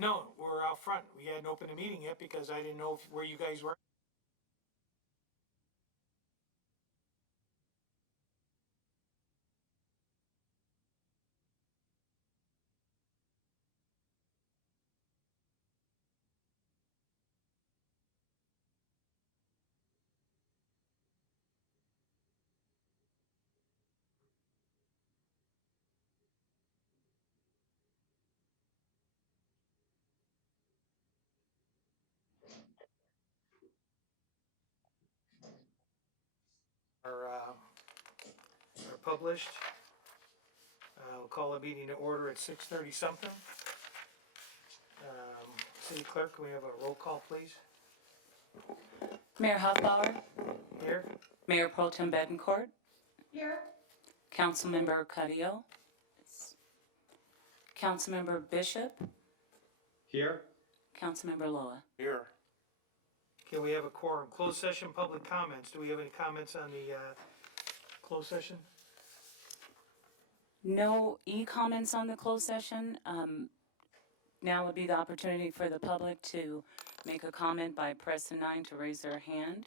No, we're out front. We hadn't opened the meeting yet because I didn't know where you guys were. Are published. We'll call a meeting to order at 6:30 something. City Clerk, can we have a roll call, please? Mayor Hoffbauer, Here. Mayor Pro Tem Betancourt, Here. Councilmember Carrillo, Councilmember Bishop, Here. Councilmember Loa. Here. Can we have a quorum? Closed session, public comments. Do we have any comments on the closed session? No e-comments on the closed session. Now would be the opportunity for the public to make a comment by pressing 9 to raise their hand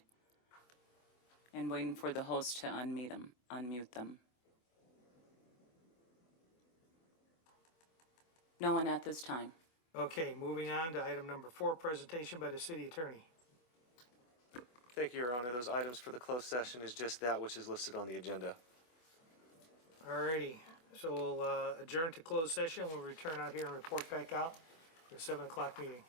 and waiting for the host to unmute them. No one at this time. Okay, moving on to item number 4, presentation by the city attorney. Thank you, Your Honor. Those items for the closed session is just that which is listed on the agenda. Alrighty, so we'll adjourn to closed session. We'll return out here and report back out for the 7 o'clock meeting.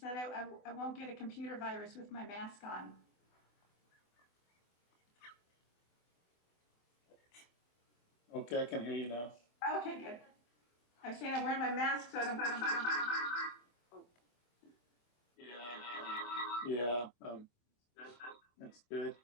said I won't get a computer virus with my mask on. Okay, I can hear you now. Okay, good. I'm saying I'm wearing my mask so I don't. Yeah, that's good.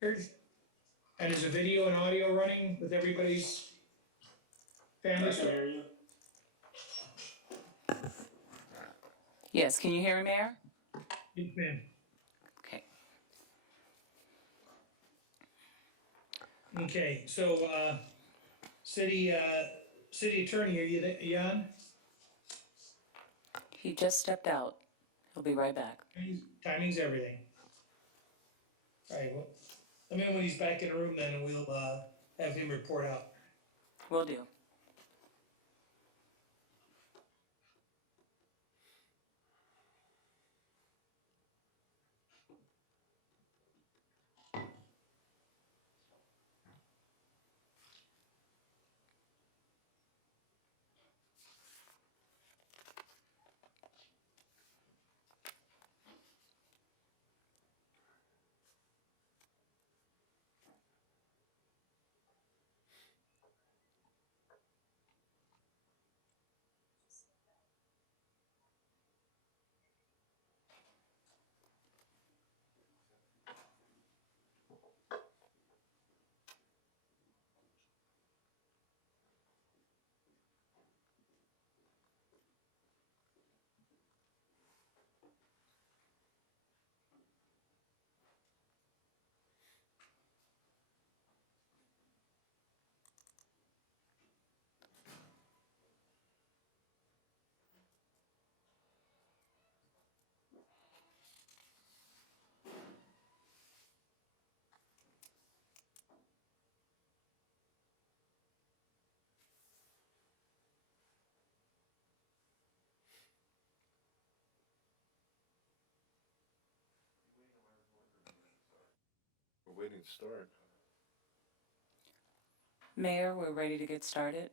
Here's, and is the video and audio running with everybody's I family? can hear you. Yes, can you hear me, Mayor? Yes, ma'am. Okay. Okay, so, city attorney, are you on? He just stepped out. He'll be right back. Timing's everything. All right, well, let me know when he's back in the room then, and we'll, have him report out. Will do. We're waiting to start. Mayor, we're ready to get started.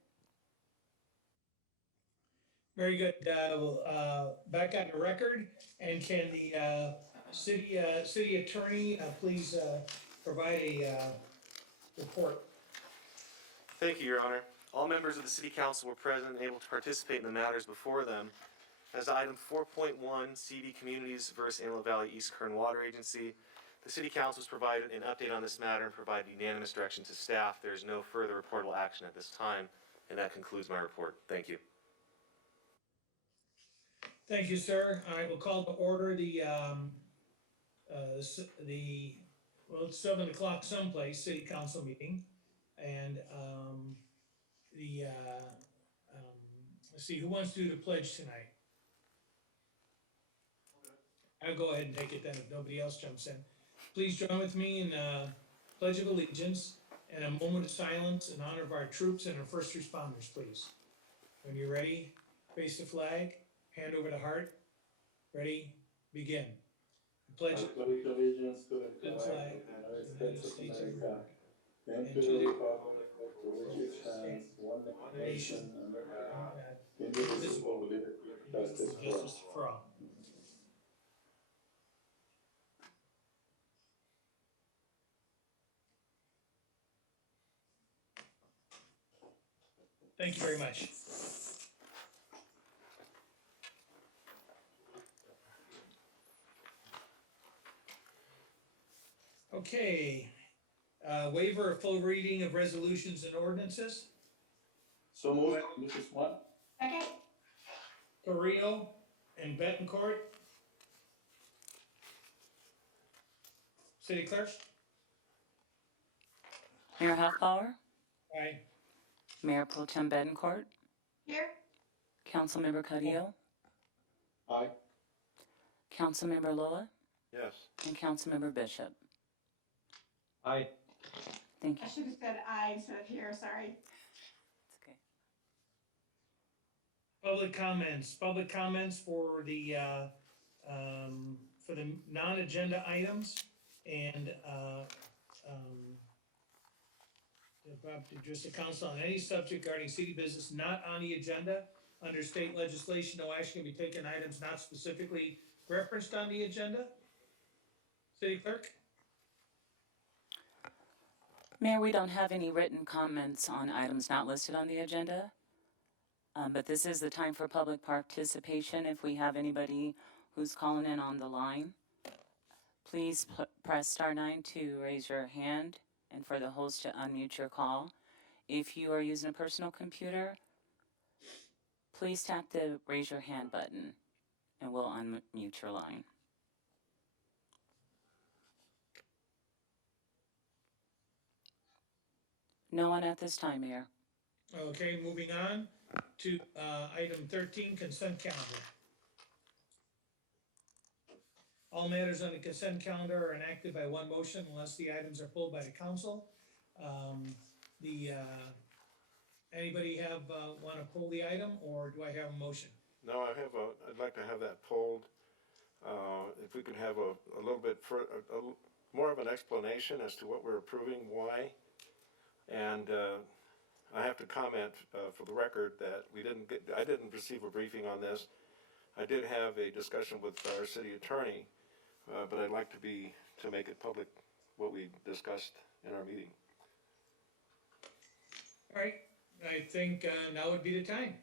Very good, back on the record, and can the, city attorney, please, provide a, report? Thank you, Your Honor. All members of the city council were present and able to participate in the matters before them. As to item 4.1, CD Communities versus Antelope Valley East Kern Water Agency, the city council has provided an update on this matter and provided unanimous direction to staff. There is no further reportable action at this time, and that concludes my report. Thank you. Thank you, sir. I will call to order well, it's 7 o'clock someplace, city council meeting. And, let's see, who wants to do the pledge tonight? I'll go ahead and take it then if nobody else jumps in. Please join with me in Pledge of Allegiance and a moment of silence in honor of our troops and our first responders, please. When you're ready, face the flag, hand over the heart. Ready, begin. Pledge I pledge allegiance to the flag of the United States of America and to the republic for which it stands, one nation under God, indivisible, with liberty and justice for all. Thank you very much. Okay, waiver of full reading of resolutions and ordinances. So moved, Mrs. Swan. Second? Carrillo and Betancourt. City Clerk? Mayor Hoffbauer, Aye. Mayor Pro Tem Betancourt, Here? Councilmember Carrillo, Aye. Councilmember Loa, Yes. and Councilmember Bishop. Aye. Thank I you. should have said aye instead of here, sorry. It's okay. Public comments for the non-agenda items and, to address the council on any subject regarding city business not on the agenda. Under state legislation, no action can be taken on items not specifically referenced on the agenda. City Clerk? Mayor, we don't have any written comments on items not listed on the agenda. But this is the time for public participation. If we have anybody who's calling in on the line, please press *9 to raise your hand and for the host to unmute your call. If you are using a personal computer, please tap the raise your hand button and we'll unmute your line. No one at this time, Mayor. Okay, moving on to item 13, consent calendar. All matters on the consent calendar are enacted by one motion unless the items are pulled by the council. Anybody want to pull the item, or do I have a motion? No, I'd like to have that pulled. If we could have a little bit more of an explanation as to what we're approving, why. And I have to comment for the record that I didn't receive a briefing on this. I did have a discussion with our city attorney, but I'd like to make it public what we discussed in our meeting. All right, I think now would be the time.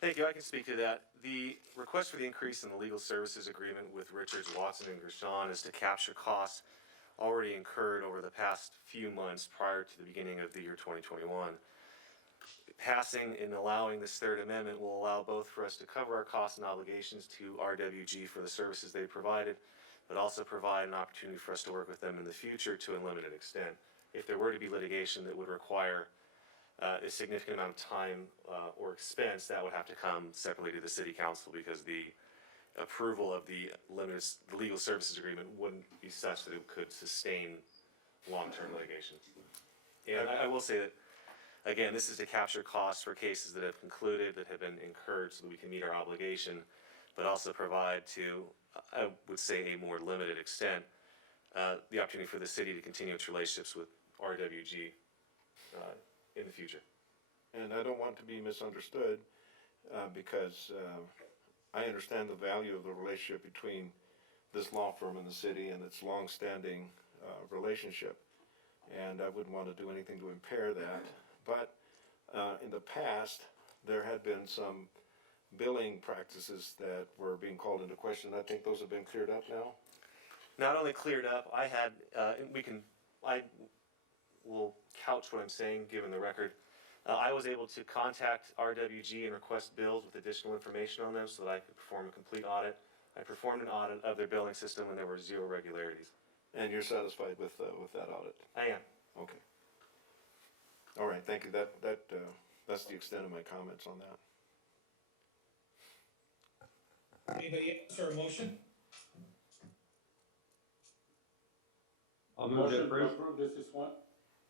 Thank you. I can speak to that. The request for the increase in the legal services agreement with Richards, Watson, and Gershon is to capture costs already incurred over the past few months prior to the beginning of the year 2021. Passing and allowing this third amendment will allow both for us to cover our costs and obligations to RWG for the services they provided, but also provide an opportunity for us to work with them in the future to a limited extent. If there were to be litigation that would require a significant amount of time or expense, that would have to come separately to the city council, because the approval of the legal services agreement wouldn't be such that it could sustain long-term litigation. And I will say that, again, this is to capture costs for cases that have concluded, that have been incurred, so that we can meet our obligation, but also provide to, I would say, a more limited extent, the opportunity for the city to continue its relationships with RWG in the future. And I don't want to be misunderstood because I understand the value of the relationship between this law firm and the city and its long-standing relationship. And I wouldn't want to do anything to impair that. but in the past, there had been some billing practices that were being called into question. I think those have been cleared up now. Not only cleared up, I will couch what I'm saying, given the record. I was able to contact RWG and request bills with additional information on them so that I could perform a complete audit. I performed an audit of their billing system and there were 0 irregularities. And you're satisfied with that audit? I am. Okay. All right, thank you. That's the extent of my comments on that. Anybody else for a motion? I'll move to approve. This is one.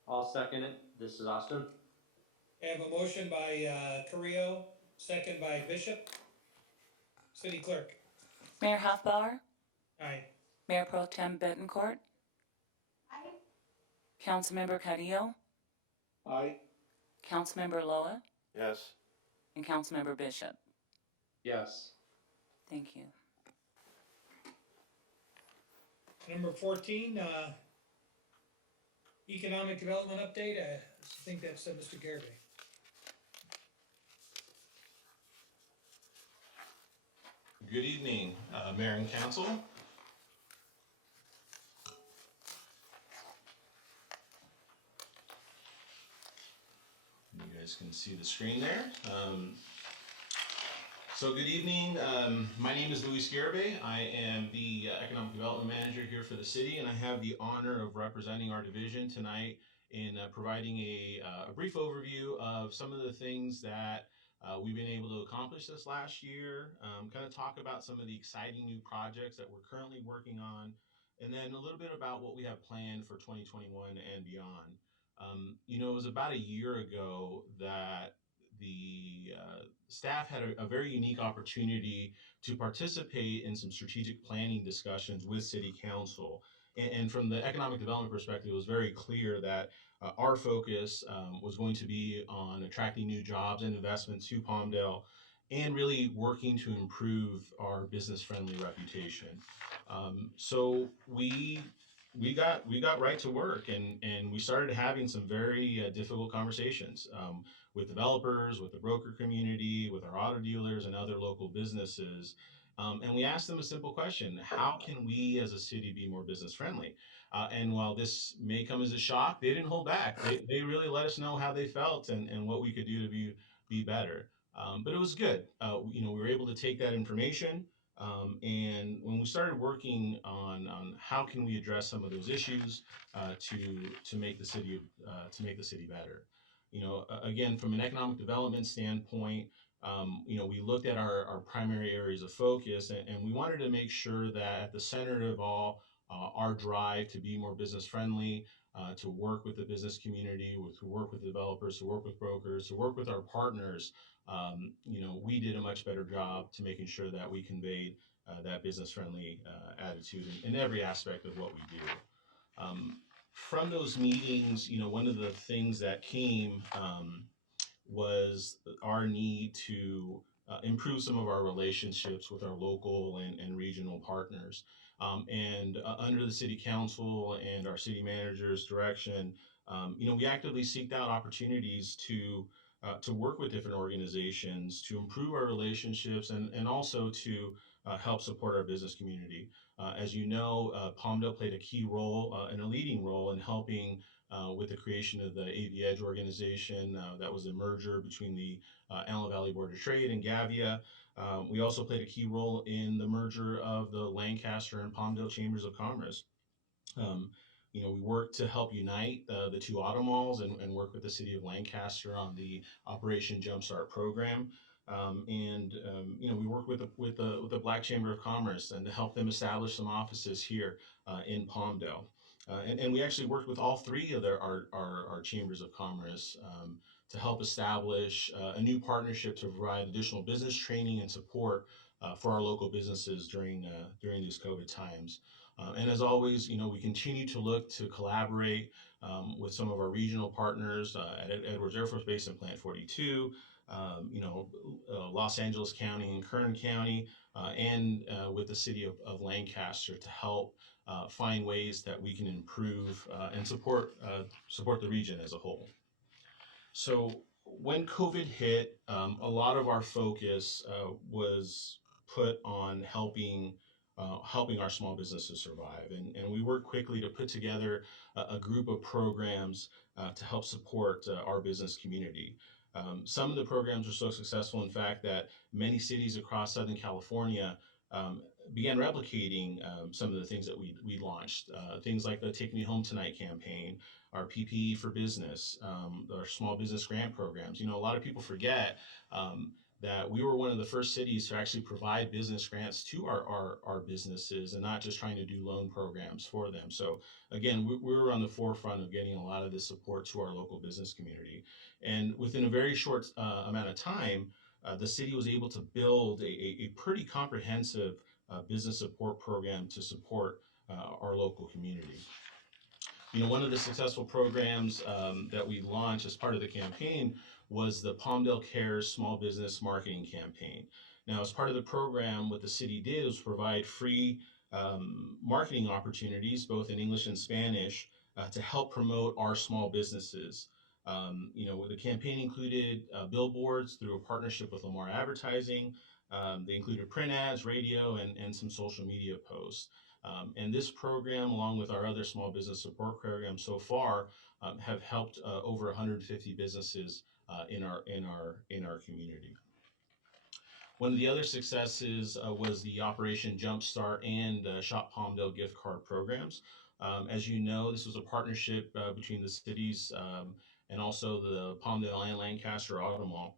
I'll second it. This is Austin. I have a motion by Carrillo, second by Bishop. City Clerk. Mayor Hoffbauer, Aye. Mayor Pro Tem Betancourt, Aye. Councilmember Carrillo, Aye. Councilmember Loa, Yes? and Councilmember Bishop. Yes. Thank you. Number 14, economic development update. I think that's Mr. Garvey. Good evening, Mayor and Council. You guys can see the screen there. So good evening. My name is Luis Garvey. I am the Economic Development Manager here for the city, and I have the honor of representing our division tonight in providing a brief overview of some of the things that we've been able to accomplish this last year, kind of talk about some of the exciting new projects that we're currently working on, and then a little bit about what we have planned for 2021 and beyond. It was about a year ago that the staff had a very unique opportunity to participate in some strategic planning discussions with City Council. And from the economic development perspective, it was very clear that our focus was going to be on attracting new jobs and investments to Palmdale and really working to improve our business-friendly reputation. So we got right to work and we started having some very difficult conversations with developers, with the broker community, with our auto dealers and other local businesses. And we asked them a simple question: how can we as a city be more business friendly? And while this may come as a shock, they didn't hold back. They really let us know how they felt and what we could do to be better. But it was good. We were able to take that information. And when we started working on how can we address some of those issues to make the city better. Again, from an economic development standpoint, we looked at our primary areas of focus, and we wanted to make sure that at the center of all our drive to be more business friendly, to work with the business community, to work with developers, to work with brokers, to work with our partners, we did a much better job to making sure that we conveyed that business friendly attitude in every aspect of what we do. From those meetings, one of the things that came was our need to improve some of our relationships with our local and regional partners. And under the city council and our city manager's direction, we actively seeked out opportunities to work with different organizations to improve our relationships and also to help support our business community. As you know, Palmdale played a key role and a leading role in helping with the creation of the Eifd organization. That was a merger between the Antelope Valley Board of Trade and Gavia. We also played a key role in the merger of the Lancaster and Palmdale Chambers of Commerce. We worked to help unite the two auto malls and work with the city of Lancaster on the Operation Jumpstart program. We worked with the Black Chamber of Commerce and to help them establish some offices here in Palmdale. And we actually worked with all three of our chambers of commerce to help establish a new partnership to provide additional business training and support for our local businesses during these COVID times. And as always, we continue to look to collaborate with some of our regional partners at Edwards Air Force Base and Plant 42, Los Angeles County and Kern County, and with the city of Lancaster to help find ways that we can improve and support the region as a whole. So when COVID hit, a lot of our focus was put on helping our small businesses survive, and we worked quickly to put together a group of programs to help support our business community. Some of the programs were so successful, in fact, that many cities across Southern California um, began replicating some of the things that we launched. Things like the Take Me Home Tonight campaign, our PPE for business, our small business grant programs. A lot of people forget that we were one of the first cities to actually provide business grants to our businesses and not just trying to do loan programs for them. So again, we were on the forefront of getting a lot of this support to our local business community. And within a very short amount of time, the city was able to build a pretty comprehensive business support program to support our local community. One of the successful programs that we launched as part of the campaign was the Palmdale Cares Small Business Marketing Campaign. Now, as part of the program, what the city did was provide free marketing opportunities, both in English and Spanish, to help promote our small businesses. The campaign included billboards through a partnership with Lamar Advertising. They included print ads, radio, and some social media posts. And this program, along with our other small business support programs so far, have helped over 150 businesses in our community. One of the other successes was the Operation Jumpstart and Shop Palmdale gift card programs. As you know, this was a partnership between the cities and also the Palmdale and Lancaster Auto Mall.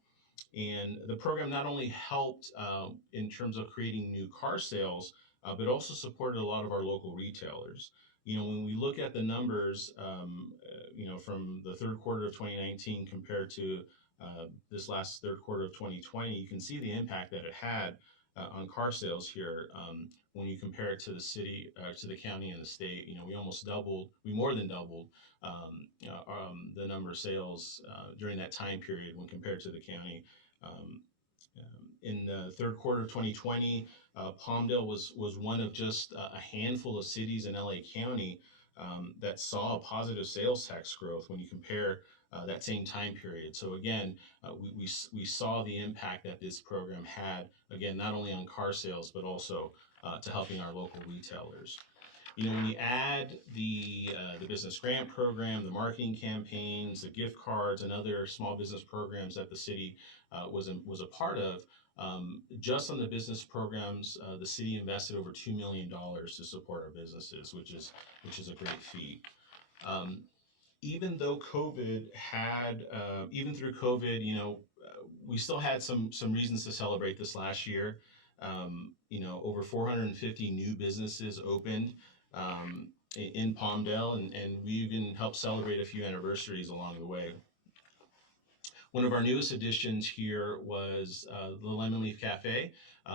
And the program not only helped in terms of creating new car sales, but also supported a lot of our local retailers. When we look at the numbers, from the third quarter of 2019 compared to this last third quarter of 2020, you can see the impact that it had on car sales here. When you compare it to the city, to the county and the state, we more than doubled the number of sales during that time period when compared to the county. In the third quarter of 2020, Palmdale was one of just a handful of cities in LA County that saw a positive sales tax growth when you compare that same time period. So again, we saw the impact that this program had, again, not only on car sales, but also to helping our local retailers. When you add the business grant program, the marketing campaigns, the gift cards, and other small business programs that the city was a part of, just on the business programs, the city invested over $2 million to support our businesses, which is a great feat. Even through COVID, we still had some reasons to celebrate this last year. Over 450 new businesses opened in Palmdale, and we even helped celebrate a few anniversaries along the way. One of our newest additions here was the Lemon Leaf Cafe.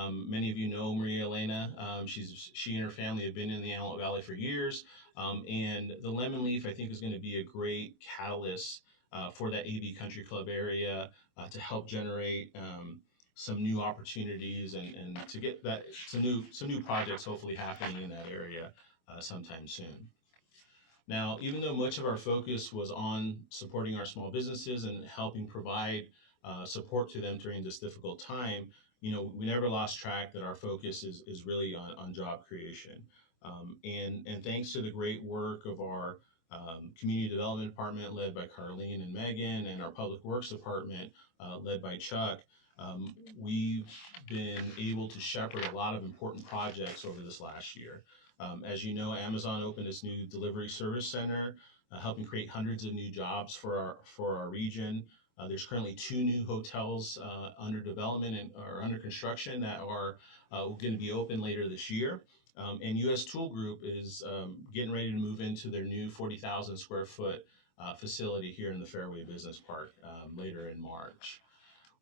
Many of you know Maria Elena. She and her family have been in the Antelope Valley for years. And the Lemon Leaf, I think, is going to be a great catalyst for that Eifd Country Club area to help generate some new opportunities and to get some new projects hopefully happening in that area sometime soon. Now, even though much of our focus was on supporting our small businesses and helping provide support to them during this difficult time, we never lost track that our focus is really on job creation. And thanks to the great work of our community development department led by Carlene and Megan, and our public works department led by Chuck, we've been able to shepherd a lot of important projects over this last year. As you know, Amazon opened its new delivery service center, helping create hundreds of new jobs for our region. There's currently 2 new hotels under development or under construction that are going to be open later this year. And U.S. Tool Group is getting ready to move into their new 40,000 square foot facility here in the Fairway Business Park later in March.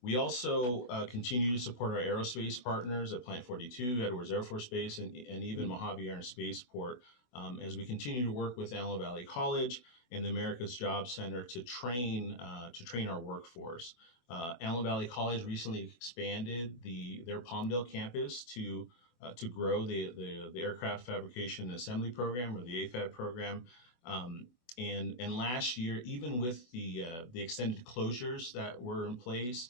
We also continue to support our aerospace partners at Plant 42, Edwards Air Force Base, and even Mojave Air and Spaceport as we continue to work with Antelope Valley College and the America's Job Center to train our workforce. Antelope Valley College recently expanded their Palmdale campus to grow the aircraft fabrication and assembly program, or the Eifd program. and last year, even with the extended closures that were in place,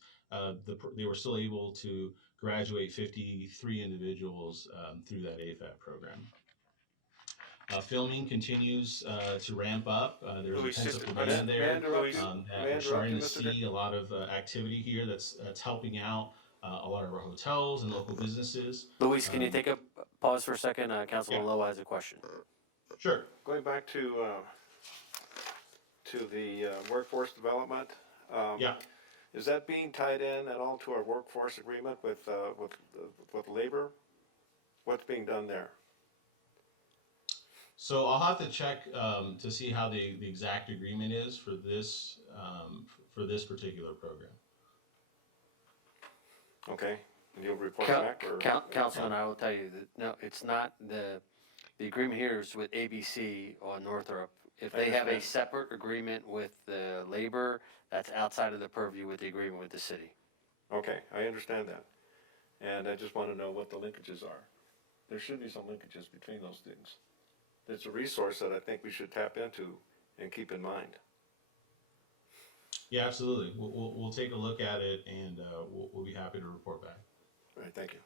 they were still able to graduate 53 individuals through that AFAD program. Filming continues to ramp up. There's a Luis, just, pent-up May demand may I there interrupt you? that May I we're interrupt starting you, to Mr. Dir- see a lot of activity here that's helping out a lot of our hotels and local businesses. Luis, can you take a pause for a second? Councilman Yeah. Lowe has a question. Sure. Going back to the workforce development, Yeah. is that being tied in at all to our workforce agreement with labor? What's being done there? So I'll have to check to see how the exact agreement is for this particular program. Okay, and you'll report back, or? Councilman, I will tell you that, no, it's not, the agreement here is with ABC on Northrop. If I they have a understand. separate agreement with the labor, that's outside of the purview with the agreement with the city. Okay, I understand that. And I just want to know what the linkages are. There should be some linkages between those things. It's a resource that I think we should tap into and keep in mind. Yeah, absolutely. We'll take a look at it, and we'll be happy to report back. All right, thank you.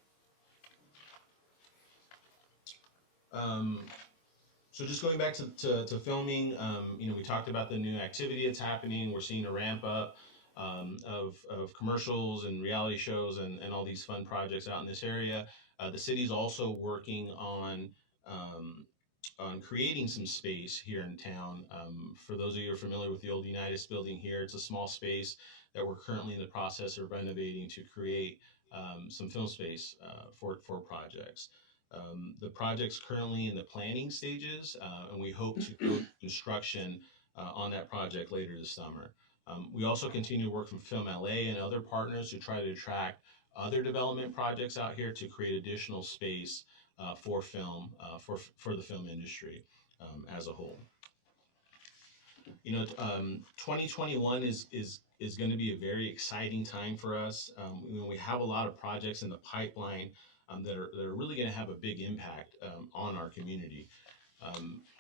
So just going back to filming, we talked about the new activity that's happening. We're seeing a ramp up of commercials and reality shows and all these fun projects out in this area. The city's also working on creating some space here in town. For those of you who are familiar with the old Unitas building here, it's a small space that we're currently in the process of renovating to create some film space for projects. The project's currently in the planning stages, and we hope to go to construction on that project later this summer. We also continue to work with Film LA and other partners to try to attract other development projects out here to create additional space for film, for the film industry as a whole. 2021 is going to be a very exciting time for us. We have a lot of projects in the pipeline that are really going to have a big impact on our community.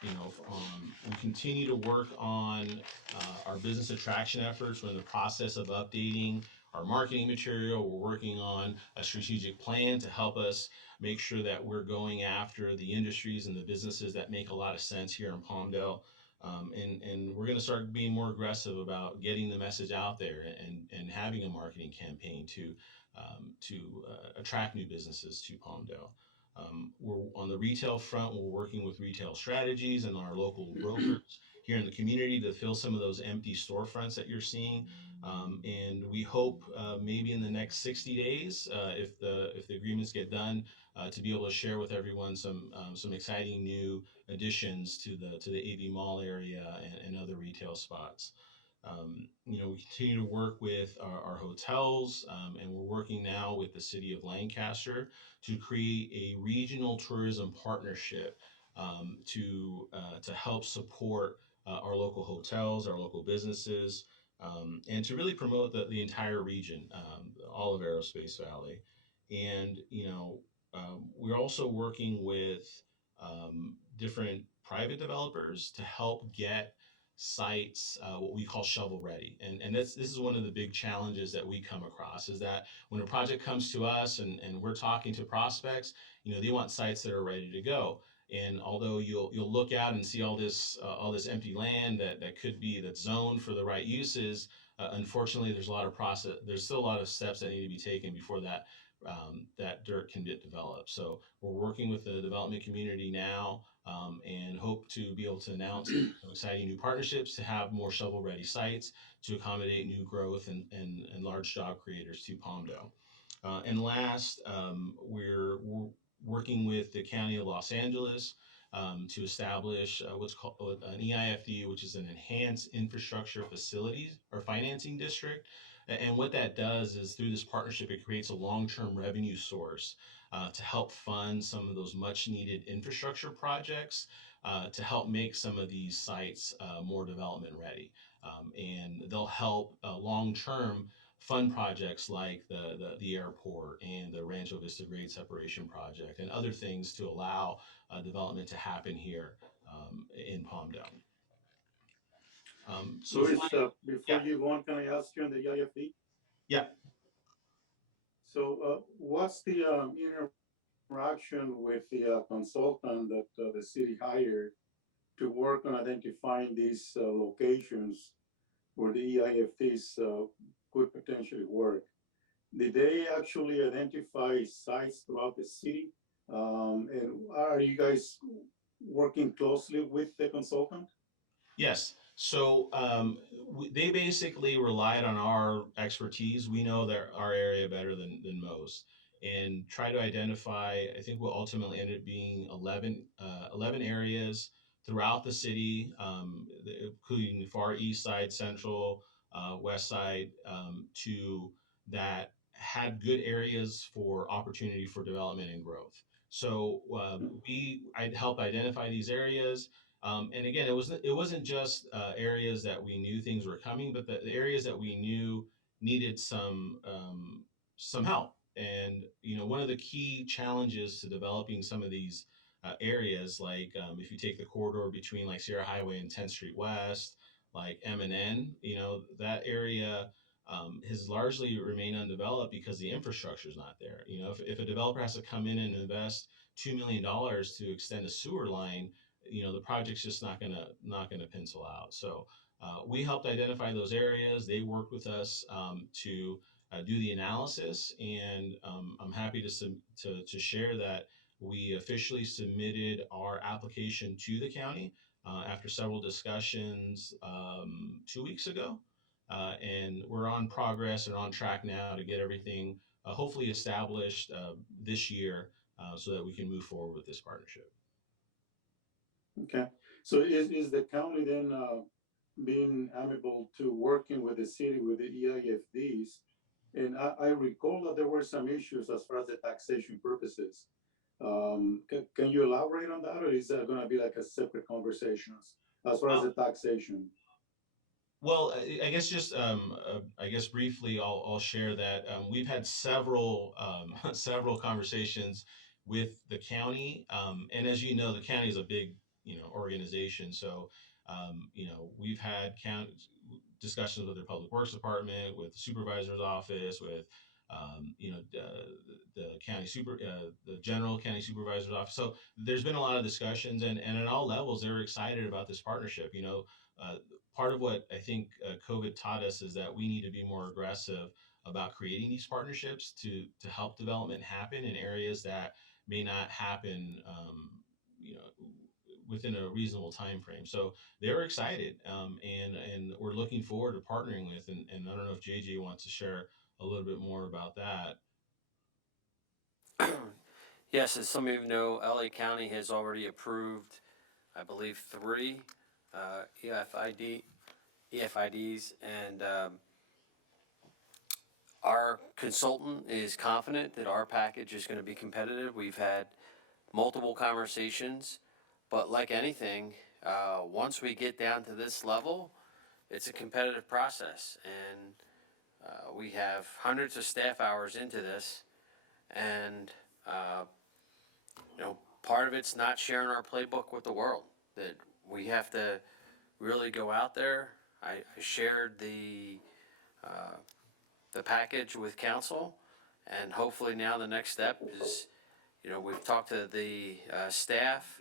We continue to work on our business attraction efforts. We're in the process of updating our marketing material. We're working on a strategic plan to help us make sure that we're going after the industries and the businesses that make a lot of sense here in Palmdale. And we're going to start being more aggressive about getting the message out there and having a marketing campaign to attract new businesses to Palmdale. We're on the retail front. We're working with retail strategies and our local brokers here in the community to fill some of those empty storefronts that you're seeing. And we hope maybe in the next 60 days, if the agreements get done, to be able to share with everyone some exciting new additions to the Eifd Mall area and other retail spots. We continue to work with our hotels, and we're working now with the city of Lancaster to create a regional tourism partnership to help support our local hotels, our local businesses, and to really promote the entire region, all of Aerospace Valley. And we're also working with different private developers to help get sites what we call shovel ready, and this is one of the big challenges that we come across, is that when a project comes to us and we're talking to prospects, they want sites that are ready to go. And although you'll look out and see all this empty land that's zoned for the right uses, unfortunately there's still a lot of steps that need to be taken before that dirt can get developed. So we're working with the development community now, and hope to be able to announce some exciting new partnerships to have more shovel-ready sites to accommodate new growth and large job creators to Palmdale. And last, we're working with the County of Los Angeles to establish what's called an EIFD, which is an Enhanced Infrastructure Facilities or Financing District. And what that does is, through this partnership, it creates a long-term revenue source to help fund some of those much-needed infrastructure projects to help make some of these sites more development ready. And they'll help long-term fund projects like the airport and the Rancho Vista Grade Separation Project and other things to allow development to happen here in Palmdale. So Luis, flying, before yeah, you go on, can I ask you on the IFD? yeah. So, what's the interaction with the consultant that the city hired to work on identifying these locations where the EIFTs could potentially work? Did they actually identify sites throughout the city? And are you guys working closely with the consultant? Yes. So they basically relied on our expertise. We know our area better than most, and try to identify. I think what ultimately ended up being 11 areas throughout the city, including the far east side, central, west side, to that had good areas for opportunity for development and growth. So I helped identify these areas. And again, it wasn't just areas that we knew things were coming, but the areas that we knew needed some help. And one of the key challenges to developing some of these areas, like if you take the corridor between like Sierra Highway and 10th Street West, like M&N, that area has largely remained undeveloped because the infrastructure is not there. If a developer has to come in and invest $2 million to extend a sewer line, the project's just not gonna pencil out. So we helped identify those areas. They worked with us to do the analysis, and I'm happy to share that we officially submitted our application to the county after several discussions 2 weeks ago, and we're on progress and on track now to get everything hopefully established this year so that we can move forward with this partnership. Okay, so is the county then being amenable to working with the city with the EIFDs? And I recall that there were some issues as far as the taxation purposes. Can you elaborate on that, or is that going to be like a separate conversation as far as the taxation? Well, I guess just I guess briefly, I'll share that we've had several several conversations with the county, and as you know, the county is a big organization, so we've had discussions with their public works department, with the supervisor's office, with the the general county supervisor's office. So there's been a lot of discussions, and at all levels, they're excited about this partnership. Uh, Part of what I think COVID taught us is that we need to be more aggressive about creating these partnerships to help development happen in areas that may not happen, within a reasonable time frame. So they're excited, and we're looking forward to partnering with. And I don't know if JJ wants to share a little bit more about that. Yes, as some of you know, LA County has already approved, I believe, 3 EFIDs, and our consultant is confident that our package is going to be competitive. We've had multiple conversations, but like anything, once we get down to this level, it's a competitive process, and we have hundreds of staff hours into this, and part of it's not sharing our playbook with the world. That we have to really go out there. I shared the package with council, and hopefully now the next step is, we've talked to the staff.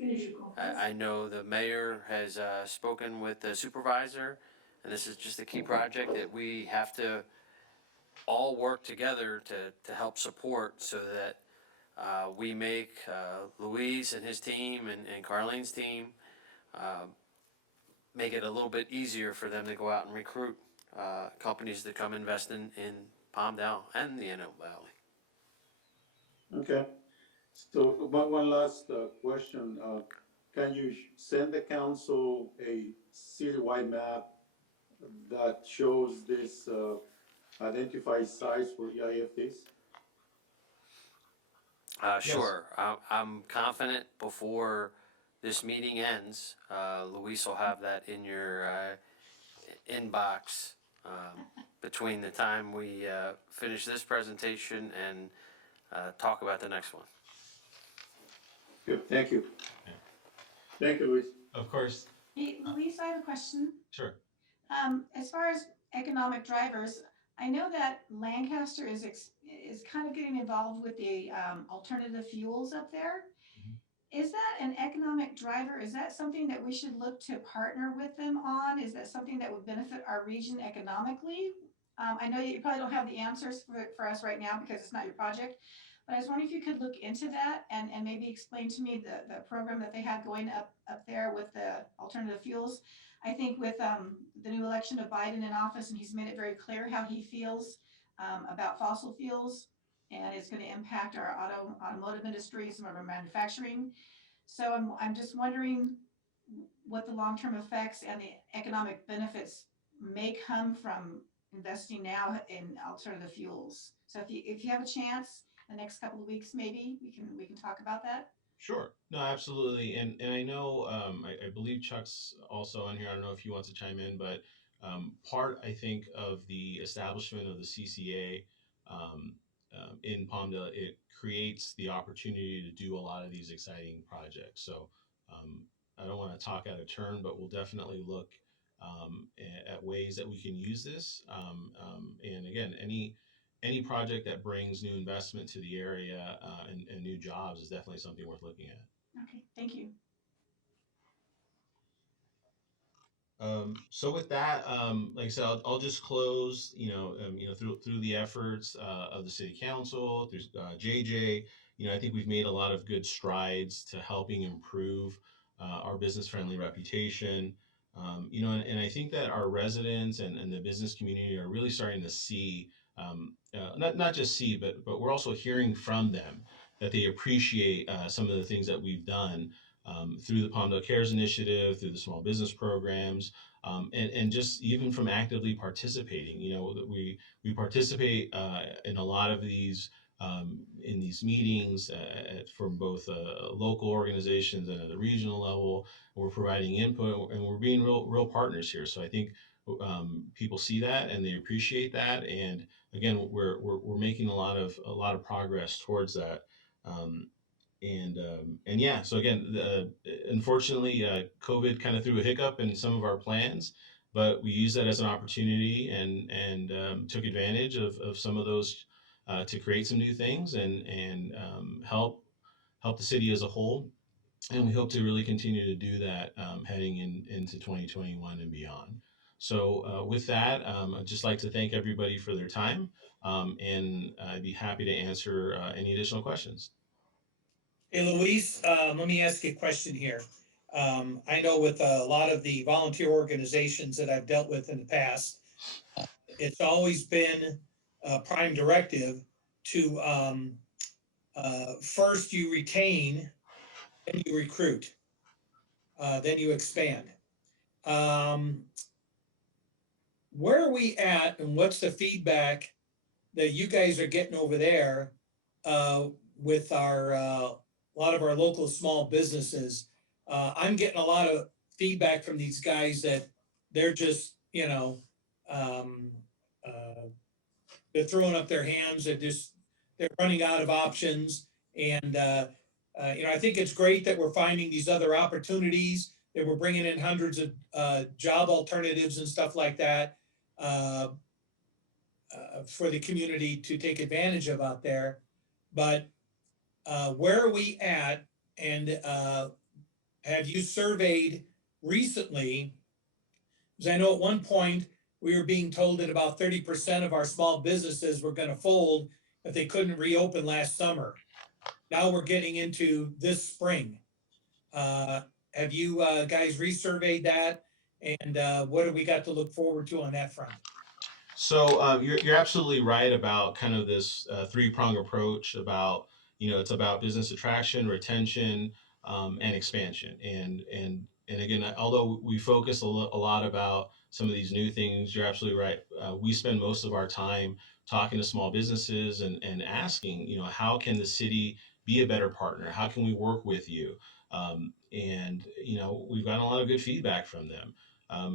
I know the mayor has spoken with the supervisor, and this is just a key project that we have to all work together to help support, so that we make Luis and his team and Carlene's team make it a little bit easier for them to go out and recruit companies to come invest in Palmdale and the Antelope Valley. Okay, so one last question. Can you send the council a citywide map that shows this identified sites for EIFDs? Sure. I'm confident before this meeting ends, Luis will have that in your inbox between the time we finish this presentation and talk about the next one. Good, thank you. Thank you, Luis. Of course. Hey, Luis, I have a question. Sure. As far as economic drivers, I know that Lancaster is kind of getting involved with the alternative fuels up there. Is that an economic driver? Is that something that we should look to partner with them on? Is that something that would benefit our region economically? I know you probably don't have the answers for us right now because it's not your project, but I was wondering if you could look into that and maybe explain to me the program that they have going up there with the alternative fuels. I think with the new election of Biden in office, and he's made it very clear how he feels about fossil fuels, and it's going to impact our automotive industry, some of our manufacturing. So I'm just wondering what the long-term effects and the economic benefits may come from investing now in alternative fuels. So if you have a chance, the next couple of weeks, maybe we can talk about that. Sure. No, absolutely. And I know, I believe Chuck's also on here. I don't know if he wants to chime in, but part, I think, of the establishment of the CCA in Palmdale, it creates the opportunity to do a lot of these exciting projects. So um, I don't want to talk out of turn, but we'll definitely look at ways that we can use this. And again, any project that brings new investment to the area and new jobs is definitely something worth looking at. Okay, thank you. So with that, like I said, I'll just close. Through the efforts of the city council, through JJ. I think we've made a lot of good strides to helping improve our business friendly reputation. And I think that our residents and the business community are really starting to see, not just see, but we're also hearing from them that they appreciate some of the things that we've done through the Palmdale Cares Initiative, through the small business programs, and just even from actively participating. That we participate in a lot of these in these meetings from both local organizations and at the regional level. We're providing input and we're being real partners here. So I think people see that and they appreciate that. And again, we're making a lot of progress towards that. Um, and yeah, so again, unfortunately, COVID kind of threw a hiccup in some of our plans, but we used that as an opportunity and took advantage of some of those to create some new things and help the city as a whole. And we hope to really continue to do that heading into 2021 and beyond. So with that, I'd just like to thank everybody for their time, and I'd be happy to answer any additional questions. Hey, Luis, let me ask you a question here. I know with a lot of the volunteer organizations that I've dealt with in the past, it's always been a prime directive to first you retain, then you recruit, then you expand. Where are we at and what's the feedback that you guys are getting over there with our a lot of our local small businesses? I'm getting a lot of feedback from these guys that they're just, um, uh, they're throwing up their hands. They're running out of options. And, I think it's great that we're finding these other opportunities, that we're bringing in hundreds of job alternatives and stuff like that uh, for the community to take advantage of out there. But where are we at? And have you surveyed recently? Because I know at one point we were being told that about 30% of our small businesses were going to fold if they couldn't reopen last summer. Now we're getting into this spring. Have you guys resurveyed that? And what do we got to look forward to on that front? So you're absolutely right about kind of this three-prong approach about, it's about business attraction, retention, and expansion. And again, although we focus a lot about some of these new things, you're absolutely right. We spend most of our time talking to small businesses and asking, how can the city be a better partner? How can we work with you? We've gotten a lot of good feedback from them.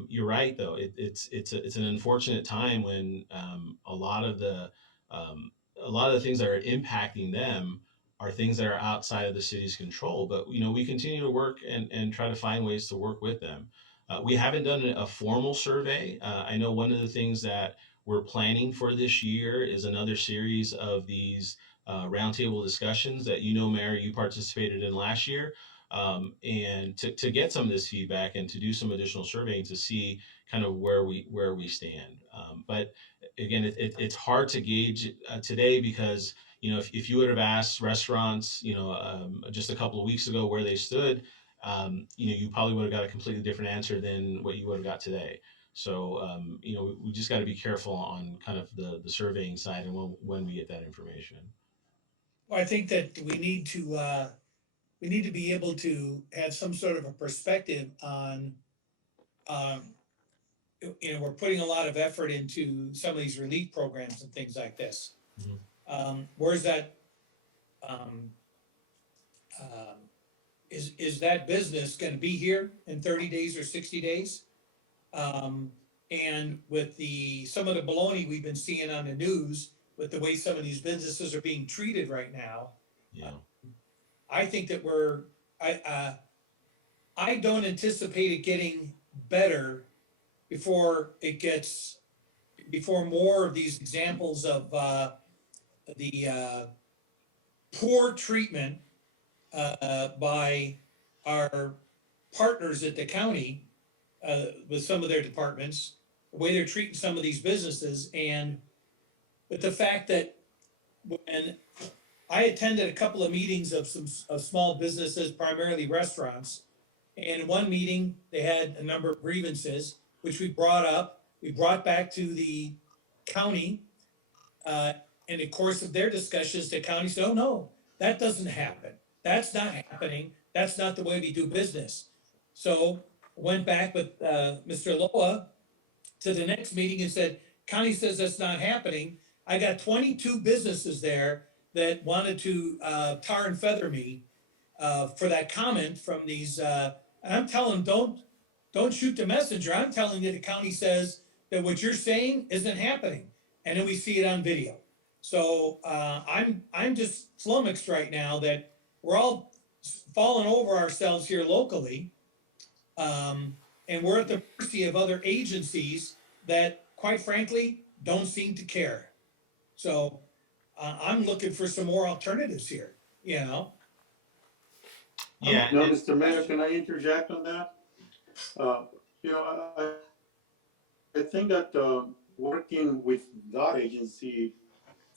You're right, though. It's an unfortunate time when a lot of the things that are impacting them are things that are outside of the city's control. But we continue to work and try to find ways to work with them. We haven't done a formal survey. I know one of the things that we're planning for this year is another series of these roundtable discussions that Mayor, you participated in last year, and to get some of this feedback and to do some additional surveying to see kind of where we stand. But again, it's hard to gauge today because if you would have asked restaurants just a couple of weeks ago where they stood, you probably would have got a completely different answer than what you would have got today. So, we just got to be careful on kind of the surveying side and when we get that information. Well, I think that we need to be able to have some sort of a perspective on, um, we're putting a lot of effort into some of these relief programs and things like this. Mhm. Where's that, um, is that business gonna be here in 30 days or 60 days? And with some of the baloney we've been seeing on the news, with the way some of these businesses are being treated right now, Yeah. I think that I don't anticipate it getting better before more of these examples of, the poor treatment, by our partners at the county, with some of their departments, the way they're treating some of these businesses, and with the fact that when I attended a couple of meetings of small businesses, primarily restaurants, and in one meeting, they had a number of grievances, which we brought back to the county. In the course of their discussions, the county said, oh, no, that doesn't happen. That's not happening. That's not the way we do business. So went back with Mr. Loa to the next meeting and said, county says that's not happening. I got 22 businesses there that wanted to tar and feather me for that comment from these, and I'm telling them, don't shoot the messenger. I'm telling you, the county says that what you're saying isn't happening. And then we see it on video. So I'm just flummoxed right now that we're all falling over ourselves here locally. And we're at the mercy of other agencies that, quite frankly, don't seem to care. So I'm looking for some more alternatives here, Yeah. No, Mr. Mayor, can I interject on that? I think that working with that agency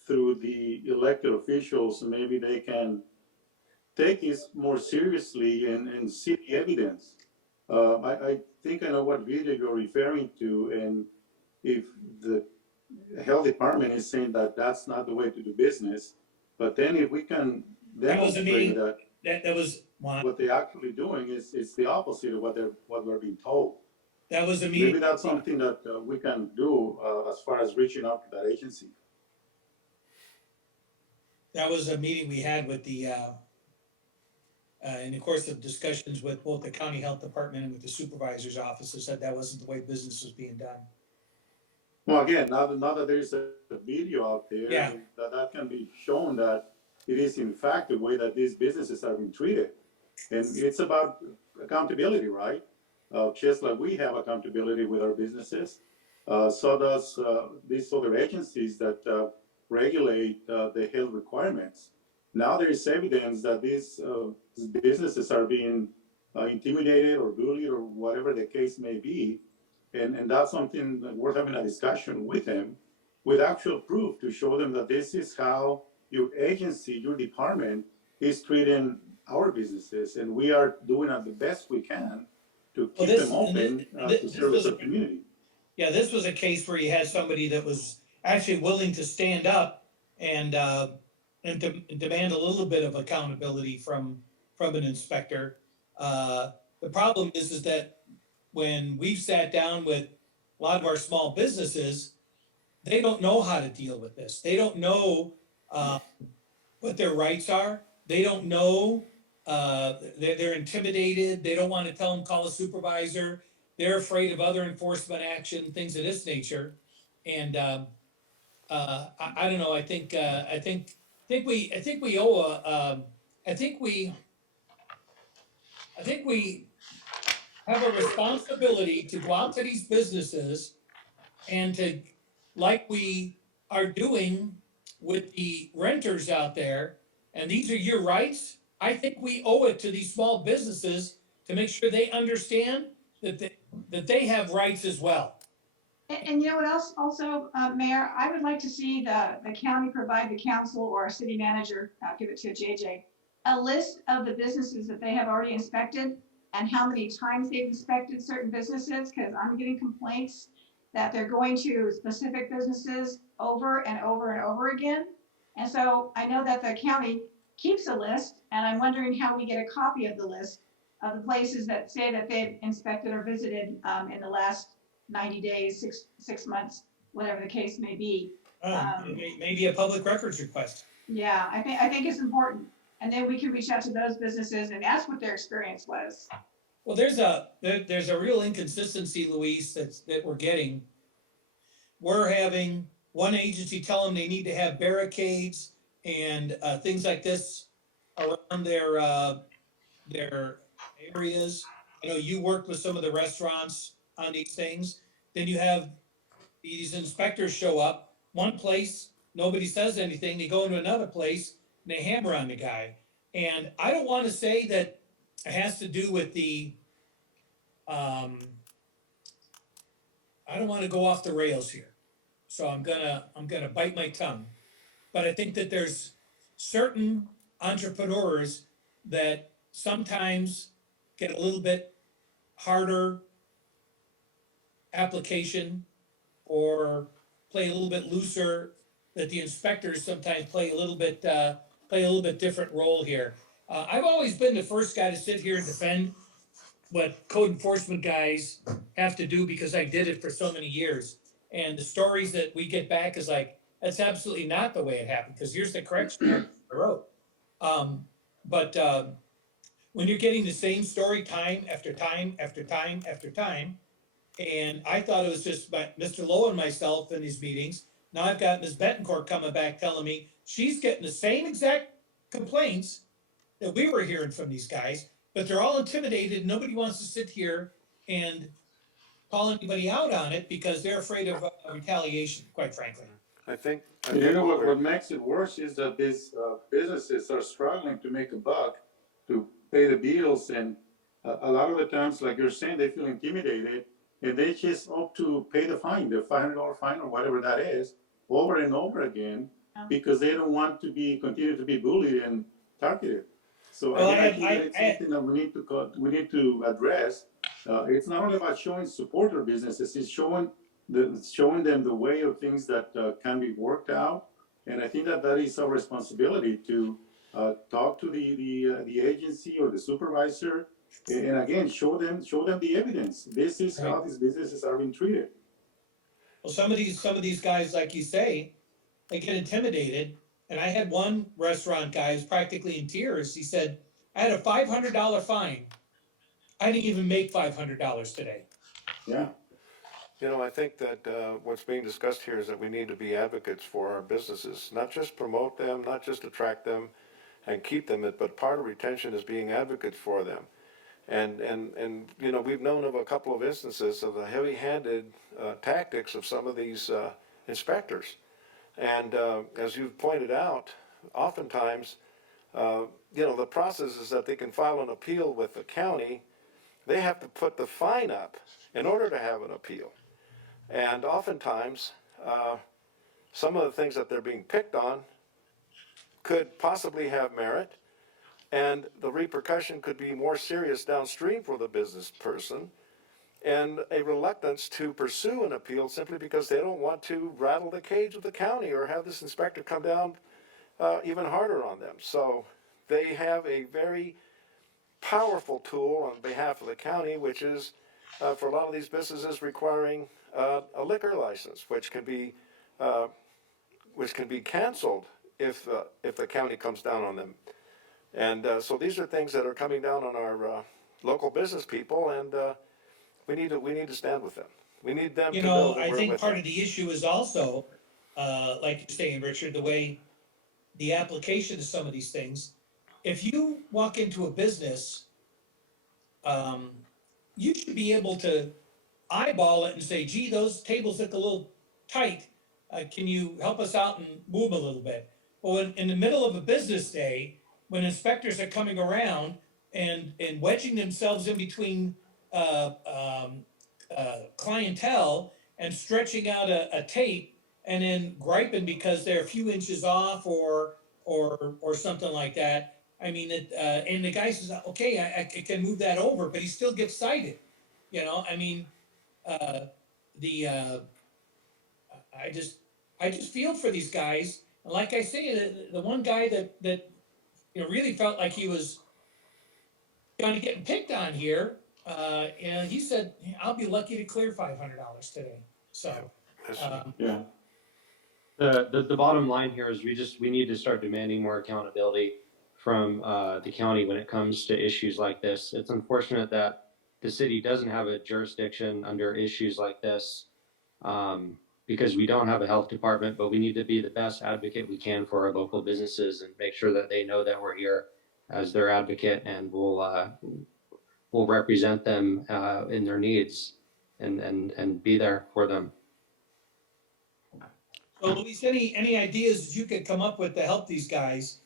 through the elected officials, maybe they can take this more seriously and see the evidence. I think I know what video you're referring to, and if the health department is saying that that's not the way to do business, but then if we can That was a meeting- demonstrate that was one. what they're actually doing is the opposite of what we're being told. That was a meeting. Maybe that's something that we can do as far as reaching out to that agency. That was a meeting we had with the, in the course of discussions with both the county health department and with the supervisor's office, that said that wasn't the way business was being done. Well, again, now that there's a video out there, Yeah. that can be shown that it is in fact the way that these businesses are being treated. And it's about accountability, right? Just like we have accountability with our businesses, so does these other agencies that regulate the health requirements. Now there is evidence that these businesses are being intimidated or bullied or whatever the case may be. And that's something that worth having a discussion with them, with actual proof to show them that this is how your agency, your department is treating our businesses. And we are doing the best we can to keep them open to service the community. Yeah, this was a case where you had somebody that was actually willing to stand up and demand a little bit of accountability from an inspector. The problem is that when we've sat down with a lot of our small businesses, they don't know how to deal with this. They don't know what their rights are. They don't know, they're intimidated. They don't want to tell them, call a supervisor. They're afraid of other enforcement action, things of this nature. And I don't know, I think we owe have a responsibility to go out to these businesses and to, like we are doing with the renters out there, and these are your rights. I think we owe it to these small businesses to make sure they understand that they have rights as well. And you know what else also, Mayor, I would like to see the county provide the council or city manager, I'll give it to JJ, a list of the businesses that they have already inspected and how many times they've inspected certain businesses, because I'm getting complaints that they're going to specific businesses over and over and over again. And so I know that the county keeps a list, and I'm wondering how we get a copy of the list of the places that say that they've inspected or visited in the last 90 days, six months, whatever the case may be. Maybe a public records request. Yeah, I think it's important. And then we can reach out to those businesses and ask what their experience was. Well, there's a real inconsistency, Luis, that we're getting. We're having one agency tell them they need to have barricades and things like this around their areas. I know you worked with some of the restaurants on these things. Then you have these inspectors show up, one place, nobody says anything, they go into another place, and they hammer on the guy. And I don't wanna say that it has to do with the, I don't wanna go off the rails here. So I'm gonna bite my tongue. But I think that there's certain entrepreneurs that sometimes get a little bit harder application or play a little bit looser, that the inspectors sometimes play a little bit different role here. I've always been the first guy to sit here and defend what code enforcement guys have to do because I did it for so many years. And the stories that we get back is like, that's absolutely not the way it happened, because here's the correction I wrote. But when you're getting the same story time after time after time after time, and I thought it was just Mr. Lowe and myself in these meetings. Now I've got Ms. Betancourt coming back telling me she's getting the same exact complaints that we were hearing from these guys, but they're all intimidated. Nobody wants to sit here and call anybody out on it because they're afraid of retaliation, quite frankly. I think You know what makes it worse is that these businesses are struggling to make a buck to pay the bills, and a lot of the times, like you're saying, they feel intimidated, and they just opt to pay the fine, the $500 fine or whatever that is, over and over again, because they don't want to continue to be bullied and targeted. So Well, I think that it's something that we need to address. It's not only about showing supporter businesses; it's showing them the way of things that can be worked out. And I think that is our responsibility to talk to the agency or the supervisor, and again show them the evidence. This is how these businesses are being treated. Well, some of these guys, like you say, they get intimidated. And I had one restaurant guy who's practically in tears. He said, I had a $500 fine. I didn't even make $500 today. Yeah. You know, I think that what's being discussed here is that we need to be advocates for our businesses, not just promote them, not just attract them and keep them, but part of retention is being advocates for them. And you know, we've known of a couple of instances of the heavy-handed tactics of some of these inspectors. And as you've pointed out, oftentimes, you know, the process is that they can file an appeal with the county. They have to put the fine up in order to have an appeal. And oftentimes, some of the things that they're being picked on could possibly have merit, and the repercussion could be more serious downstream for the business person, and a reluctance to pursue an appeal simply because they don't want to rattle the cage of the county or have this inspector come down even harder on them. So they have a very powerful tool on behalf of the county, which is for a lot of these businesses requiring a liquor license, which can be canceled if the county comes down on them. And so these are things that are coming down on our local business people, and we need to stand with them. We need them to know that I we're think with part them. of the issue is also, like you're saying, Richard, the way the application of some of these things. If you walk into a business, you should be able to eyeball it and say, gee, those tables look a little tight. Can you help us out and move a little bit? Well, in the middle of a business day, when inspectors are coming around and wedging themselves in between clientele and stretching out a tape and then griping because they're a few inches off or something like that. I mean, and the guy says, okay, I can move that over, but he still gets cited. You know, I mean, the I just feel for these guys. And like I say, the one guy that you know really felt like he was kind of getting picked on here, and he said, "I'll be lucky to clear $500 today." So, Yeah. The bottom line here is we need to start demanding more accountability from the county when it comes to issues like this. It's unfortunate that the city doesn't have a jurisdiction under issues like this, because we don't have a health department, but we need to be the best advocate we can for our local businesses and make sure that they know that we're here as their advocate, and we'll represent them in their needs and be there for them. so Luis, any ideas you could come up with to help these guys?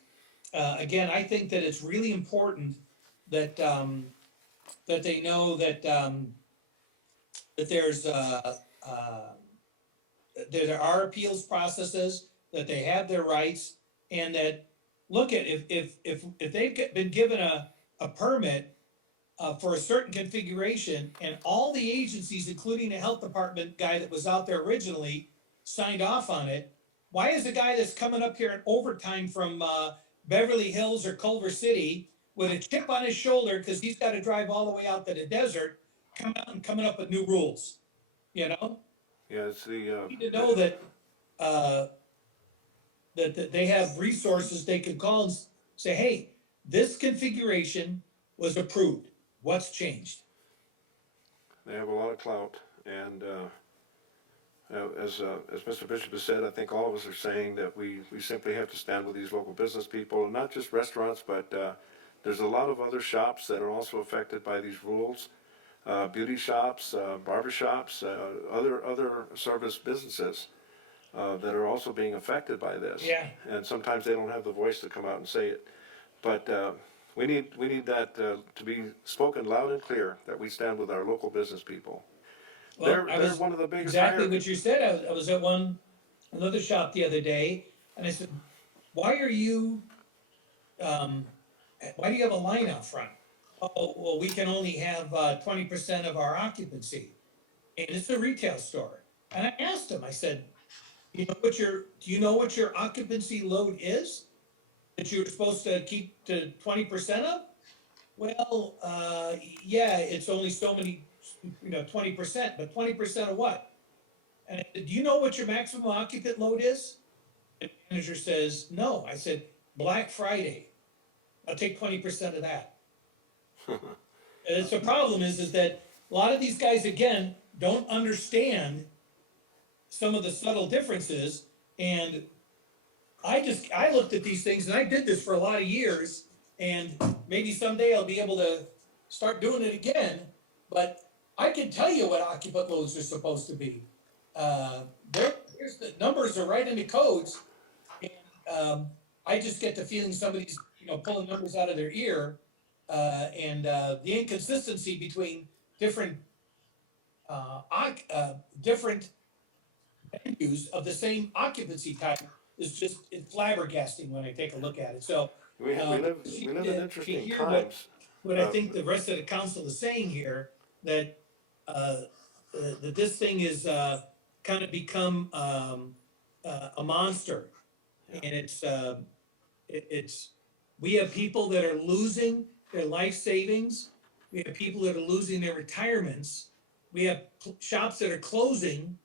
Again, I think that it's really important that that they know that that there are appeals processes, that they have their rights, and that look at if they've been given a permit for a certain configuration, and all the agencies, including the health department guy that was out there originally, signed off on it. Why is the guy that's coming up here in overtime from Beverly Hills or Culver City with a chip on his shoulder because he's got to drive all the way out to the desert, coming up with new rules? You know, Yeah, it's the, you need to know that that they have resources they can call and say, hey, this configuration was approved. What's changed? they have a lot of clout, and as Mr. Bishop has said, I think all of us are saying that we simply have to stand with these local business people, and not just restaurants, but there's a lot of other shops that are also affected by these rules. Beauty shops, barber shops, other service businesses that are also being affected by this. Yeah. And sometimes they don't have the voice to come out and say it. But we need that to be spoken loud and clear, that we stand with our local business people. Well, They're one of the biggest exactly hires. what you said. I was at another shop the other day, and I said, why do you have a line out front? Oh, well, we can only have 20% of our occupancy, and it's a retail store. And I asked him, I said, do you know what your occupancy load is that you're supposed to keep to 20% of? Well, yeah, it's only so many, 20%, but 20% of what? And I said, do you know what your maximum occupant load is? And the manager says, no. I said, Black Friday. I'll take 20% of that. And it's the problem is that a lot of these guys, again, don't understand some of the subtle differences. And I looked at these things, and I did this for a lot of years, and maybe someday I'll be able to start doing it again. But I can tell you what occupant loads are supposed to be. There's the numbers are right in the codes. And I just get the feeling somebody's pulling numbers out of their ear, and the inconsistency between different venues of the same occupancy type is it's flabbergasting when I take a look at it. So We live in interesting times. what I think the rest of the council is saying here, that that this thing is kind of become a monster, and it's we have people that are losing their life savings. We have people that are losing their retirements. We have shops that are closing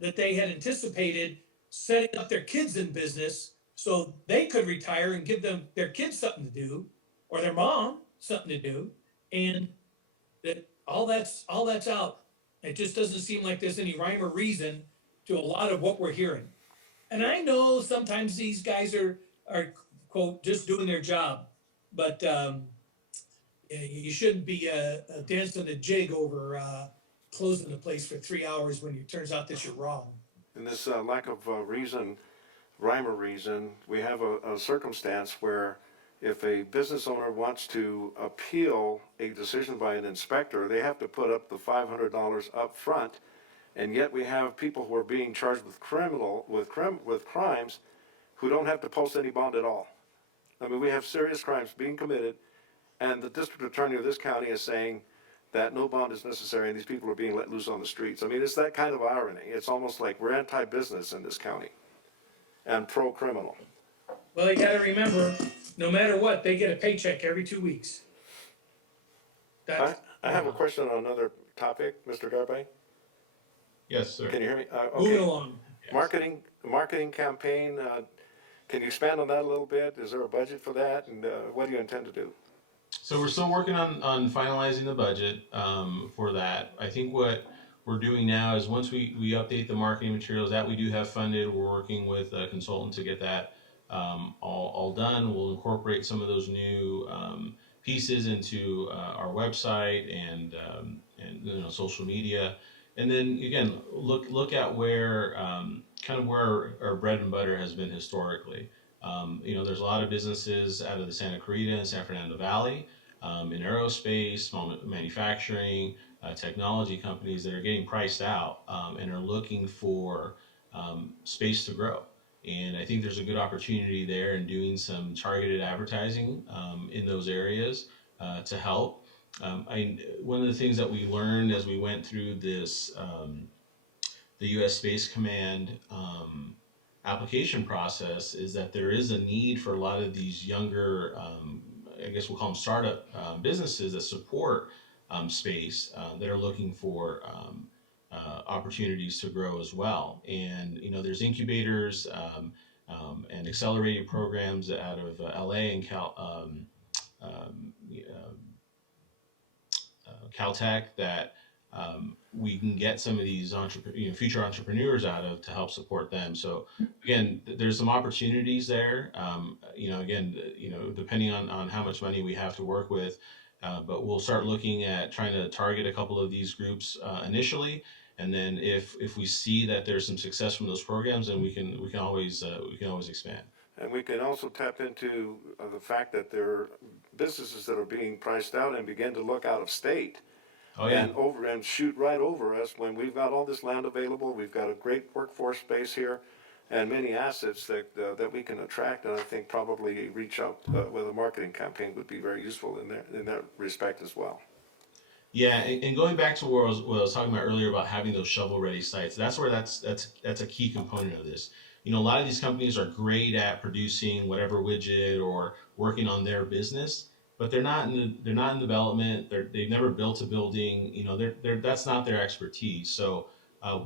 that they had anticipated setting up their kids in business so they could retire and give their kids something to do, or their mom something to do, and that all that's out. It just doesn't seem like there's any rhyme or reason to a lot of what we're hearing. And I know sometimes these guys are quote just doing their job, but Yeah, you shouldn't be dancing a jig over closing the place for 3 hours when it turns out that you're wrong. In this lack of rhyme or reason, we have a circumstance where if a business owner wants to appeal a decision by an inspector, they have to put up the $500 up front, and yet we have people who are being charged with crimes who don't have to post any bond at all. I mean, we have serious crimes being committed, and the district attorney of this county is saying that no bond is necessary and these people are being let loose on the streets. I mean, it's that kind of irony. It's almost like we're anti-business in this county and pro-criminal. Well, you gotta remember, no matter what, they get a paycheck every 2 weeks. That's, I have a question on another topic, Mr. Garbe. Yes, sir. Can you hear me? moving Okay. along. Marketing campaign, can you expand on that a little bit? Is there a budget for that? And what do you intend to do? So we're still working on finalizing the budget for that. I think what we're doing now is once we update the marketing materials that we do have funded, we're working with a consultant to get that all done. We'll incorporate some of those new pieces into our website and social media, and then again look at where kind of where our bread and butter has been historically. There's a lot of businesses out of the Santa Clarita and San Fernando Valley in aerospace, small manufacturing, technology companies that are getting priced out and are looking for space to grow. And I think there's a good opportunity there in doing some targeted advertising in those areas to help. One of the things that we learned as we went through this, the U.S. Space Command application process, is that there is a need for a lot of these younger, I guess we'll call them startup businesses that support space that are looking for opportunities to grow as well. And there's incubators and accelerated programs out of LA and Caltech that we can get some of these future entrepreneurs out of to help support them. So again, there's some opportunities there. Depending on how much money we have to work with, but we'll start looking at trying to target a couple of these groups initially, and then if we see that there's some success from those programs, then we can always expand. And we can also tap into the fact that there are businesses that are being priced out and begin to look out of state. Oh yeah. And shoot right over us when we've got all this land available. We've got a great workforce base here, and many assets that we can attract. And I think probably reach out with a marketing campaign would be very useful in that respect as well. Yeah, and going back to what I was talking about earlier about having those shovel-ready sites, that's where that's a key component of this. A lot of these companies are great at producing whatever widget or working on their business, but they're not in development. They've never built a building. That's not their expertise. So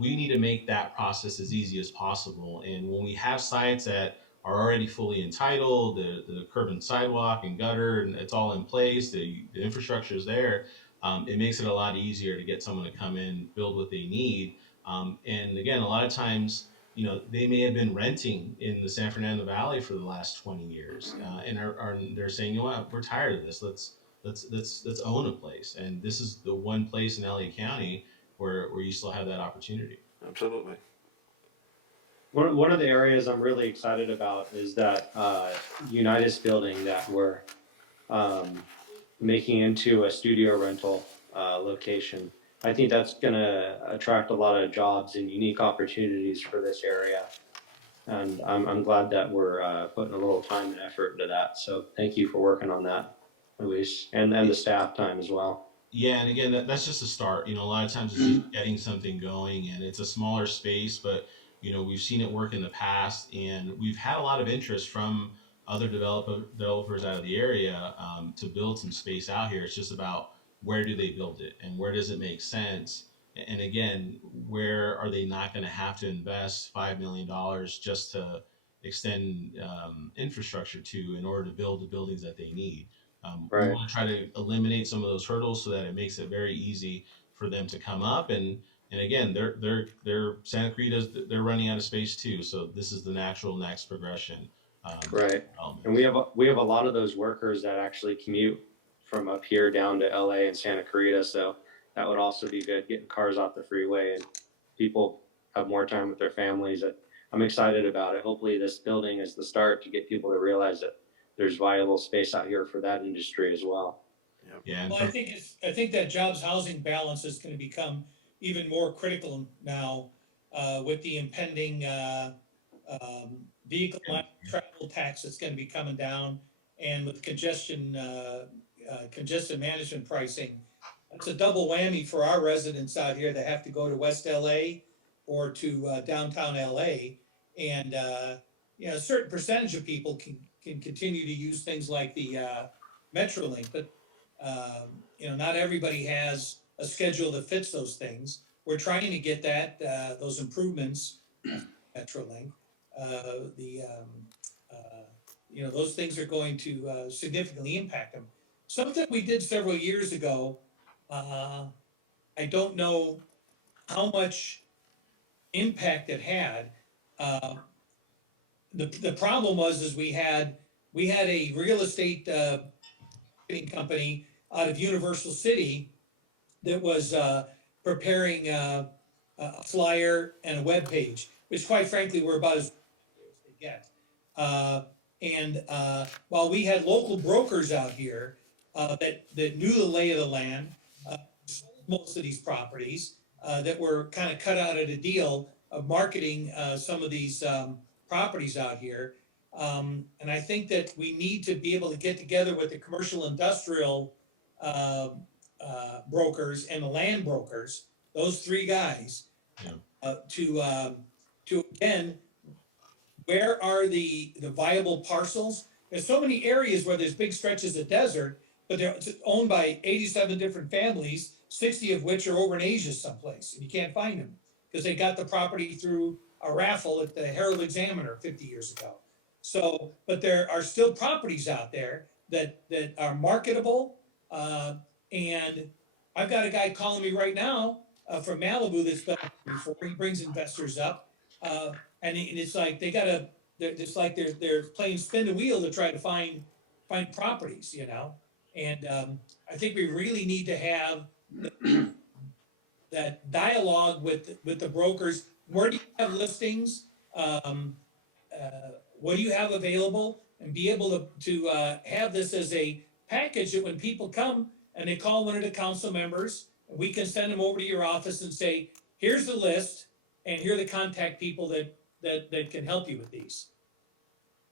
we need to make that process as easy as possible. And when we have sites that are already fully entitled, the curb and sidewalk and gutter, and it's all in place, the infrastructure is there, it makes it a lot easier to get someone to come in, build what they need. And again, a lot of times, they may have been renting in the San Fernando Valley for the last 20 years, and they're saying, what, we're tired of this. Let's own a place. And this is the one place in LA County where you still have that opportunity. Absolutely. One of the areas I'm really excited about is that Unitas building that we're making into a studio rental location. I think that's going to attract a lot of jobs and unique opportunities for this area. And I'm glad that we're putting a little time and effort into that. So thank you for working on that, Luis, and the staff time as well. Yeah, and again, that's just a start. A lot of times it's just getting something going, and it's a smaller space, but we've seen it work in the past, and we've had a lot of interest from other developers out of the area to build some space out here. It's just about where do they build it and where does it make sense? And again, where are they not going to have to invest $5 million just to extend infrastructure to in order to build the buildings that they need? Right. We want to try to eliminate some of those hurdles so that it makes it very easy for them to come up. And again, they're Santa Clarita's, they're running out of space too. So this is the natural next progression. Right. And we have a lot of those workers that actually commute from up here down to LA and Santa Clarita. So that would also be good, getting cars off the freeway and people have more time with their families. I'm excited about it. Hopefully this building is the start to get people to realize that there's viable space out here for that industry as well. Yeah. And Well, I think that jobs housing balance is gonna become even more critical now, with the impending, vehicle travel tax that's gonna be coming down, and with congestion management pricing. It's a double whammy for our residents out here that have to go to West LA or to, downtown LA. And, a certain percentage of people can continue to use things like the, MetroLink, but, not everybody has a schedule that fits those things. We're trying to get those improvements, MetroLink. Those things are going to significantly impact them. Something we did several years ago, I don't know how much impact it had. The problem was we had a real estate marketing company out of Universal City that was preparing a flyer and a web page, which quite frankly were about as they get. While we had local brokers out here that knew the lay of the land, sold most of these properties, that were kind of cut out at a deal of marketing some of these properties out here. And I think that we need to be able to get together with the commercial industrial brokers and the land brokers, those three guys, to again, where are the viable parcels? There's so many areas where there's big stretches of desert, but they're owned by 87 different families, 60 of which are over in Asia someplace, and you can't find them because they got the property through a raffle at the Herald Examiner 50 years ago. So, but there are still properties out there that are marketable, and I've got a guy calling me right now from Malibu that's been before. He brings investors up, and it's like they're playing spin the wheel to try to find properties, And I think we really need to have that dialogue with the brokers. Where do you have listings? What do you have available? And be able to have this as a package that when people come and they call one of the council members, we can send them over to your office and say, here's the list, and here are the contact people that can help you with these.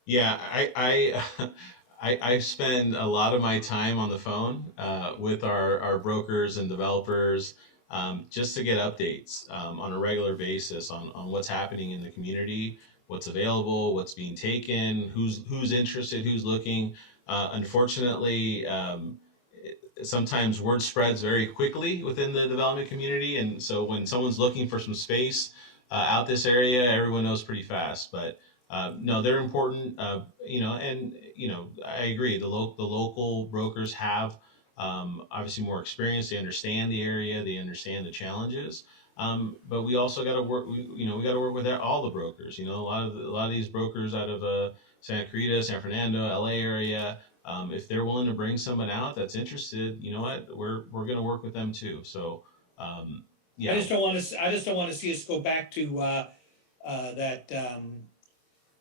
Yeah, I spend a lot of my time on the phone with our brokers and developers just to get updates on a regular basis on what's happening in the community, what's available, what's being taken, who's interested, who's looking. Unfortunately, sometimes word spreads very quickly within the development community, and so when someone's looking for some space out this area, everyone knows pretty fast. But no, they're important. I agree. The local brokers have obviously more experience. They understand the area. They understand the challenges. But we also got to work. We got to work with all the brokers. A lot of these brokers out of Santa Clarita, San Fernando, LA area. If they're willing to bring someone out that's interested, you know what? We're going to work with them too. So yeah. I just don't want to see us go back to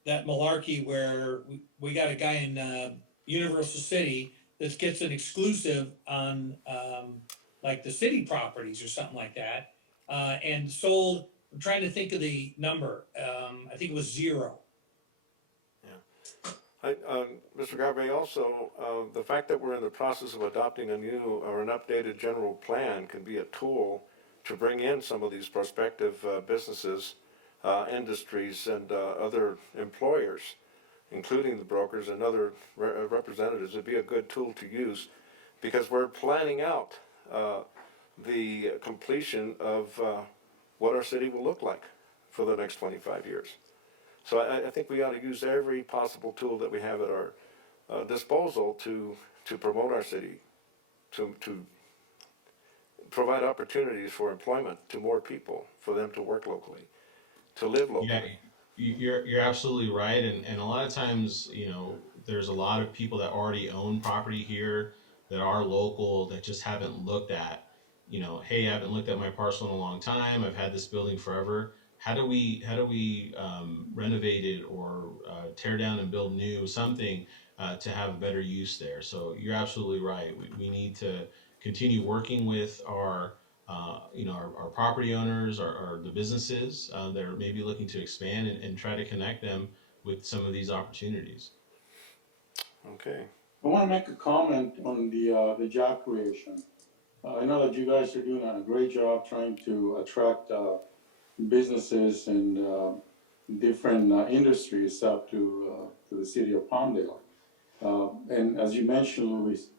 that malarkey where we got a guy in Universal City that gets an exclusive on like the city properties or something like that, and sold. I'm trying to think of the number. I think it was 0. Mr. Garvey, also, the fact that we're in the process of adopting a new or an updated general plan can be a tool to bring in some of these prospective businesses, industries, and other employers, including the brokers and other representatives. It'd be a good tool to use because we're planning out the completion of what our city will look like for the next 25 years. So I think we ought to use every possible tool that we have at our disposal to promote our city, to provide opportunities for employment to more people, for them to work locally, to live locally. Yeah, you're absolutely right, and a lot of times, there's a lot of people that already own property here. that are local that just haven't looked at, you know, hey, I haven't looked at my parcel in a long time. I've had this building forever. How do we renovate it or tear down and build new something to have a better use there? So you're absolutely right. We need to continue working with our our property owners, or the businesses that are maybe looking to expand, and try to connect them with some of these opportunities. Okay. I want to make a comment on the job creation. I know that you guys are doing a great job trying to attract businesses and different industries up to the city of Palmdale. And as you mentioned, Luis,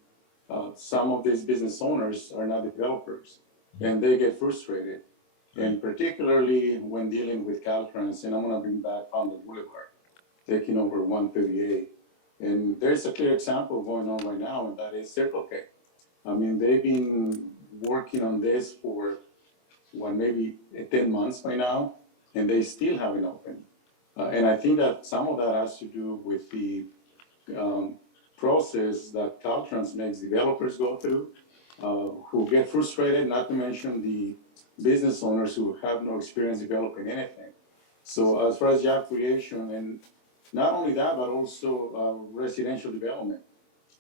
some of these business owners are not developers, and they get frustrated. And particularly when dealing with Caltrans, and I'm gonna bring back Palmdale Boulevard, taking over 138. And there's a clear example going on right now, and that is Circle K. I mean, they've been working on this for, maybe 10 months by now, and they still haven't opened. And I think that some of that has to do with the um, process that Caltrans makes developers go through, who get frustrated, not to mention the business owners who have no experience developing anything. So as far as job creation, and not only that, but also residential development.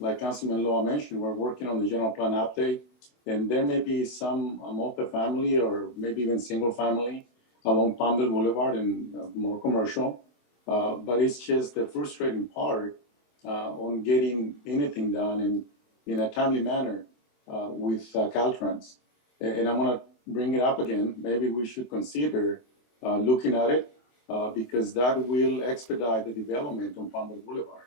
Like Councilman Loa mentioned, we're working on the general plan update, and there may be some multifamily or maybe even single family along Palmdale Boulevard and more commercial. But it's just the frustrating part on getting anything done in a timely manner with Caltrans. And I want to bring it up again. Maybe we should consider looking at it because that will expedite the development on Palmdale Boulevard.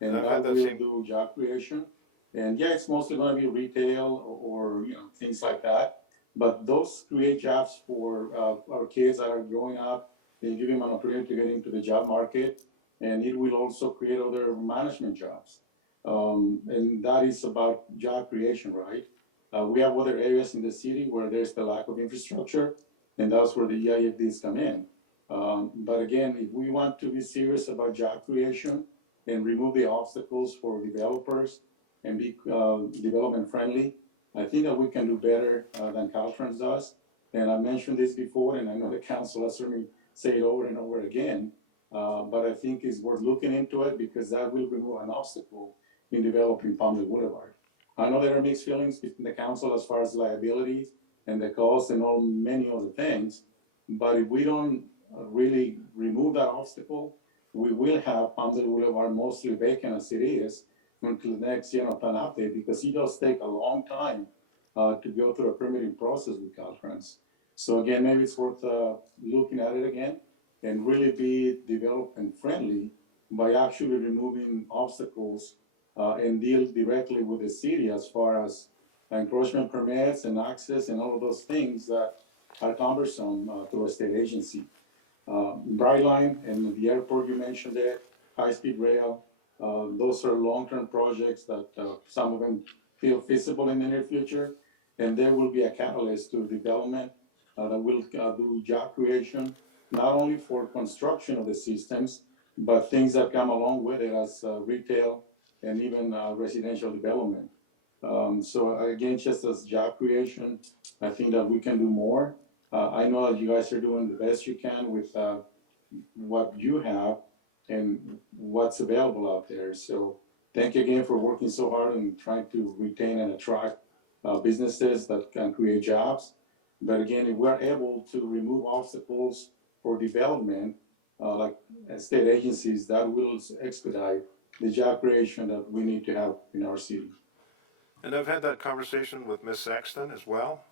And I've that had that will same- do job creation. And yeah, it's mostly going to be retail or things like that. But those create jobs for our kids that are growing up. They give them an opportunity to get into the job market, and it will also create other management jobs. And that is about job creation, right? We have other areas in the city where there's the lack of infrastructure, and that's where the Eifds come in. But again, if we want to be serious about job creation and remove the obstacles for developers and be development friendly, I think that we can do better than Caltrans does. And I mentioned this before, and I know the council has certainly said it over and over again. But I think it's worth looking into it because that will remove an obstacle in developing Palmdale Boulevard. I know there are mixed feelings between the council as far as liability and the cost and all many other things. But if we don't really remove that obstacle, we will have Palmdale Boulevard mostly vacant as it is until the next plan update, because it does take a long time to go through a permitting process with Caltrans. So again, maybe it's worth looking at it again and really be development friendly by actually removing obstacles and deal directly with the city as far as encroachment permits and access and all of those things that are cumbersome through a state agency. Brightline and the airport you mentioned there, high-speed rail, those are long-term projects that some of them feel feasible in the near future. And there will be a catalyst to development that will do job creation, not only for construction of the systems, but things that come along with it as retail and even residential development. So again, just as job creation, I think that we can do more. I know that you guys are doing the best you can with what you have and what's available out there. So thank you again for working so hard and trying to retain and attract businesses that can create jobs. But again, if we're able to remove obstacles for development, like state agencies, that will expedite the job creation that we need to have in our city. And I've had that conversation with Ms. Saxton as well,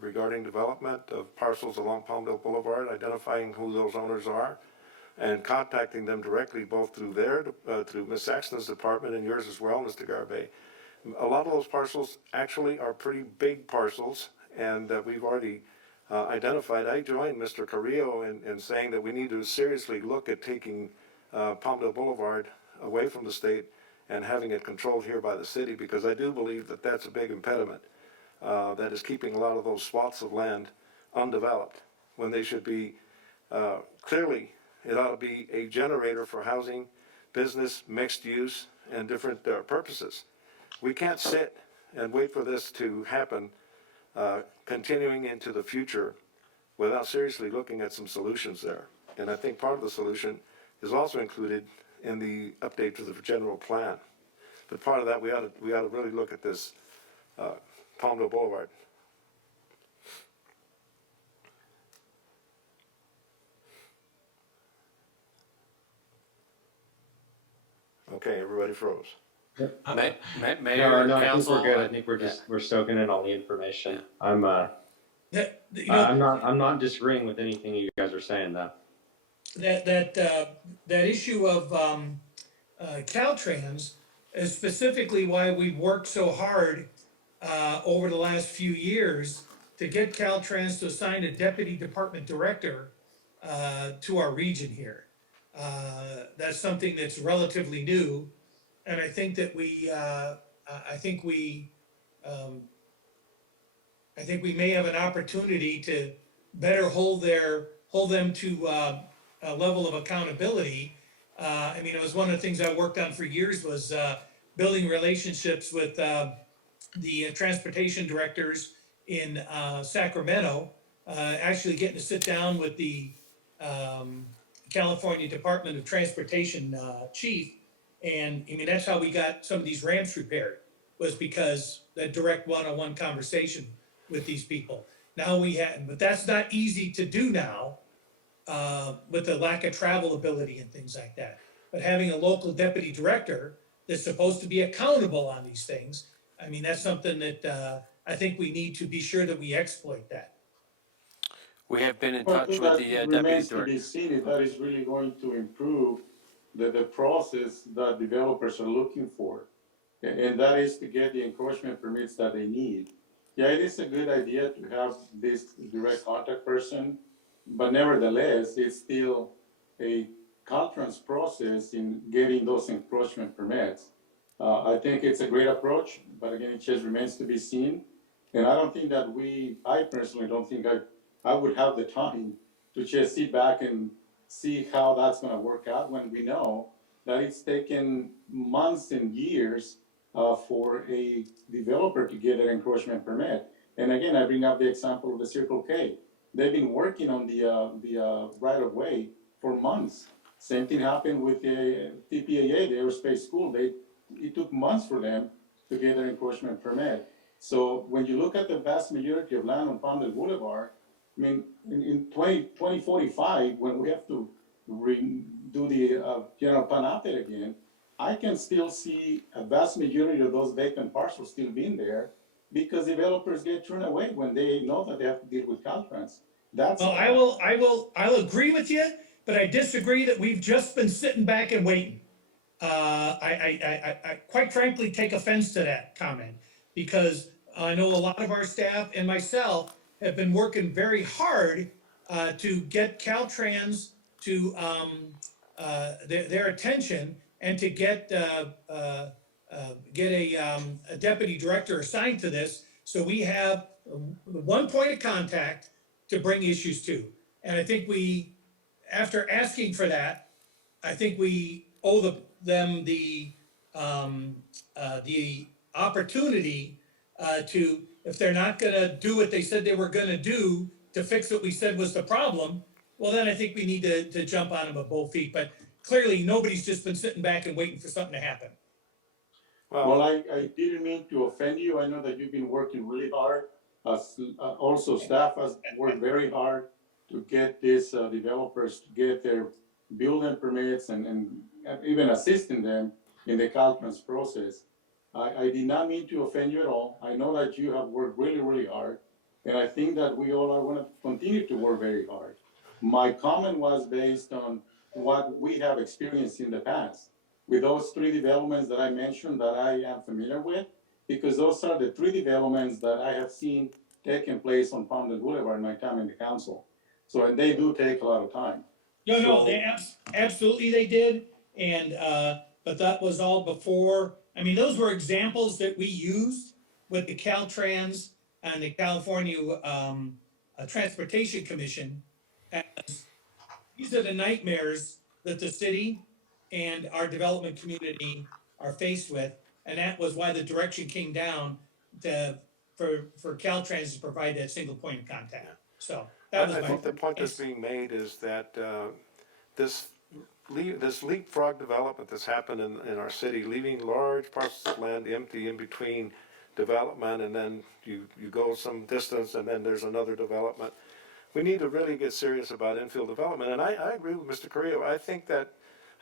regarding development of parcels along Palmdale Boulevard, identifying who those owners are, and contacting them directly, both through through Ms. Saxton's department and yours as well, Mr. Garbe. A lot of those parcels actually are pretty big parcels, and we've already identified. I joined Mr. Carrillo in saying that we need to seriously look at taking Palmdale Boulevard away from the state and having it controlled here by the city, because I do believe that that's a big impediment that is keeping a lot of those swaths of land undeveloped, when they should be clearly, it ought to be a generator for housing, business, mixed use, and different purposes. We can't sit and wait for this to happen, continuing into the future without seriously looking at some solutions there. And I think part of the solution is also included in the update to the general plan. But part of that, we ought to really look at this Palmdale Boulevard. Okay, everybody froze. Mayor, No, I think council. we're good. I think we're soaking in all the information. I'm not disagreeing with anything you guys are saying though. That issue of Caltrans is specifically why we've worked so hard over the last few years to get Caltrans to assign a deputy department director to our region here. That's something that's relatively new, and I think that we may have an opportunity to better hold them to a level of accountability. I mean, it was one of the things I worked on for years was building relationships with the transportation directors in Sacramento, actually getting to sit down with the California Department of Transportation chief. And I mean, that's how we got some of these ramps repaired, was because that direct one-on-one conversation with these people. Now but that's not easy to do now with the lack of travel ability and things like that. But having a local deputy director that's supposed to be accountable on these things, I mean, that's something that I think we need to be sure that we exploit that. We have been in Well, I touch think with that the deputy remains to director. be seen if that is really going to improve the process that developers are looking for. And that is to get the encroachment permits that they need. Yeah, it is a good idea to have this direct contact person, but nevertheless, it's still a Caltrans process in getting those encroachment permits. I think it's a great approach, but again, it just remains to be seen. And I don't think that I personally don't think I would have the time to just sit back and see how that's gonna work out when we know that it's taken months and years for a developer to get an encroachment permit. And again, I bring up the example of the Circle K. They've been working on the right of way for months. Same thing happened with the TPAA, the aerospace school. It took months for them to get an encroachment permit. So when you look at the vast majority of land on Palmdale Boulevard, I mean, in 2045, when we have to do the general plan update again, I can still see a vast majority of those vacant parcels still being there because developers get turned away when they know that they have to deal with Caltrans. Well, I'll agree with you, but I disagree that we've just been sitting back and waiting. I quite frankly take offense to that comment, because I know a lot of our staff and myself have been working very hard to get Caltrans to their attention and to get a deputy director assigned to this, so we have one point of contact to bring issues to. And I think after asking for that, I think we owe them the opportunity to, if they're not gonna do what they said they were gonna do to fix what we said was the problem, well, then I think we need to jump on them with both feet. But clearly, nobody's just been sitting back and waiting for something to happen. Well, I didn't mean to offend you. I know that you've been working really hard. Also, staff has worked very hard to get these developers to get their building permits and even assisting them in the Caltrans process. I did not mean to offend you at all. I know that you have worked really, really hard. And I think that we all are going to continue to work very hard. My comment was based on what we have experienced in the past with those three developments that I mentioned that I am familiar with, because those are the three developments that I have seen taking place on Palmdale Boulevard in my time in the council. So, and they do take a lot of time. No, they absolutely they did. And, but that was all before, I mean, those were examples that we used with the Caltrans and the California Transportation Commission. These are the nightmares that the city and our development community are faced with. And that was why the direction came down for Caltrans to provide that single point of contact. So that was I my. think the point that's being made is that this this leapfrog development that's happened in our city, leaving large parcels of land empty in between development, and then you go some distance and then there's another development. We need to really get serious about infill development, and I agree with Mr. Carrillo. I think that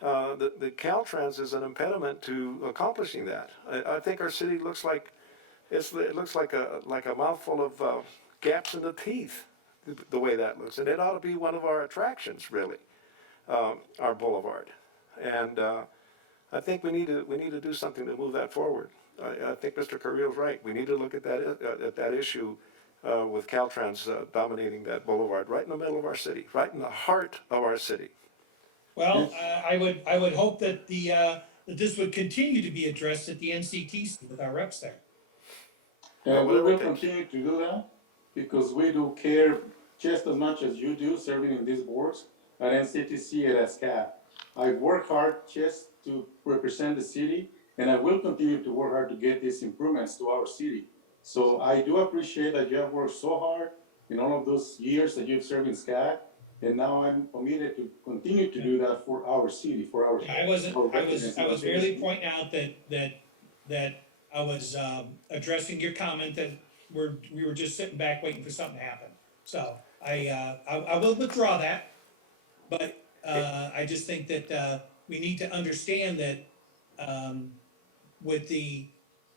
the Caltrans is an impediment to accomplishing that. I think our city looks like it looks like a mouthful of gaps in the teeth, the way that looks, and it ought to be one of our attractions, really, our boulevard. And I think we need to do something to move that forward. I think Mr. Carrillo's right. We need to look at that issue with Caltrans dominating that boulevard right in the middle of our city, right in the heart of our city. Well, I would hope that that this would continue to be addressed at the NCTC with our reps there. And we will continue to do that because we do care just as much as you do serving in these boards at NCTC and at SCAD. I work hard just to represent the city, and I will continue to work hard to get these improvements to our city. So I do appreciate that you have worked so hard in all of those years that you've served in SCAD, and now I'm committed to continue to do that for our city, for our. I was merely pointing out that I was addressing your comment that we were just sitting back waiting for something to happen. So I will withdraw that, but I just think that we need to understand that with the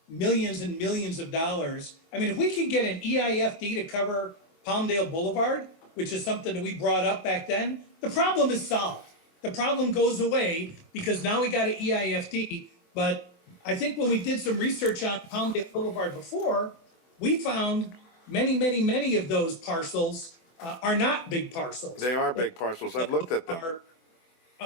millions and millions of dollars, I mean, if we could get an EIFD to cover Palmdale Boulevard, which is something that we brought up back then, the problem is solved. The problem goes away because now we got an EIFD. But I think when we did some research on Palmdale Boulevard before, we found many of those parcels are not big parcels. They are big parcels. I've looked at them.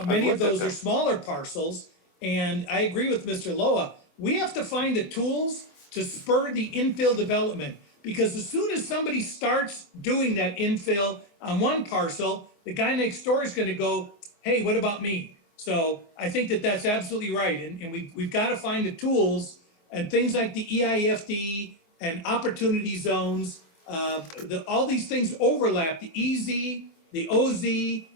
Many of those are smaller parcels, and I agree with Mr. Loa. We have to find the tools to spur the infill development, because as soon as somebody starts doing that infill on one parcel, the guy next door is gonna go, hey, what about me? So I think that that's absolutely right, and we've gotta find the tools and things like the EIFD and opportunity zones. All these things overlap, the EZ, the OZ,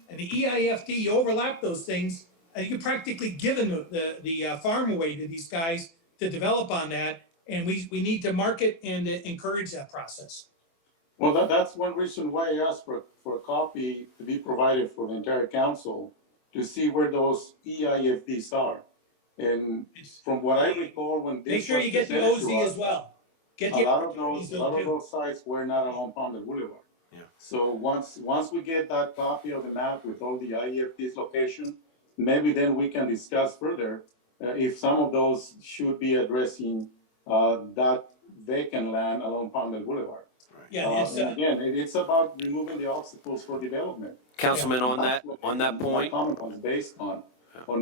and the EIFD, you overlap those things, and you practically given the farm away to these guys to develop on that, and we need to market and encourage that process. Well, that's one reason why I asked for a copy to be provided for the entire council to see where those EIFDs are. And from what I recall, when this Make sure you get the OZ as well. A lot of those sites were not along Palmdale Boulevard. Yeah. So once we get that copy of the map with all the IEFD's location, maybe then we can discuss further if some of those should be addressing that vacant land along Palmdale Boulevard. Yeah, And again, it's about removing the obstacles for development. Councilman, on that point. My comment was based on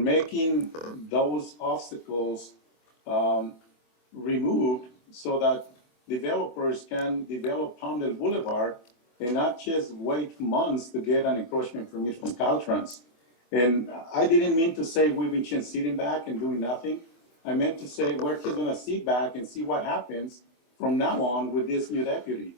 making those obstacles removed so that developers can develop Palmdale Boulevard and not just wait months to get an encroachment permit from Caltrans. And I didn't mean to say we've been just sitting back and doing nothing. I meant to say we're just gonna sit back and see what happens from now on with this new deputy.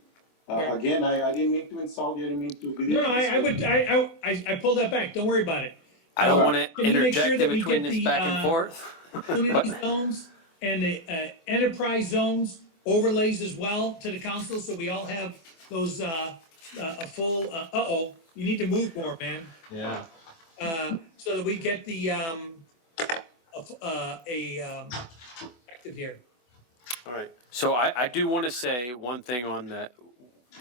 Again, I didn't mean to insult you, I didn't mean to be. No, I pulled that back, don't worry about it. I don't want to Can you make sure interject that in we between get this the, back and forth. Opportunity zones and the enterprise zones overlays as well to the council, so we all have those, a full, you need to move more, man. Yeah. So that we get the, active here. All right. So I do want to say one thing on that.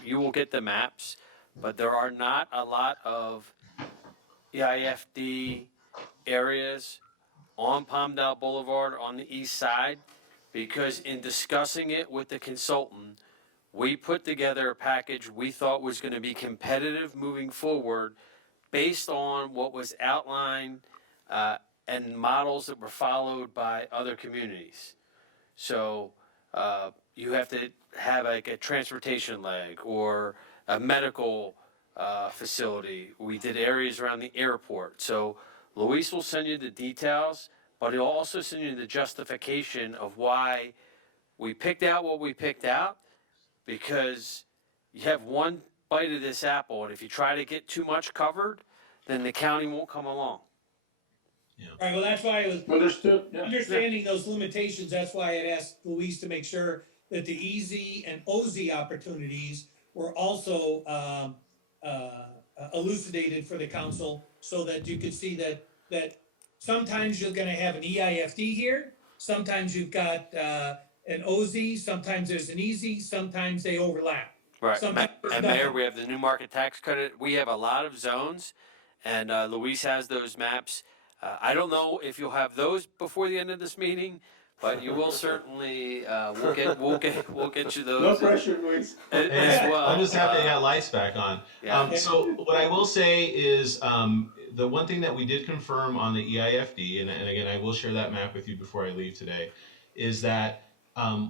You will get the maps, but there are not a lot of EIFD areas on Palmdale Boulevard on the east side, because in discussing it with the consultant, we put together a package we thought was going to be competitive moving forward based on what was outlined and models that were followed by other communities. So you have to have like a transportation leg or a medical facility. We did areas around the airport. So Luis will send you the details, but he'll also send you the justification of why we picked out what we picked out because you have one bite of this apple, and if you try to get too much covered, then the county won't come along. Right, well, that's why I was Understood, yeah. understanding those limitations, that's why I had asked Luis to make sure that the EZ and OZ opportunities were also, elucidated for the council, so that you could see that sometimes you're gonna have an EIFD here, sometimes you've got, an OZ, sometimes there's an EZ, sometimes they overlap. Right, Sometimes there's and Mayor, nothing. we have the new market tax credit. We have a lot of zones, and Luis has those maps. I don't know if you'll have those before the end of this meeting, but you will certainly. We'll get you those. No pressure, Luis. As well. I'm just happy I got lights back on. Yeah. So what I will say is the one thing that we did confirm on the EIFD, and again, I will share that map with you before I leave today, is that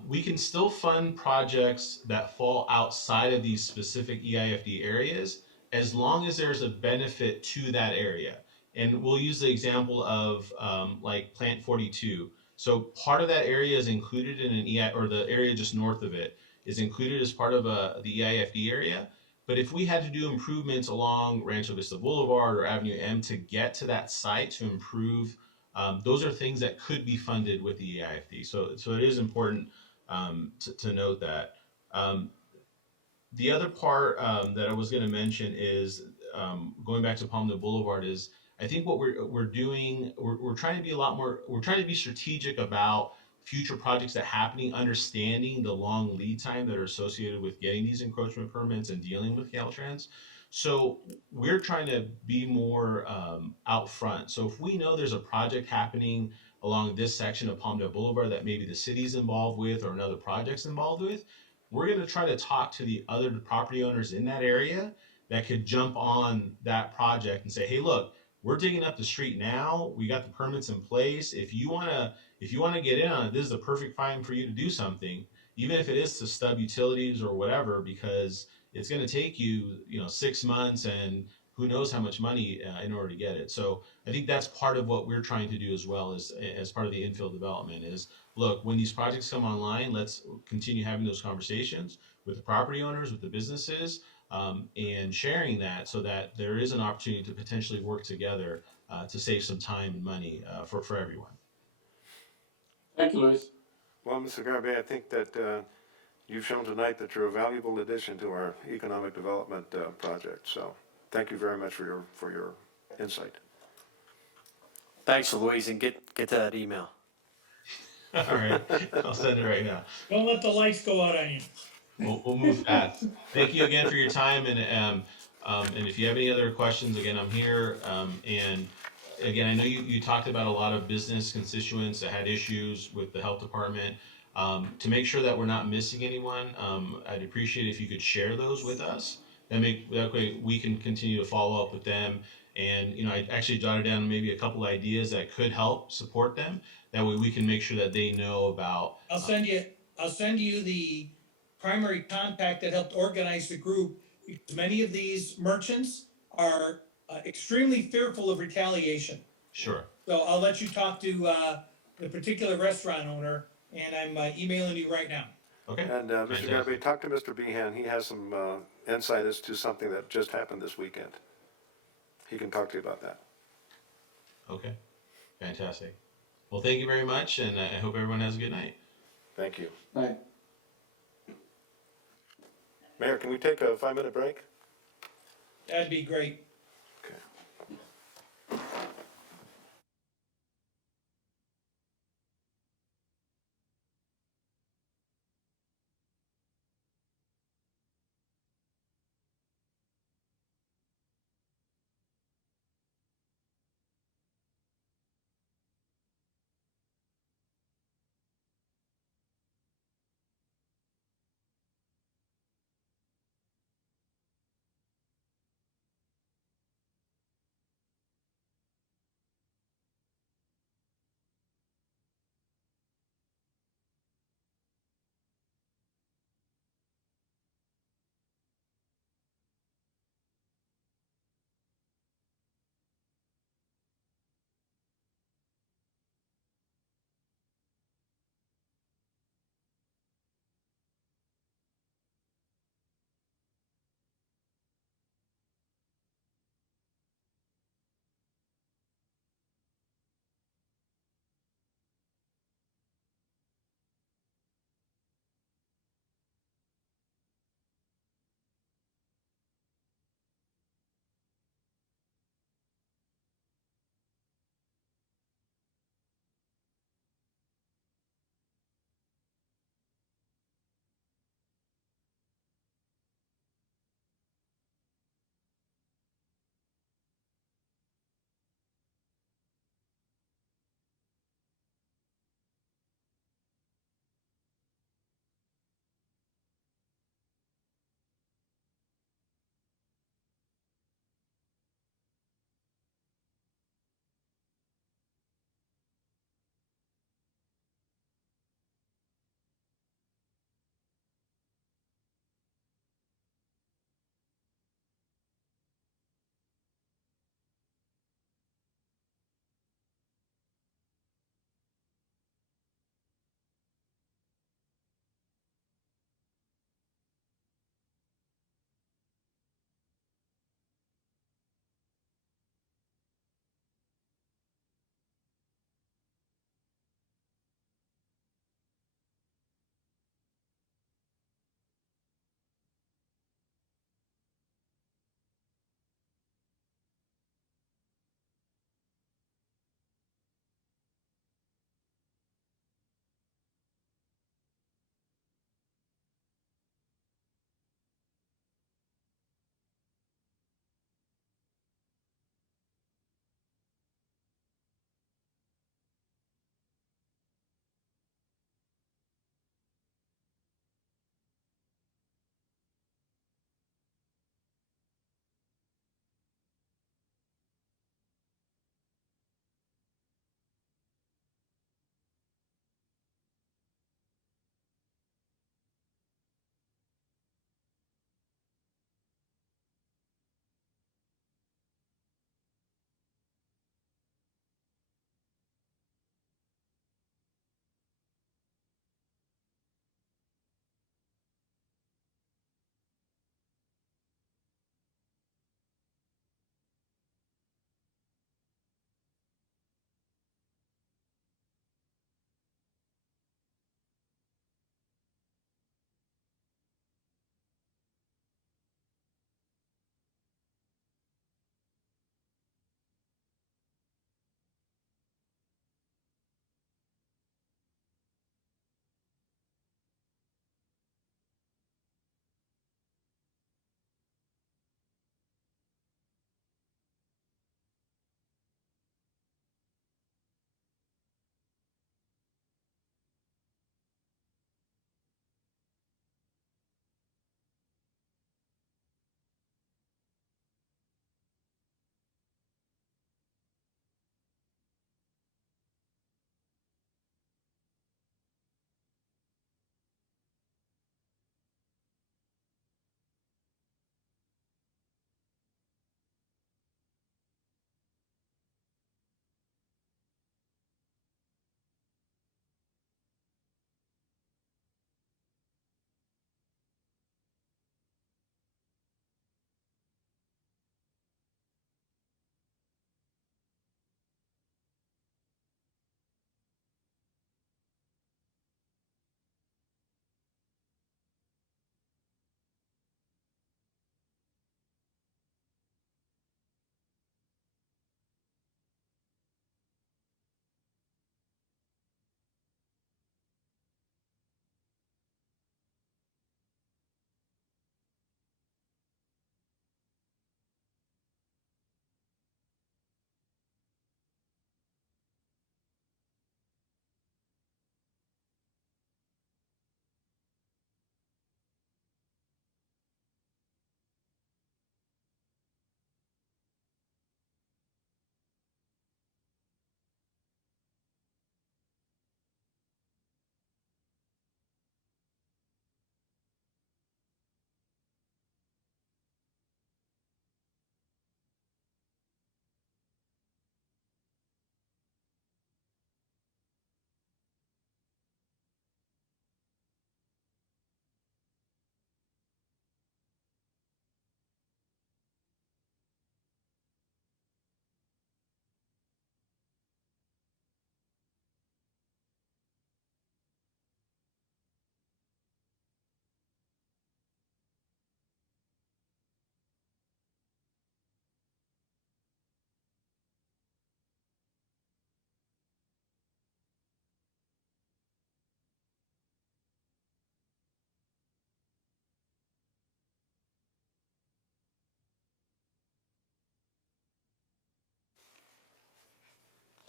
we can still fund projects that fall outside of these specific EIFD areas as long as there's a benefit to that area. And we'll use the example of like Plant 42. So part of that area is included in an EI, or the area just north of it is included as part of the EIFD area. But if we had to do improvements along Rancho Vista Boulevard or Avenue M to get to that site to improve, those are things that could be funded with the EIFD. So it is important to note that. The other part that I was going to mention is going back to Palmdale Boulevard is I think what we're doing, we're trying to be a lot more, we're trying to be strategic about future projects that are happening, understanding the long lead time that are associated with getting these encroachment permits and dealing with Caltrans. So we're trying to be more out front. So if we know there's a project happening along this section of Palmdale Boulevard that maybe the city's involved with or another project's involved with, we're going to try to talk to the other property owners in that area that could jump on that project and say, hey, look, we're digging up the street now. We got the permits in place. If you want to get in on it, this is the perfect time for you to do something, even if it is to stub utilities or whatever, because it's going to take you, 6 months and who knows how much money in order to get it. So I think that's part of what we're trying to do as well as part of the infill development is, look, when these projects come online, let's continue having those conversations with the property owners, with the businesses, and sharing that so that there is an opportunity to potentially work together to save some time and money for everyone. Thank you, Luis. Well, Mr. Garbe, I think that you've shown tonight that you're a valuable addition to our economic development project. So thank you very much for your insight. Thanks, Luis, and get to that email. All right, I'll send it right now. Don't let the lights go out on you. We'll move fast. Thank you again for your time, and if you have any other questions, again, I'm here. And again, I know you talked about a lot of business constituents that had issues with the health department. To make sure that we're not missing anyone, I'd appreciate if you could share those with us. That way we can continue to follow up with them. And I actually jotted down maybe a couple ideas that could help support them. That way we can make sure that they know about. I'll send you the primary contact that helped organize the group, because many of these merchants are extremely fearful of retaliation. Sure. So I'll let you talk to the particular restaurant owner, and I'm emailing you right now. Okay. And Mr. Fantastic. Garbe, talk to Mr. Behan. He has some insight as to something that just happened this weekend. He can talk to you about that. Okay. Fantastic. Well, thank you very much, and I hope everyone has a good night. Thank you. Bye. Mayor, can we take a 5-minute break? That'd be great.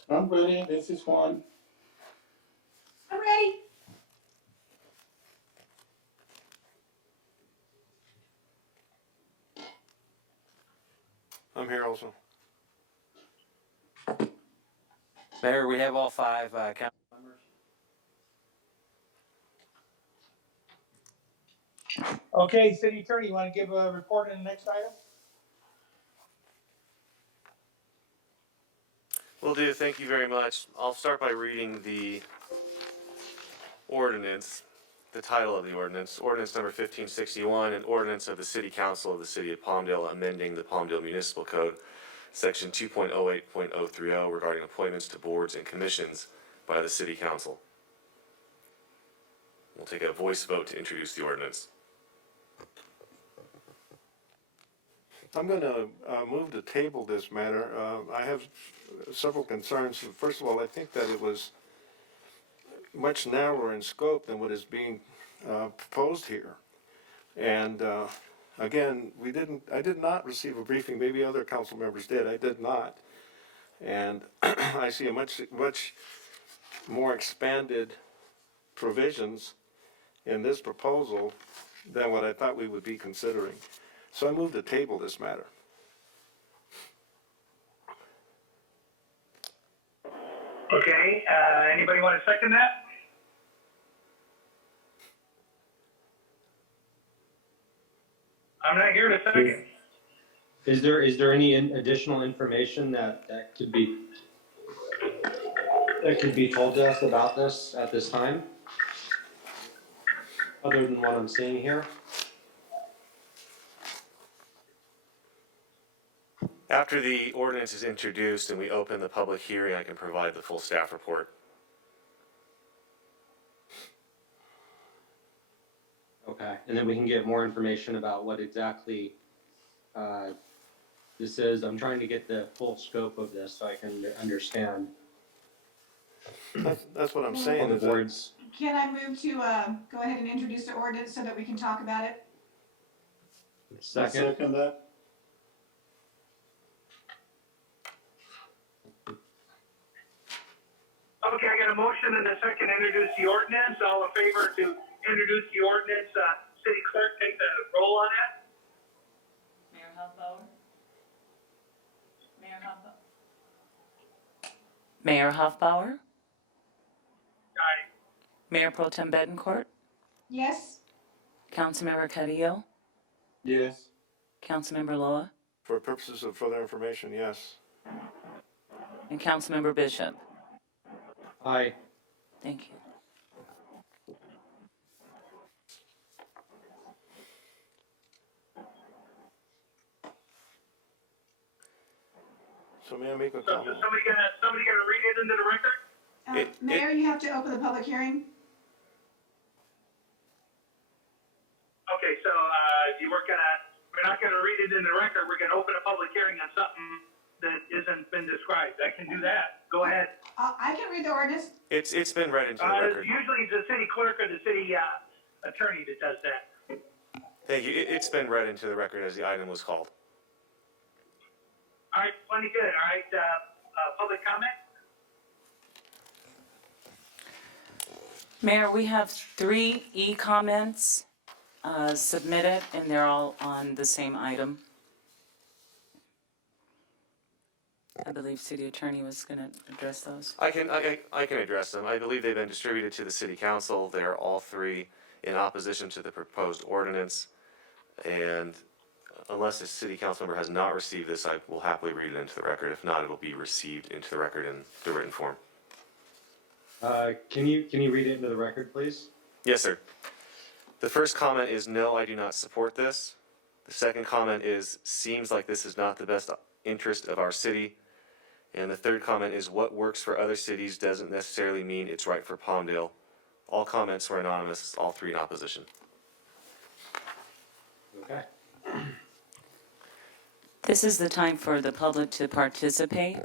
I'm ready, this is Juan. I'm ready. I'm here also. Mayor, we have all five council members. Okay, city attorney, you wanna give a report on the next item? Will do, thank you very much. I'll start by reading the ordinance, the title of the ordinance, ordinance number 1561, an ordinance of the City Council of the City of Palmdale amending the Palmdale Municipal Code, section 2.08.030 regarding appointments to boards and commissions by the City Council. We'll take a voice vote to introduce the ordinance. I'm going to move to table this matter. I have several concerns. First of all, I think that it was much narrower in scope than what is being proposed here. And again, I did not receive a briefing. Maybe other council members did. I did not. And I see a much more expanded provisions in this proposal than what I thought we would be considering. So I move to table this matter. Okay, anybody want to second that? I'm not here to second. Is there any additional information that could be told to us about this at this time? Other than what I'm seeing here? After the ordinance is introduced and we open the public hearing, I can provide the full staff report. Okay, and then we can get more information about what exactly this is. I'm trying to get the full scope of this so I can understand That's what I'm all saying. the Is that boards. Can I move to, go ahead and introduce the ordinance so that we can talk about it? Second. Second that. Okay, I got a motion and a second to introduce the ordinance. All in favor to introduce the ordinance, city clerk, take the roll on that. Mayor Huffbauer? Mayor Huffbauer? Mayor Huffbauer? Aye. Mayor Pro Tem Betancourt? Yes? Councilmember Carrillo? Yes. Councilmember Loa? for purposes of further information, yes. And Councilmember Bishop? Aye. Thank you. So may I make a So comment? somebody gonna read it into the record? Mayor, you have to open the public hearing. Okay, so, we're not gonna read it in the record, we're gonna open a public hearing on something that isn't been described. I can do that. Go ahead. I can read the ordinance. It's been read into the record. Usually it's the city clerk or the city, attorney that does that. Thank you. It's been read into the record as the item was called. All right, plenty good. All right, public comment? Mayor, we have 3 e-comments submitted, and they're all on the same item. I believe city attorney was going to address those. I can address them. I believe they've been distributed to the city council. They are all 3 in opposition to the proposed ordinance. And unless a city council member has not received this, I will happily read it into the record. If not, it will be received into the record in the written form. Can you read it into the record, please? Yes, sir. The first comment is no, I do not support this. The second comment is seems like this is not the best interest of our city. And the third comment is what works for other cities doesn't necessarily mean it's right for Palmdale. All comments were anonymous, all 3 in opposition. Okay. This is the time for the public to participate.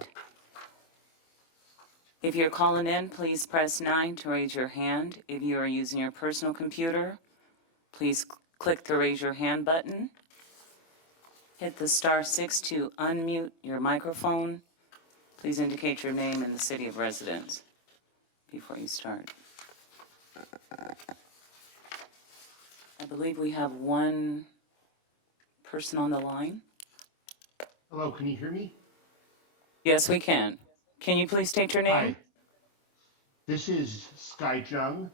If you're calling in, please press 9 to raise your hand. If you are using your personal computer, please click the raise your hand button. Hit the *6 to unmute your microphone. Please indicate your name and the city of residence before you start. I believe we have one person on the line. Hello, can you hear me? Yes, we can. Can you please state your name? Hi, this is Sky Jung.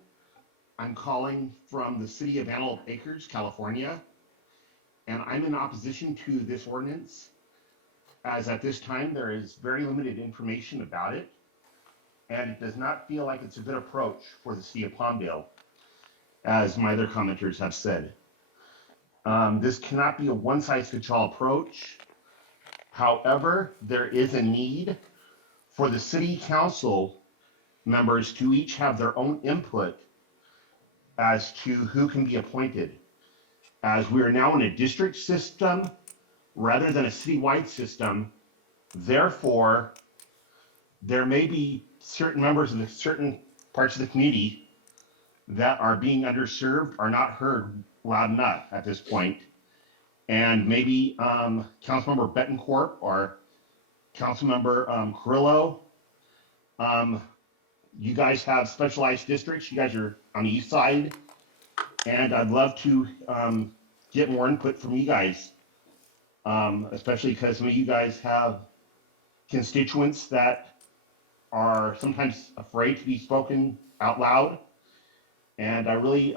I'm calling from the city of Antelope Acres, California, and I'm in opposition to this ordinance, as at this time there is very limited information about it, and it does not feel like it's a good approach for the city of Palmdale, as my other commenters have said. This cannot be a one-size-fits-all approach. However, there is a need for the city council members to each have their own input as to who can be appointed. As we are now in a district system rather than a citywide system, therefore, there may be certain members of the certain parts of the community that are being underserved are not heard loud enough at this point. And maybe Councilmember Betancourt or Councilmember Carrillo, you guys have specialized districts. You guys are on the east side, and I'd love to get more input from you guys, especially because some of you guys have constituents that are sometimes afraid to be spoken out loud. And I really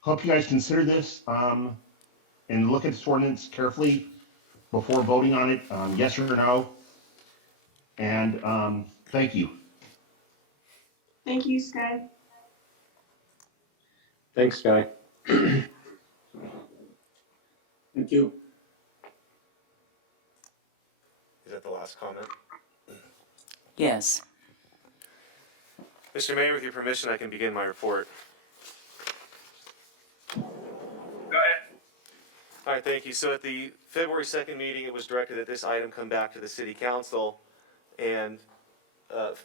hope you guys consider this and look at this ordinance carefully before voting on it, yes or no. And thank you. Thank you, Sky. Thanks, Guy. Thank you. Is that the last comment? Yes. Mr. Mayor, with your permission, I can begin my report. Go ahead. All right, thank you. So at the February 2nd meeting, it was directed that this item come back to the city council and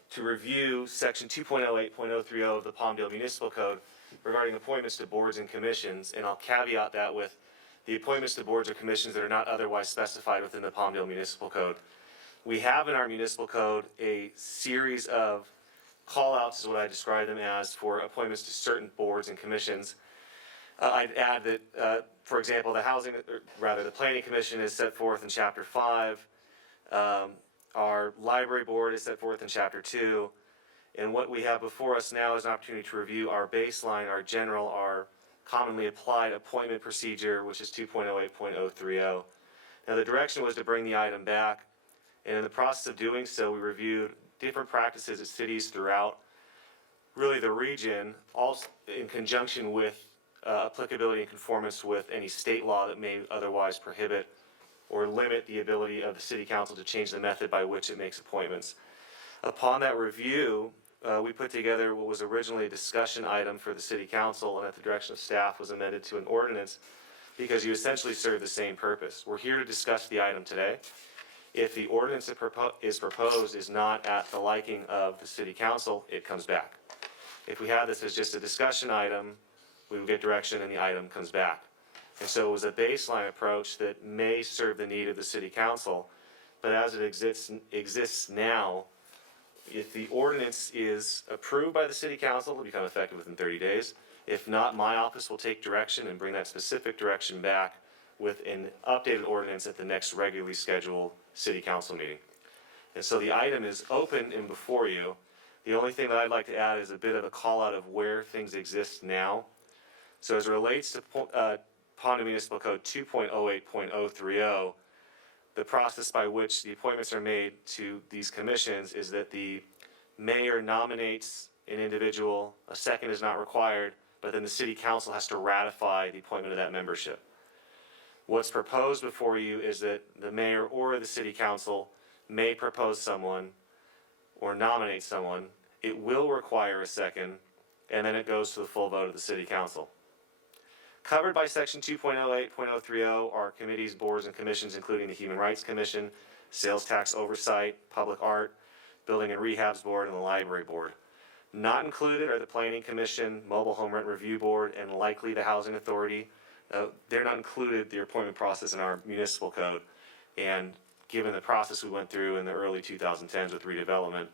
to review section 2.08.030 of the Palmdale Municipal Code regarding appointments to boards and commissions. And I'll caveat that with the appointments to boards or commissions that are not otherwise specified within the Palmdale Municipal Code. We have in our municipal code a series of call-outs, is what I describe them as, for appointments to certain boards and commissions. I'd add that, for example, the Planning Commission is set forth in Chapter 5. Our Library Board is set forth in Chapter 2. And what we have before us now is an opportunity to review our baseline, our commonly applied appointment procedure, which is 2.08.030. Now, the direction was to bring the item back, and in the process of doing so, we reviewed different practices at cities throughout really the region, all in conjunction with applicability and conformance with any state law that may otherwise prohibit or limit the ability of the city council to change the method by which it makes appointments. Upon that review, we put together what was originally a discussion item for the city council, and at the direction of staff was amended to an ordinance because you essentially serve the same purpose. We're here to discuss the item today. If the ordinance that is proposed is not at the liking of the city council, it comes back. If we have this as just a discussion item, we will get direction and the item comes back. And so it was a baseline approach that may serve the need of the city council, but as it exists now, if the ordinance is approved by the city council, it'll become effective within 30 days. If not, my office will take direction and bring that specific direction back with an updated ordinance at the next regularly scheduled city council meeting. And so the item is open and before you. The only thing that I'd like to add is a bit of a call out of where things exist now. So as it relates to Palmdale Municipal Code 2.08.030, the process by which the appointments are made to these commissions is that the mayor nominates an individual, a second is not required, but then the city council has to ratify the appointment of that membership. What's proposed before you is that the mayor or the city council may propose someone or nominate someone. It will require a second, and then it goes to the full vote of the city council. Covered by section 2.08.030 are committees, boards, and commissions, including the Human Rights Commission, Sales Tax Oversight, Public Art, Building and Rehabs Board, and the Library Board. Not included are the Planning Commission, Mobile Home Rent Review Board, and likely the Housing Authority. They're not included, the appointment process in our municipal code, and given the process we went through in the early 2010s with redevelopment,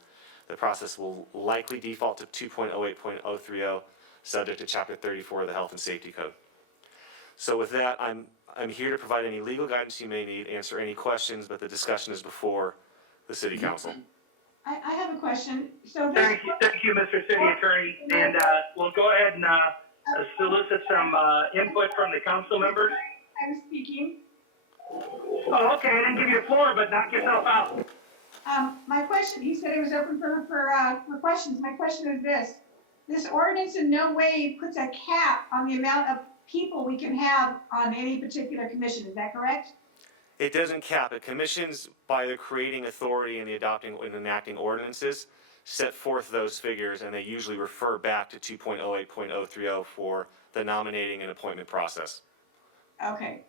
the process will likely default to 2.08.030, subject to Chapter 34 of the Health and Safety Code. So with that, I'm here to provide any legal guidance you may need, answer any questions, but the discussion is before the City Council. I have a question. So this. Thank you, Mr. City Attorney, and, we'll go ahead and, solicit some, input from the council members. I'm speaking. Oh, okay, I didn't give you the floor, but knock yourself out. My question, he said it was open for questions. My question is this. This ordinance in no way puts a cap on the amount of people we can have on any particular commission. Is that correct? It doesn't cap it. Commissions, by their creating authority and the adopting and enacting ordinances, set forth those figures, and they usually refer back to 2.08.030 for the nominating and appointment process. Okay,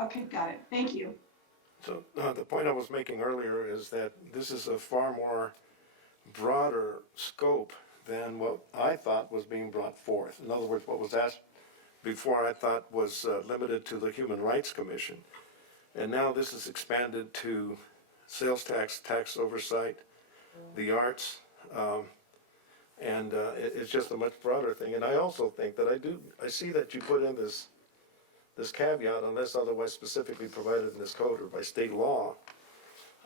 okay, got it. Thank you. So the point I was making earlier is that this is a far more broader scope than what I thought was being brought forth. In other words, what was asked before I thought was limited to the Human Rights Commission. And now this is expanded to sales tax, tax oversight, the arts, and it's just a much broader thing. And I also think that I see that you put in this caveat, unless otherwise specifically provided in this code or by state law.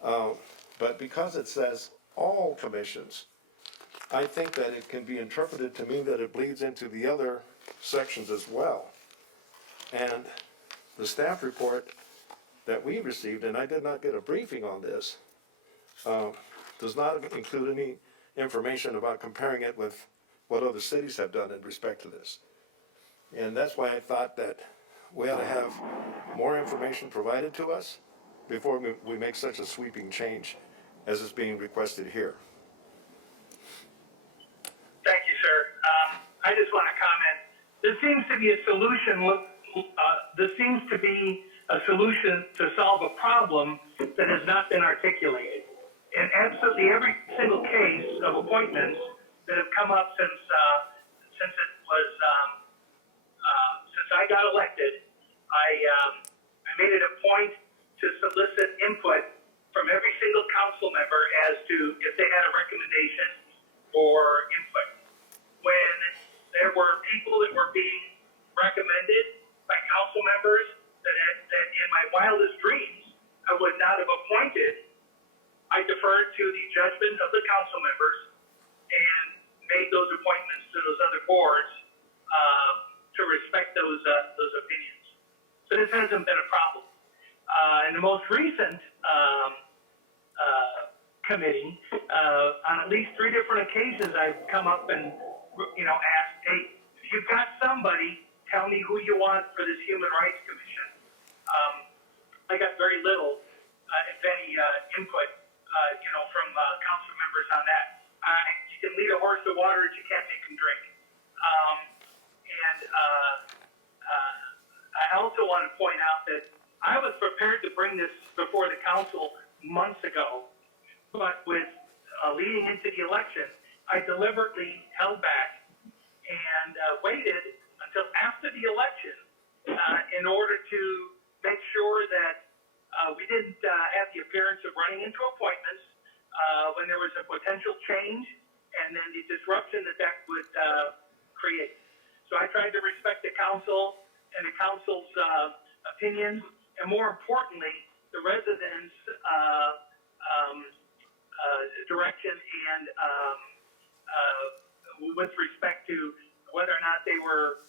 But because it says all commissions, I think that it can be interpreted to mean that it bleeds into the other sections as well. And the staff report that we received, and I did not get a briefing on this, does not include any information about comparing it with what other cities have done in respect to this. And that's why I thought that we ought to have more information provided to us before we make such a sweeping change as is being requested here. Thank you, sir. I just want to comment. This seems to be a solution. This seems to be a solution to solve a problem that has not been articulated. In absolutely every single case of appointments that have come up since I got elected, I made it a point to solicit input from every single council member as to if they had a recommendation or input. When there were people that were being recommended by council members that in my wildest dreams I would not have appointed, I deferred to the judgment of the council members and made those appointments to those other boards to respect those opinions. So this hasn't been a problem. In the most recent committee, on at least 3 different occasions, I've come up and asked, hey, if you've got somebody, tell me who you want for this Human Rights Commission. I got very little, if any, input, from council members on that. You can lead a horse to water, but you can't make him drink. I also want to point out that I was prepared to bring this before the council months ago, but with leading into the election, I deliberately held back and waited until after the election in order to make sure that we didn't have the appearance of running into appointments when there was a potential change and then the disruption that would create. So I tried to respect the council and the council's opinions, and more importantly, the residents' direction and with respect to whether or not they were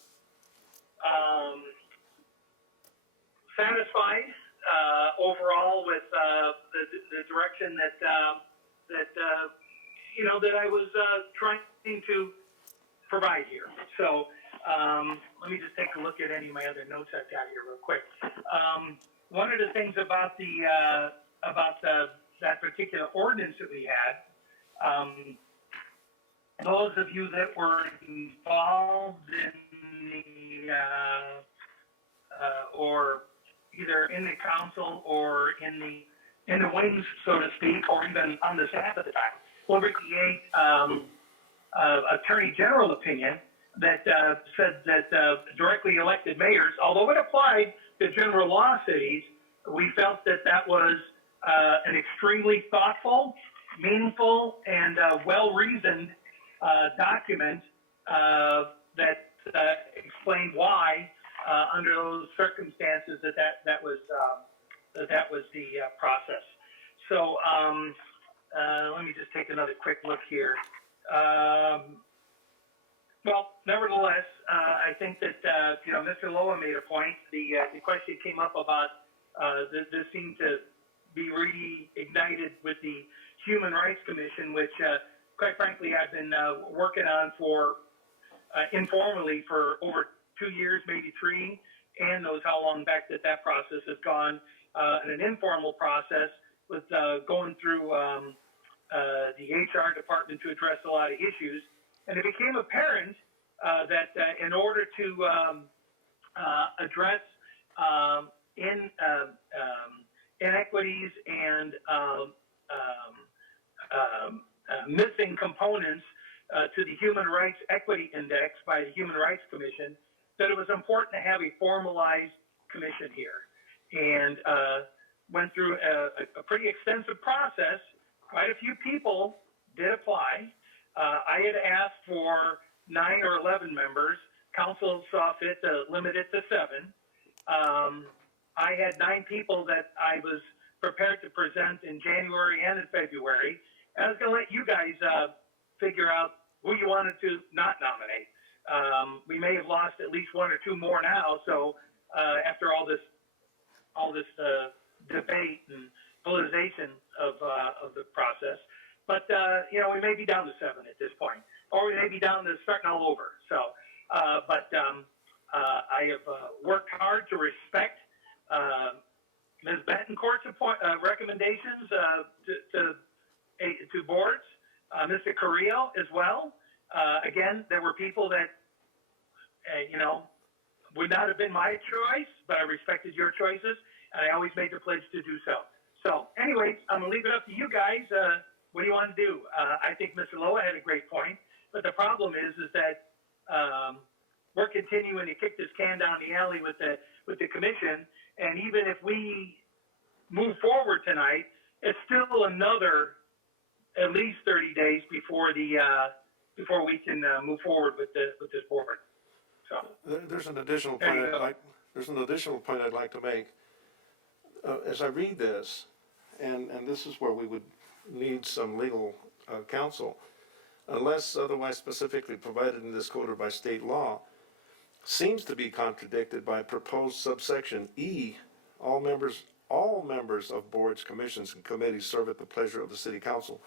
satisfied overall with the direction that I was trying to provide here. So let me just take a look at any of my other notes I've got here real quick. One of the things about that particular ordinance that we had, those of you that were involved in the or either in the council or in the wings, so to speak, or even on the staff at the time, will create Attorney General opinion that said that directly elected mayors, although it applied to general law cities, we felt that was an extremely thoughtful, meaningful, and well-reasoned document that explained why, under those circumstances, that was the process. So let me just take another quick look here. Well, nevertheless, I think that Mr. Loa made a point. The question came up about this seemed to be reignited with the Human Rights Commission, which, quite frankly, I've been working on for informally for over 2 years, maybe 3, and knows how long back that process has gone. In an informal process with going through the HR department to address a lot of issues. And it became apparent that in order to address inequities and missing components to the Human Rights Equity Index by the Human Rights Commission, that it was important to have a formalized commission here. And went through a pretty extensive process. Quite a few people did apply. I had asked for 9 or 11 members. Council saw fit to limit it to 7. I had 9 people that I was prepared to present in January and in February. And I was going to let you guys figure out who you wanted to not nominate. We may have lost at least 1 or 2 more now. So after all this debate and politicization of the process, but we may be down to 7 at this point, or we may be down to starting all over. So, but I have worked hard to respect Ms. Betancourt's recommendations to boards, Mr. Carrillo as well. Again, there were people that would not have been my choice, but I respected your choices, and I always made the pledge to do so. So anyways, I'm gonna leave it up to you guys. What do you want to do? I think Mr. Loa had a great point, but the problem is that we're continuing to kick this can down the alley with the commission, and even if we move forward tonight, it's still another at least 30 days before we can move forward with this board. So There's an additional point I'd like to make. As I read this, and this is where we would need some legal counsel, unless otherwise specifically provided in this code or by state law, seems to be contradicted by proposed subsection E. All members of boards, commissions, and committees serve at the pleasure of the city council,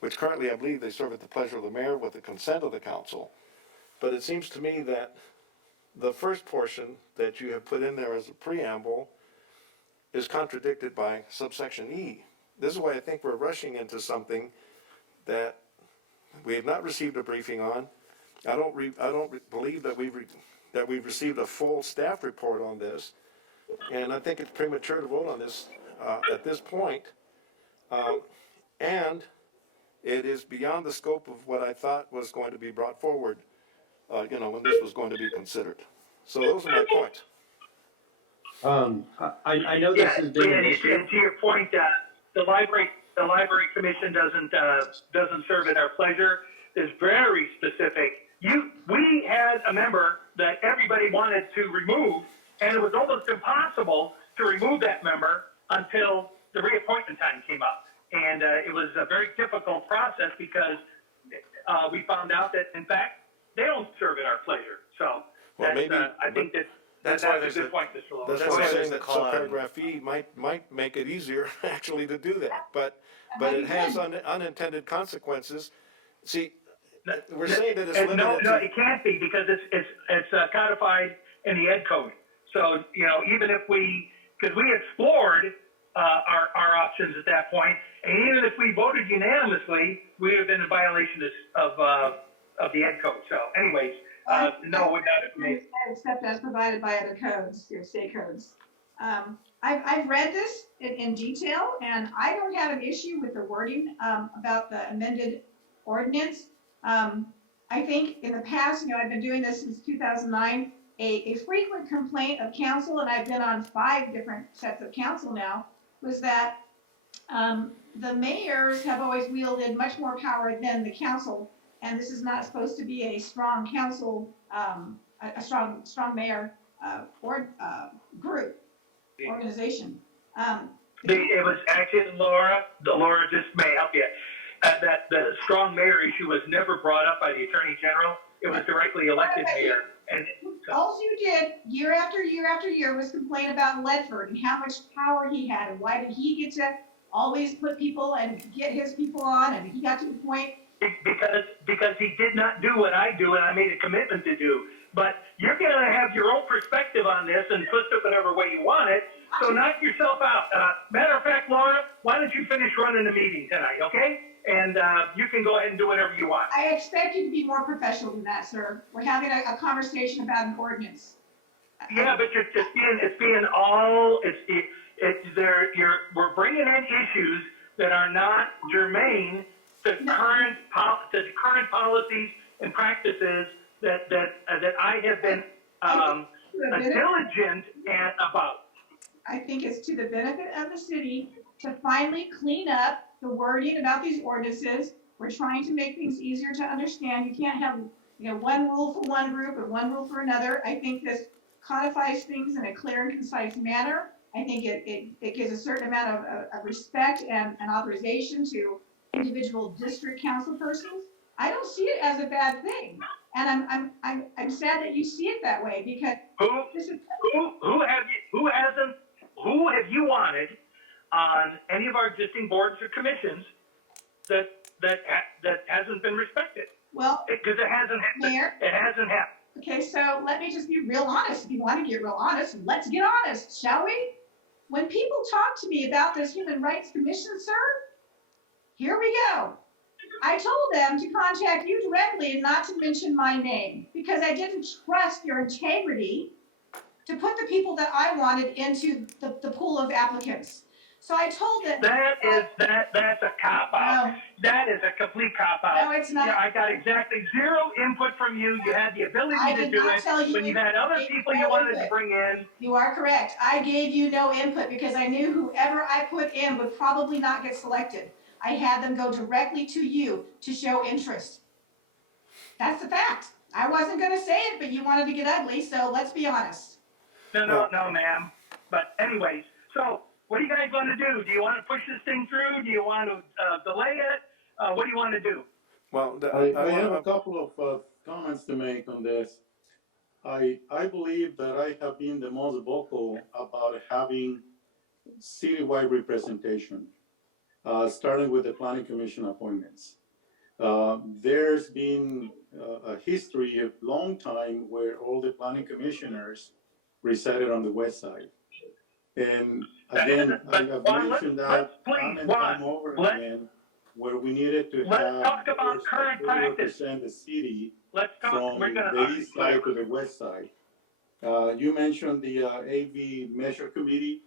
which currently I believe they serve at the pleasure of the mayor with the consent of the council. But it seems to me that the first portion that you have put in there as a preamble is contradicted by subsection E. This is why I think we're rushing into something that we have not received a briefing on. I don't believe that we've received a full staff report on this, and I think it's premature to vote on this at this point. And it is beyond the scope of what I thought was going to be brought forward, when this was going to be considered. So those are my points. I know this has been an issue. And to your point, the library commission doesn't serve at our pleasure. Is very specific. We had a member that everybody wanted to remove, and it was almost impossible to remove that member until the reappointment time came up. And it was a very difficult process because we found out that, in fact, they don't serve at our pleasure. So Well, I think that's why a there's good point, Mr. Lowe. That's That's why why I'm there's saying the that call on- subparagraph E might make it easier actually to do that, but it has unintended consequences. See, we're saying that it's And limited no, to. it can't be because it's codified in the Ed Code. So, even if because we explored our options at that point, and even if we voted unanimously, we would have been in violation of the Ed Code. So anyways, no, would not have made. Except as provided by other codes, your state codes. I've read this in detail, and I don't have an issue with the wording about the amended ordinance. I think in the past, I've been doing this since 2009, a frequent complaint of council, and I've been on 5 different sets of council now, was that The mayors have always wielded much more power than the council, and this is not supposed to be a strong council, a strong mayor, or, group, organization. It was actually Laura just may help you. That the strong mayor issue was never brought up by the attorney general. It was directly elected mayor. And All you did year after year after year was complain about Ledford and how much power he had, and why did he get to always put people and get his people on, and he got to the point. because he did not do what I do, and I made a commitment to do. But you're going to have your own perspective on this and twist it whatever way you want it. So knock yourself out. Matter of fact, Laura, why don't you finish running the meeting tonight, okay? And you can go ahead and do whatever you want. I expect you to be more professional than that, sir. We're having a conversation about an ordinance. Yeah, but we're bringing in issues that are not germane to current policies and practices that I have been diligent about. I think it's to the benefit of the city to finally clean up the wording about these ordinances. We're trying to make things easier to understand. You can't have, one rule for one group and one rule for another. I think this codifies things in a clear and concise manner. I think it gives a certain amount of respect and authorization to individual district council persons. I don't see it as a bad thing. And I'm sad that you see it that way, because who have you wanted on any of our existing boards or commissions that hasn't been respected? Well, because it hasn't happened. Mayor, it hasn't happened. Okay, so let me just be real honest. If you want to get real honest, let's get honest, shall we? When people talk to me about this Human Rights Commission, sir, here we go. I told them to contact you directly and not to mention my name, because I didn't trust your integrity to put the people that I wanted into the pool of applicants. So I told them. That's a cop-out. No. That is a complete cop-out. No, it's not. Yeah, I got exactly zero input from you. You had the ability to do it when you had other people you wanted to bring in. You are correct. I gave you no input because I knew whoever I put in would probably not get selected. I had them go directly to you to show interest. That's the fact. I wasn't going to say it, but you wanted to get ugly, so let's be honest. No, ma'am. But anyways, so what do you guys want to do? Do you want to push this thing through? Do you want to delay it? What do you want to do? Well, I have a couple of comments to make on this. I believe that I have been the most vocal about having citywide representation, starting with the Planning Commission appointments. There's been a history of long time where all the planning commissioners resided on the west side. And again, I have mentioned that time and time over again, where we needed to have talk about current practice. Represent the city from the east side to the west side. You mentioned the Eifd Measure Committee.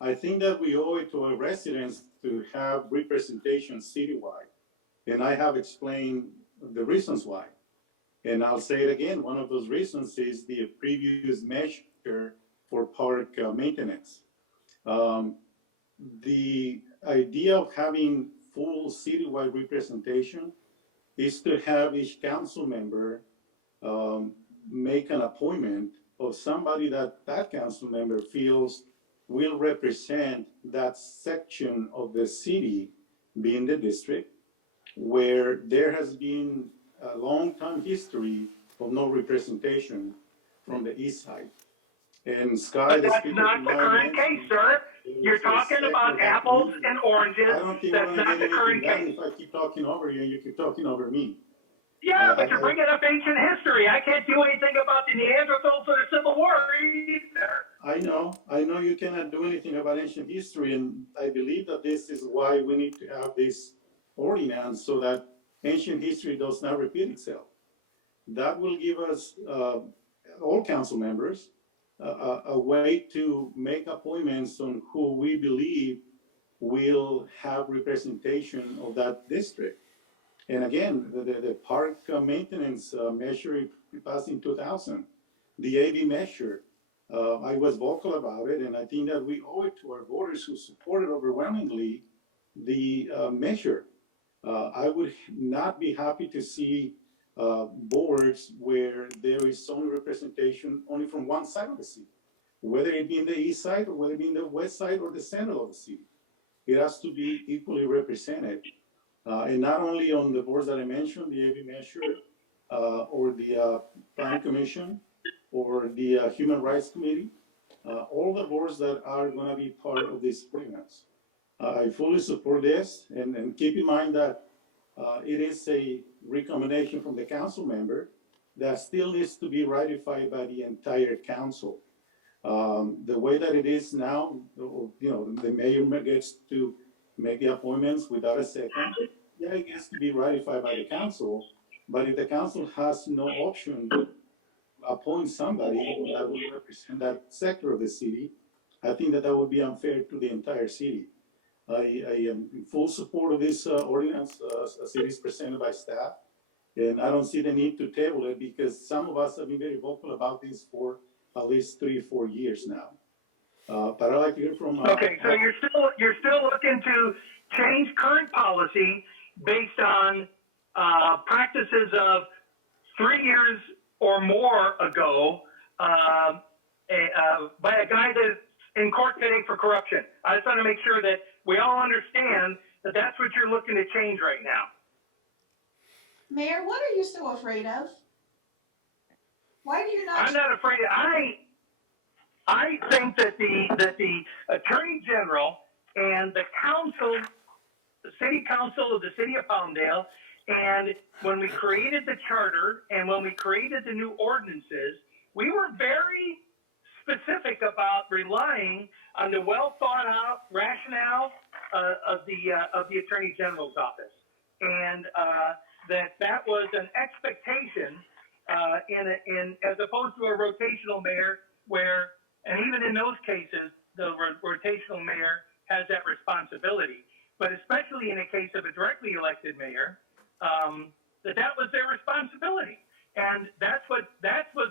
I think that we owe it to our residents to have representation citywide. And I have explained the reasons why. And I'll say it again, one of those reasons is the previous measure for park maintenance. The idea of having full citywide representation is to have each council member make an appointment of somebody that council member feels will represent that section of the city, being the district, where there has been a long time history of no representation from the east side. And Sky, but that's not the current case, sir. You're talking about apples and oranges. I don't think that's not the current case. If I keep talking over you and you keep talking over me. Yeah, but you're bringing up ancient history. I can't do anything about the Neanderthals or the Civil War either. I know you cannot do anything about ancient history, and I believe that this is why we need to have this ordinance so that ancient history does not repeat itself. That will give us, all council members, a way to make appointments on who we believe will have representation of that district. And again, the park maintenance measure passed in 2000, the Eifd measure. I was vocal about it, and I think that we owe it to our voters who supported overwhelmingly the measure. I would not be happy to see boards where there is only representation only from one side of the city, whether it be in the east side or whether it be in the west side or the center of the city. It has to be equally represented. And not only on the boards that I mentioned, the AV measure, or the Plan Commission, or the Human Rights Committee, all the boards that are going to be part of this ordinance. I fully support this, and keep in mind that it is a recommendation from the council member that still needs to be ratified by the entire council. The way that it is now, the mayor gets to make the appointments without a second. Yeah, it gets to be ratified by the council, but if the council has no option to appoint somebody that will represent that sector of the city, I think that would be unfair to the entire city. I am in full support of this ordinance as it is presented by staff, and I don't see the need to table it because some of us have been very vocal about this for at least 3 or 4 years now. But I'd like to hear from. Okay, so you're still looking to change current policy based on practices of 3 years or more ago by a guy that's in court today for corruption. I just want to make sure that we all understand that that's what you're looking to change right now. Mayor, what are you so afraid of? Why do you not? I'm not afraid. I think that the Attorney General and the council, the city council of the city of Palmdale, and when we created the charter and when we created the new ordinances, we were very specific about relying on the well thought out rationale of the Attorney General's office, and that was an expectation in as opposed to a rotational mayor where. And even in those cases, the rotational mayor has that responsibility. But especially in a case of a directly elected mayor, that was their responsibility. And that was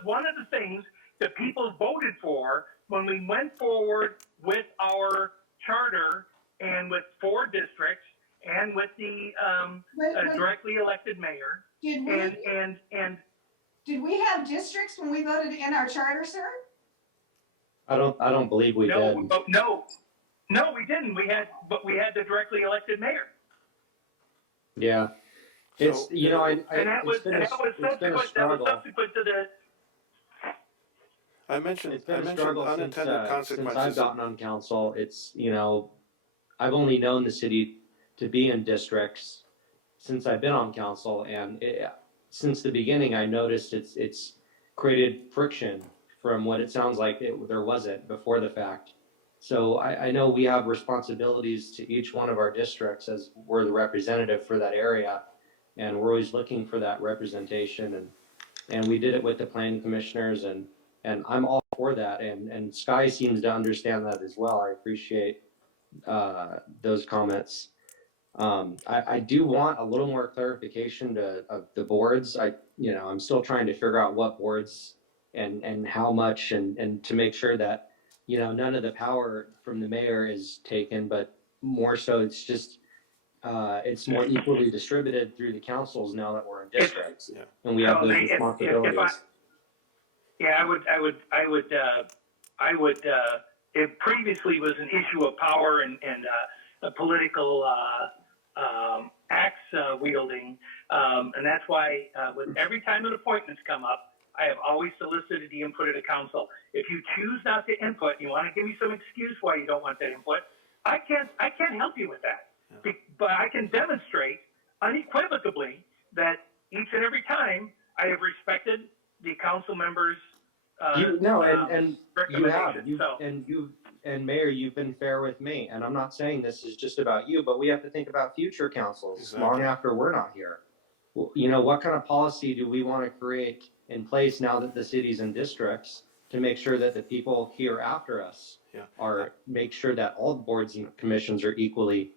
one of the things that people voted for when we went forward with our charter and with 4 districts and with the directly elected mayor. Did we have districts when we voted in our charter, sir? I don't believe we did. No, we didn't. We had the directly elected mayor. Yeah, it's that was subsequent to the. I mentioned unintended since consequences. I've gotten on council. It's I've only known the city to be in districts since I've been on council, and since the beginning, I noticed it's created friction from what it sounds like there wasn't before the fact. So I know we have responsibilities to each one of our districts as we're the representative for that area, and we're always looking for that representation, and we did it with the planning commissioners, and I'm all for that, and Sky seems to understand that as well. I appreciate those comments. I do want a little more clarification of the boards. I'm still trying to figure out what boards and how much, and to make sure that none of the power from the mayor is taken, but more so it's just it's more equally distributed through the councils now that we're in districts, and we have those responsibilities. I would. It previously was an issue of power and a political axe wielding, and that's why with every time an appointments come up, I have always solicited the input of the council. If you choose not to input, you want to give me some excuse why you don't want that input, I can't help you with that. Yeah. But I can demonstrate unequivocally that each and every time I have respected the council members' and Mayor, you've been fair with me, and I'm not saying this is just about you, but we have to think about future councils long after we're not here. What kind of policy do we want to create in place now that the city's in districts to make sure that the people here after us make sure that all the boards and commissions are equally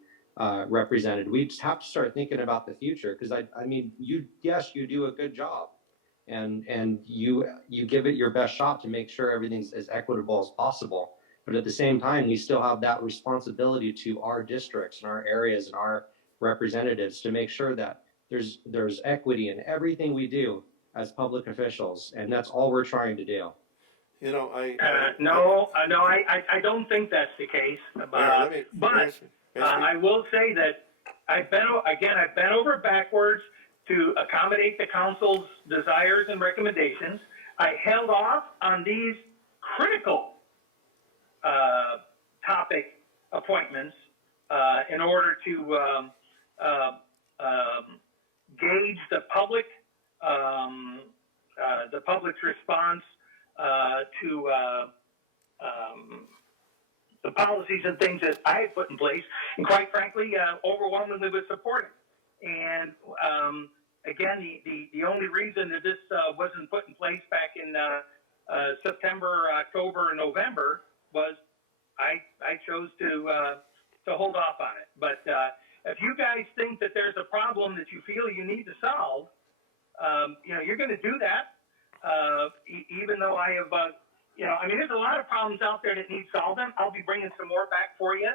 represented? We just have to start thinking about the future, because you do a good job, and you give it your best shot to make sure everything's as equitable as possible. But at the same time, we still have that responsibility to our districts and our areas and our representatives to make sure that there's equity in everything we do as public officials, and that's all we're trying to do. You know, No, I don't think that's the case. I will say that I've bent over backwards to accommodate the council's desires and recommendations. I held off on these critical topic appointments in order to gauge the public's response to the policies and things that I had put in place, and quite frankly, overwhelmingly was supported. And again, the only reason that this wasn't put in place back in September, October, and November was I chose to hold off on it. But if you guys think that there's a problem that you feel you need to solve, you're going to do that. Even though I have, there's a lot of problems out there that need solving. I'll be bringing some more back for you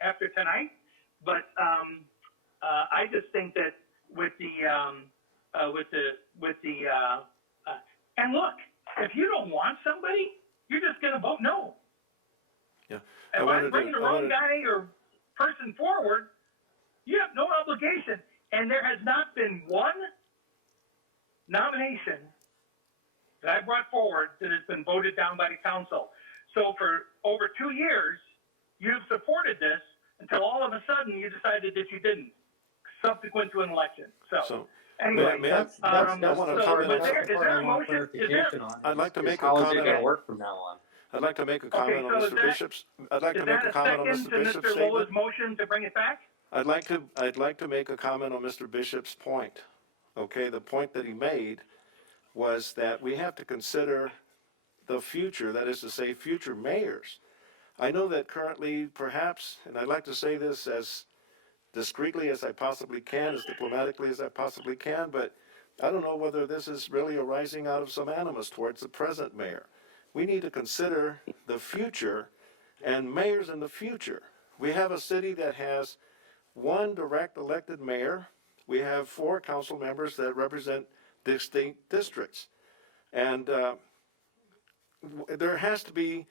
after tonight. But I just think that with the and look, if you don't want somebody, you're just going to vote no. Yeah. If I bring the wrong guy or person forward, you have no obligation. And there has not been one nomination that I brought forward that has been voted down by the council. So for over 2 years, you've supported this until all of a sudden you decided that you didn't, subsequent to an election. So anyway, That's want to comment on is there a motion? I'd like to make a how comment. is it going to work from now on? I'd like to make a comment on Mr. Bishop's. I'd like to make a comment on Mr. Bishop's statement. Mr. Lowell's motion to bring it back? I'd like to make a comment on Mr. Bishop's point. Okay, the point that he made was that we have to consider the future, that is to say, future mayors. I know that currently, perhaps, and I'd like to say this as discreetly as I possibly can, as diplomatically as I possibly can, but I don't know whether this is really arising out of some animus towards the present mayor. We need to consider the future and mayors in the future. We have a city that has one direct elected mayor. We have 4 council members that represent distinct districts. And there has to be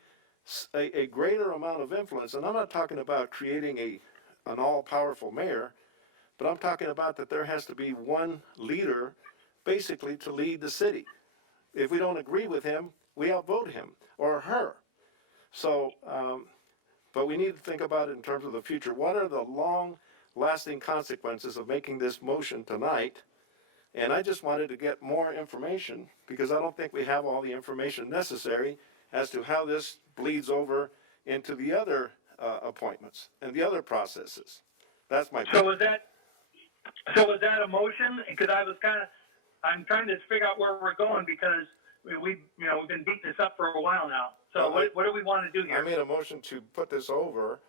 a greater amount of influence. And I'm not talking about creating an all-powerful mayor, but I'm talking about that there has to be one leader basically to lead the city. If we don't agree with him, we outvote him or her. So, but we need to think about it in terms of the future. What are the long-lasting consequences of making this motion tonight? And I just wanted to get more information because I don't think we have all the information necessary as to how this bleeds over into the other appointments and the other processes. That's my point. So is that a motion? Because I'm trying to figure out where we're going because we've been beating this up for a while now. So what do we want to do here? I made a motion to put this over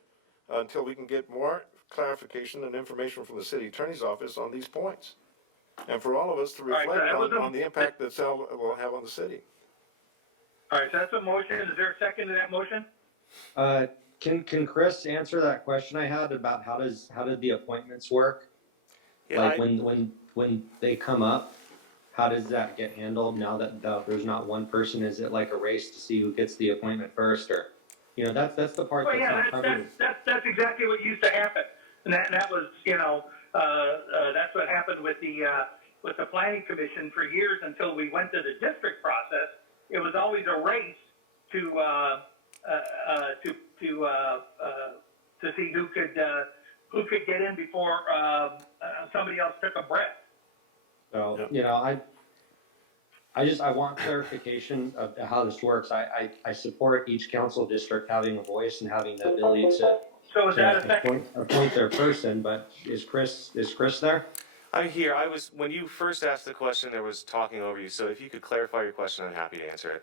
until we can get more clarification and information from the city attorney's office on these points. And for all of us to reflect on the impact that Sal will have on the city. All right, so that's a motion. Is there a second to that motion? Can Chris answer that question I had about how did the appointments work? Yeah, like when they come up, how does that get handled now that there's not one person? Is it like a race to see who gets the appointment first, or that's the part Well, that's not covered. That's exactly what used to happen, and that was that's what happened with the planning commission for years until we went to the district process. It was always a race to see who could get in before somebody else took a breath. So I want clarification of how this works. I support each council district having a voice and having the ability to appoint their person, but is Chris there? I'm here. When you first asked the question, there was talking over you. So if you could clarify your question, I'm happy to answer it.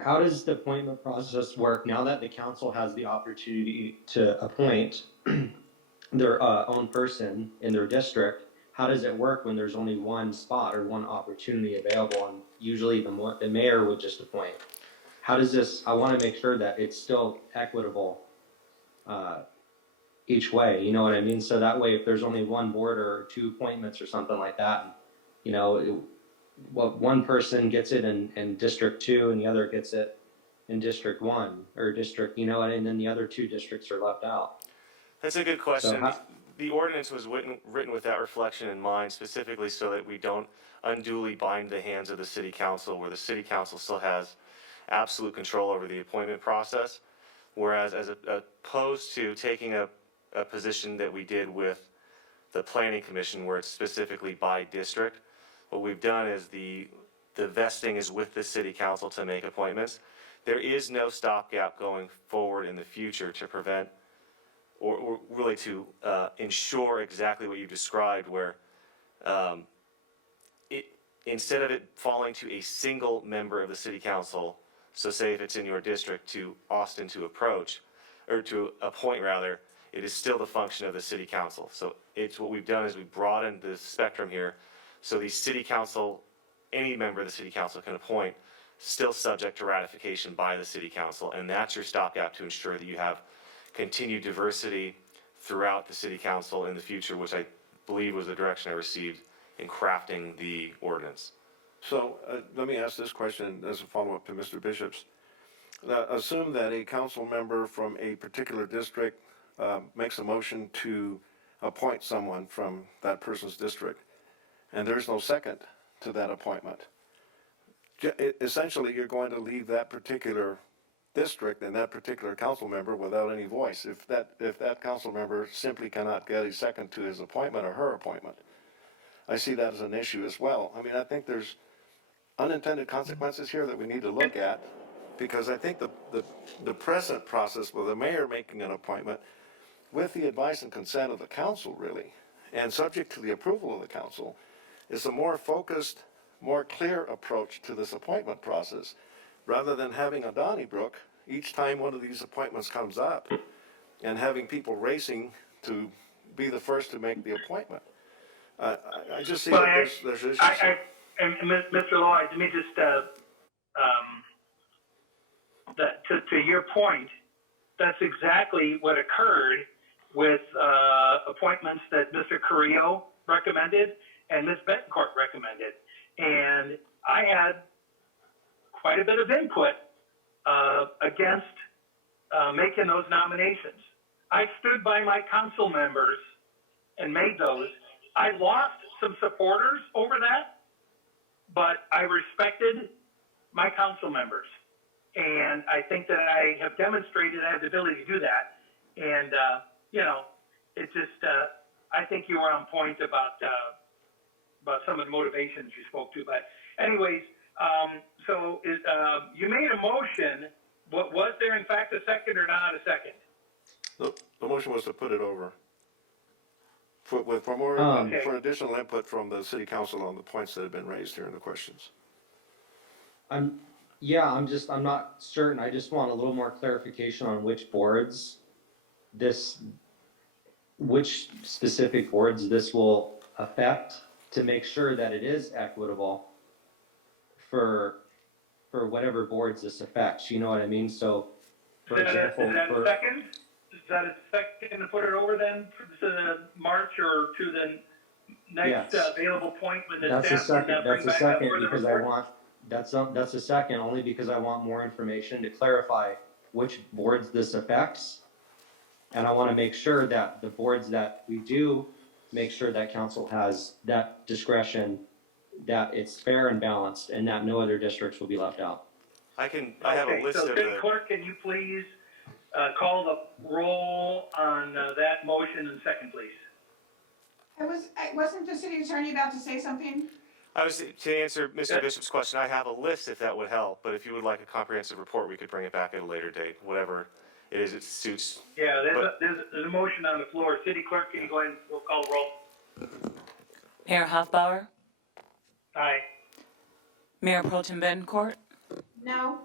How does the appointment process work now that the council has the opportunity to appoint their own person in their district? How does it work when there's only one spot or one opportunity available, and usually the mayor would just appoint? how does this, I want to make sure that it's still equitable each way, you know what I mean? So that way, if there's only one board or two appointments or something like that, you know, one person gets it in District 2 and the other gets it in District 1 or District, you know, and then the other two districts are left out. That's a good So question. how, The ordinance was written with that reflection in mind, specifically so that we don't unduly bind the hands of the city council, where the city council still has absolute control over the appointment process. Whereas as opposed to taking a position that we did with the planning commission, where it's specifically by district, what we've done is the vesting is with the city council to make appointments. There is no stopgap going forward in the future to prevent or really to ensure exactly what you described, where instead of it falling to a single member of the city council, so say if it's in your district, to Austin to approach, or to appoint rather, it is still the function of the city council. So it's what we've done is we've broadened the spectrum here, so the city council, any member of the city council can appoint, still subject to ratification by the city council, and that's your stopgap to ensure that you have continued diversity throughout the city council in the future, which I believe was the direction I received in crafting the ordinance. So let me ask this question as a follow-up to Mr. Bishop's. Assume that a council member from a particular district makes a motion to appoint someone from that person's district, and there's no second to that appointment. Essentially, you're going to leave that particular district and that particular council member without any voice if that council member simply cannot get a second to his appointment or her appointment. I see that as an issue as well. I mean, I think there's unintended consequences here that we need to look at, because I think the present process with the mayor making an appointment with the advice and consent of the council, really, and subject to the approval of the council, is a more focused, more clear approach to this appointment process, rather than having a Donnybrook each time one of these appointments comes up and having people racing to be the first to make the appointment. I just see that there's issues. And Mr. Lloyd, let me just, to your point, that's exactly what occurred with appointments that Mr. Carrillo recommended and Ms. Betancourt recommended. And I had quite a bit of input against making those nominations. I stood by my council members and made those. I lost some supporters over that, but I respected my council members. And I think that I have demonstrated I have the ability to do that. And, you know, it just, I think you were on point about some of the motivations you spoke to. But anyways, so you made a motion. Was there in fact a second or not a second? The motion was to put it over. For additional input from the city council on the points that have been raised here in the questions. I'm not certain. I just want a little more clarification on which specific boards this will affect, to make sure that it is equitable for whatever boards this affects. You know what I mean? So, for example, is that a second? Is that a second to put it over then to March or to the next available point with the that's staff? That's a second because I want. That's a second only because I want more information to clarify which boards this affects, and I want to make sure that the boards that we do make sure that council has that discretion, that it's fair and balanced, and that no other districts will be left out. I have a list of City Clerk, can you please call the roll on that motion and second, please? Wasn't the city attorney about to say something? to answer Mr. Bishop's question, I have a list if that would help, but if you would like a comprehensive report, we could bring it back at a later date, whatever it is it suits. Yeah, there's a motion on the floor. City Clerk, can you go ahead and we'll call the roll? Mayor Hoffbauer, Aye. Mayor Pro Tem Betancourt, No.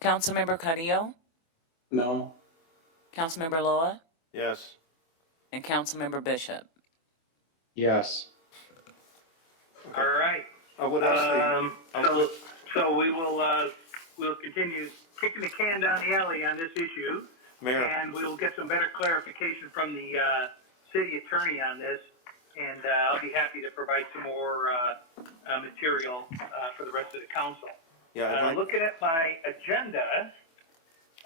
Councilmember Carrillo, No. Councilmember Loa, Yes. and Councilmember Bishop. Yes. All right. I would ask So we will we'll continue kicking the can down the alley on this issue. Mayor. And we'll get some better clarification from the city attorney on this. And I'll be happy to provide some more material for the rest of the council. Yeah, Looking at my agenda,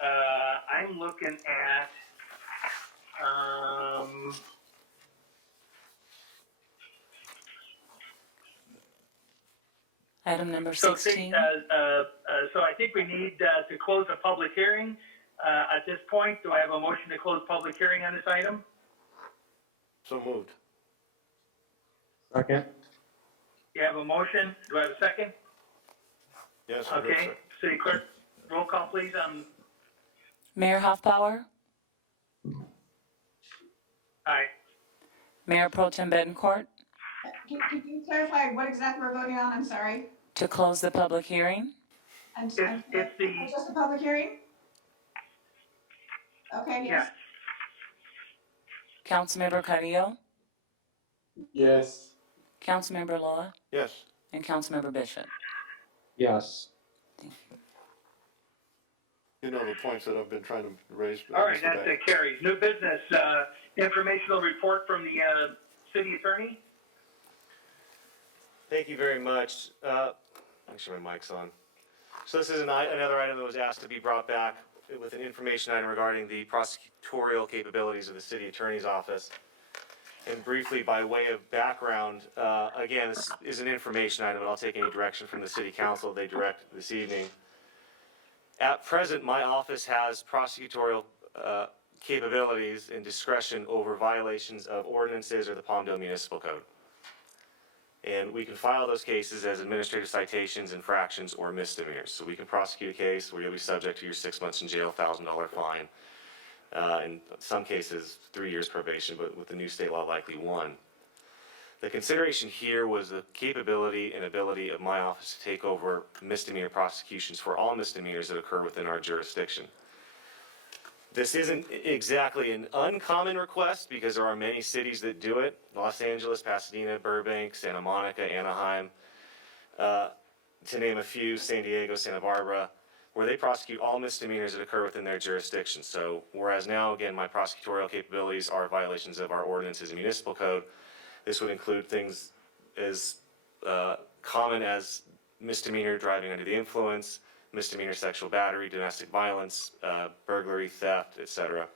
I'm looking at Item number so 16. so I think we need to close a public hearing at this point. Do I have a motion to close public hearing on this item? So moved. Second. You have a motion. Do I have a second? Yes, I heard Okay. so. City clerk, roll call, please. Mayor Hoffbauer, Aye. Mayor Pro Tem Betancourt, Can you clarify what exactly we're voting on? I'm sorry. to close the public hearing. It's the, Just a public hearing? Okay, yeah. yes. Councilmember Carrillo, Yes. Councilmember Loa, Yes. and Councilmember Bishop. Yes. You know the points that I've been trying to raise. All right, Mr. that Beck. carries. New business, informational report from the city attorney. Thank you very much. Make sure my mic's on. So this is another item that was asked to be brought back with an information item regarding the prosecutorial capabilities of the city attorney's office. And briefly, by way of background, again, this is an information item, and I'll take any direction from the city council they direct this evening. At present, my office has prosecutorial capabilities and discretion over violations of ordinances or the Palmdale Municipal Code. And we can file those cases as administrative citations, infractions, or misdemeanors. So we can prosecute a case where you'll be subject to your 6 months in jail, $1,000 fine. In some cases, 3 years probation, but with the new state law, likely 1. The consideration here was the capability and ability of my office to take over misdemeanor prosecutions for all misdemeanors that occur within our jurisdiction. This isn't exactly an uncommon request because there are many cities that do it. Los Angeles, Pasadena, Burbank, Santa Monica, Anaheim, to name a few, San Diego, Santa Barbara, where they prosecute all misdemeanors that occur within their jurisdiction. So whereas now, again, my prosecutorial capabilities are violations of our ordinances and municipal code, this would include things as common as misdemeanor driving under the influence, misdemeanor sexual battery, domestic violence, burglary, theft, etc.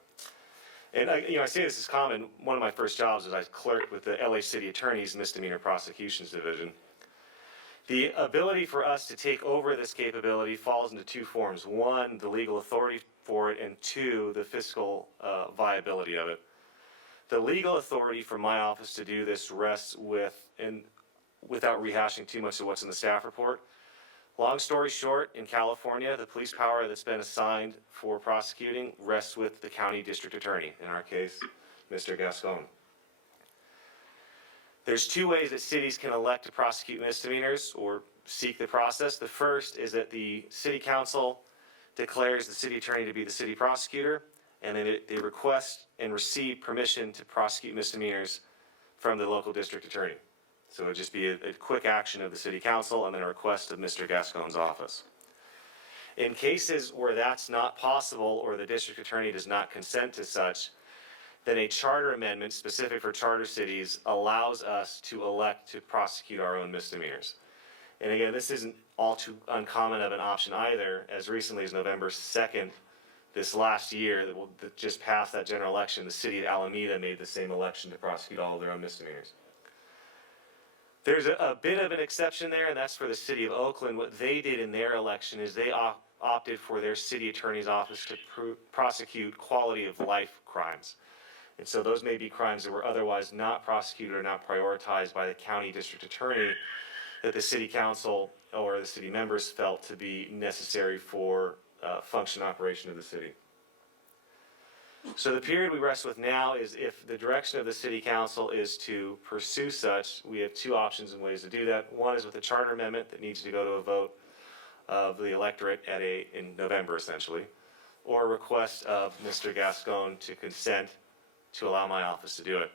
And I say this is common. One of my first jobs was I clerked with the LA City Attorney's Misdemeanor Prosecutions Division. The ability for us to take over this capability falls into two forms. One, the legal authority for it, and two, the fiscal viability of it. The legal authority for my office to do this rests with, and without rehashing too much of what's in the staff report, long story short, in California, the police power that's been assigned for prosecuting rests with the county district attorney, in our case, Mr. Gascon. There's two ways that cities can elect to prosecute misdemeanors or seek the process. The first is that the city council declares the city attorney to be the city prosecutor, and then they request and receive permission to prosecute misdemeanors from the local district attorney. So it would just be a quick action of the city council and then a request of Mr. Gascon's office. In cases where that's not possible or the district attorney does not consent to such, then a charter amendment specific for charter cities allows us to elect to prosecute our own misdemeanors. And again, this isn't all too uncommon of an option either. As recently as November 2nd, this last year, that just passed that general election, the city of Alameda made the same election to prosecute all of their own misdemeanors. There's a bit of an exception there, and that's for the city of Oakland. What they did in their election is they opted for their city attorney's office to prosecute quality of life crimes. And so those may be crimes that were otherwise not prosecuted or not prioritized by the county district attorney that the city council or the city members felt to be necessary for function operation of the city. So the period we rest with now is if the direction of the city council is to pursue such, we have two options and ways to do that. One is with a charter amendment that needs to go to a vote of the electorate in November essentially, or a request of Mr. Gascon to consent to allow my office to do it.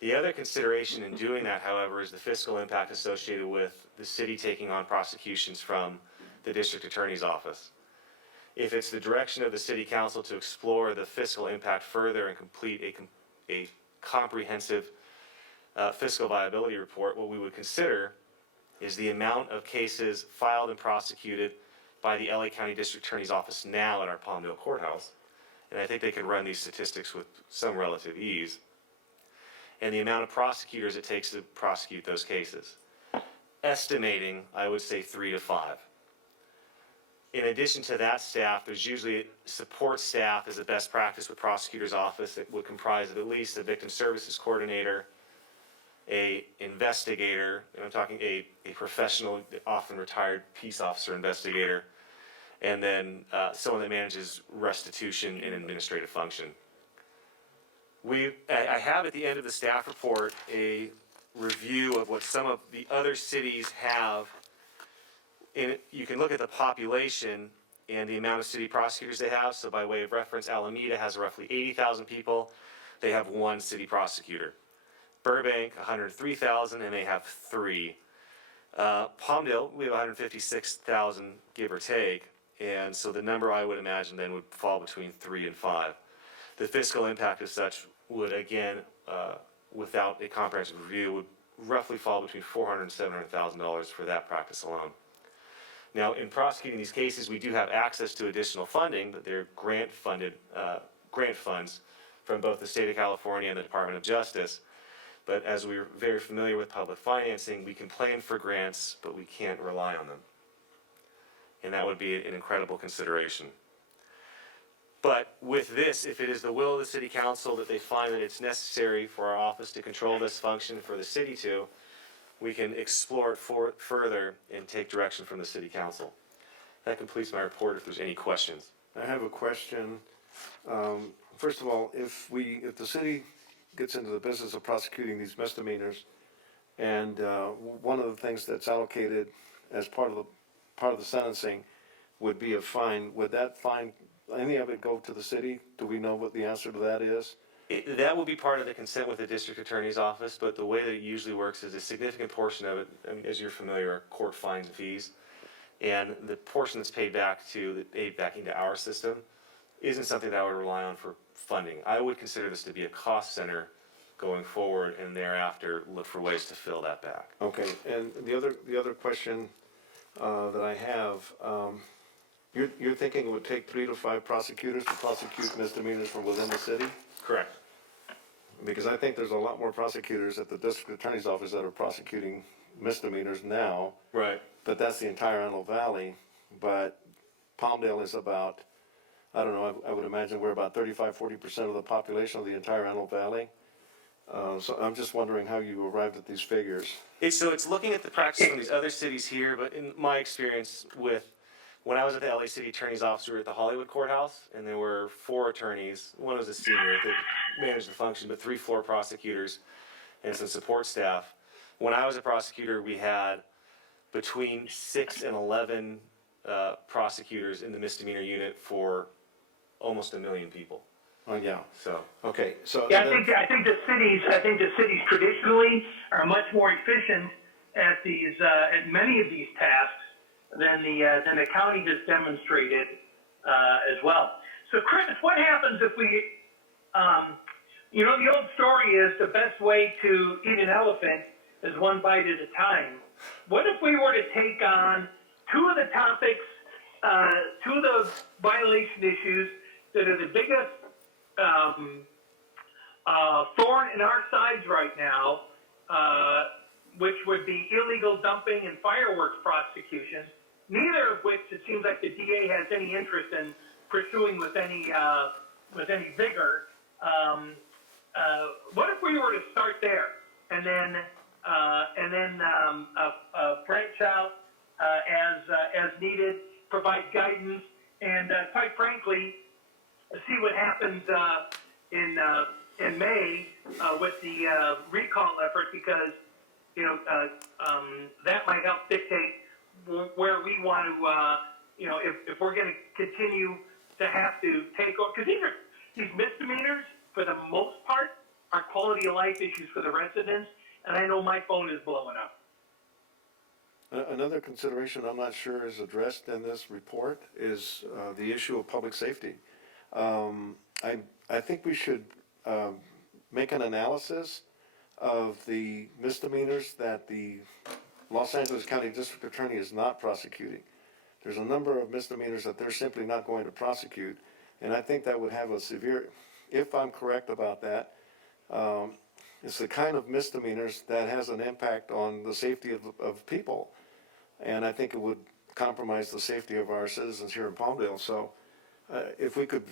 The other consideration in doing that, however, is the fiscal impact associated with the city taking on prosecutions from the district attorney's office. If it's the direction of the city council to explore the fiscal impact further and complete a comprehensive fiscal viability report, what we would consider is the amount of cases filed and prosecuted by the LA County District Attorney's Office now at our Palmdale Courthouse. And I think they can run these statistics with some relative ease. And the amount of prosecutors it takes to prosecute those cases. Estimating, I would say 3 to 5. In addition to that staff, there's usually support staff as a best practice with prosecutor's office that would comprise of at least a victim services coordinator, a investigator, and I'm talking a professional, often retired peace officer investigator, and then someone that manages restitution and administrative function. I have at the end of the staff report a review of what some of the other cities have. And you can look at the population and the amount of city prosecutors they have. So by way of reference, Alameda has roughly 80,000 people. They have 1 city prosecutor. Burbank, 103,000, and they have 3. Palmdale, we have 156,000, give or take. And so the number I would imagine then would fall between 3 and 5. The fiscal impact as such would, again, without a comprehensive review, would roughly fall between $400,000 and $700,000 for that practice alone. Now, in prosecuting these cases, we do have access to additional funding, but they're grant-funded grant funds from both the state of California and the Department of Justice. But as we're very familiar with public financing, we can plan for grants, but we can't rely on them. And that would be an incredible consideration. But with this, if it is the will of the city council that they find that it's necessary for our office to control this function, for the city to, we can explore it further and take direction from the city council. That completes my report if there's any questions. I have a question. First of all, if the city gets into the business of prosecuting these misdemeanors, and one of the things that's allocated as part of the sentencing would be a fine, would that fine, any of it go to the city? Do we know what the answer to that is? That will be part of the consent with the district attorney's office, but the way that it usually works is a significant portion of it, as you're familiar, are court fines and fees. And the portion that's paid back into our system isn't something that I would rely on for funding. I would consider this to be a cost center going forward, and thereafter look for ways to fill that back. Okay, and the other question that I have, you're thinking it would take 3 to 5 prosecutors to prosecute misdemeanors from within the city? Correct. Because I think there's a lot more prosecutors at the district attorney's office that are prosecuting misdemeanors now. Right. But that's the entire Antelope Valley. But Palmdale is about, I don't know, I would imagine we're about 35–40% of the population of the entire Antelope Valley. So I'm just wondering how you arrived at these figures. So it's looking at the practice from these other cities here, but in my experience when I was at the LA City Attorney's Office, we were at the Hollywood Courthouse, and there were 4 attorneys. One was a senior that managed the function, but 3 floor prosecutors and some support staff. When I was a prosecutor, we had between 6 and 11 prosecutors in the misdemeanor unit for almost 1 million people. Oh, yeah. So okay. So yeah, I think the cities traditionally are much more efficient at at many of these tasks than the county has demonstrated as well. So, Chris, what happens if we, the old story is the best way to eat an elephant is one bite at a time. What if we were to take on 2 of the topics, 2 of the violation issues that are the biggest thorn in our sides right now, which would be illegal dumping and fireworks prosecutions, neither of which it seems like the DA has any interest in pursuing with any vigor. What if we were to start there and then branch out as needed, provide guidance, and quite frankly, see what happens in May with the recall effort, because that might help dictate where we want to, if we're going to continue to have to take over, because these misdemeanors, for the most part, are quality of life issues for the residents, and I know my phone is blowing up. another consideration I'm not sure is addressed in this report is the issue of public safety. I think we should make an analysis of the misdemeanors that the Los Angeles County District Attorney is not prosecuting. There's a number of misdemeanors that they're simply not going to prosecute, and I think that would have a severe, if I'm correct about that, it's the kind of misdemeanors that has an impact on the safety of people. And I think it would compromise the safety of our citizens here in Palmdale. So if we could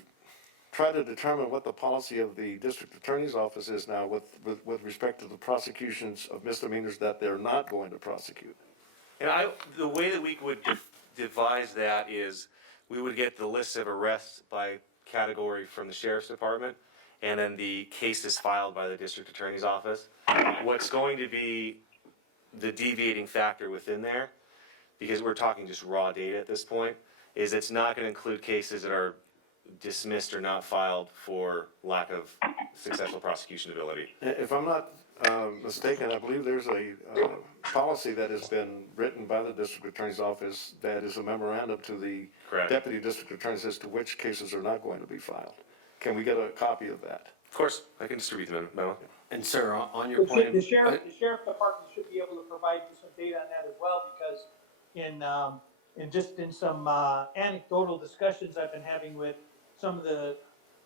try to determine what the policy of the district attorney's office is now with respect to the prosecutions of misdemeanors that they're not going to prosecute. And the way that we would devise that is, we would get the list of arrests by category from the sheriff's department, and then the cases filed by the district attorney's office. What's going to be the deviating factor within there, because we're talking just raw data at this point, is it's not gonna include cases that are dismissed or not filed for lack of successful prosecution ability. If I'm not mistaken, I believe there's a policy that has been written by the district attorney's office that is a memorandum to the Correct. deputy district attorneys as to which cases are not going to be filed. Can we get a copy of that? Of course, I can distribute the memo. And sir, on your point. The sheriff department should be able to provide you some data on that as well, because in some anecdotal discussions I've been having with some of the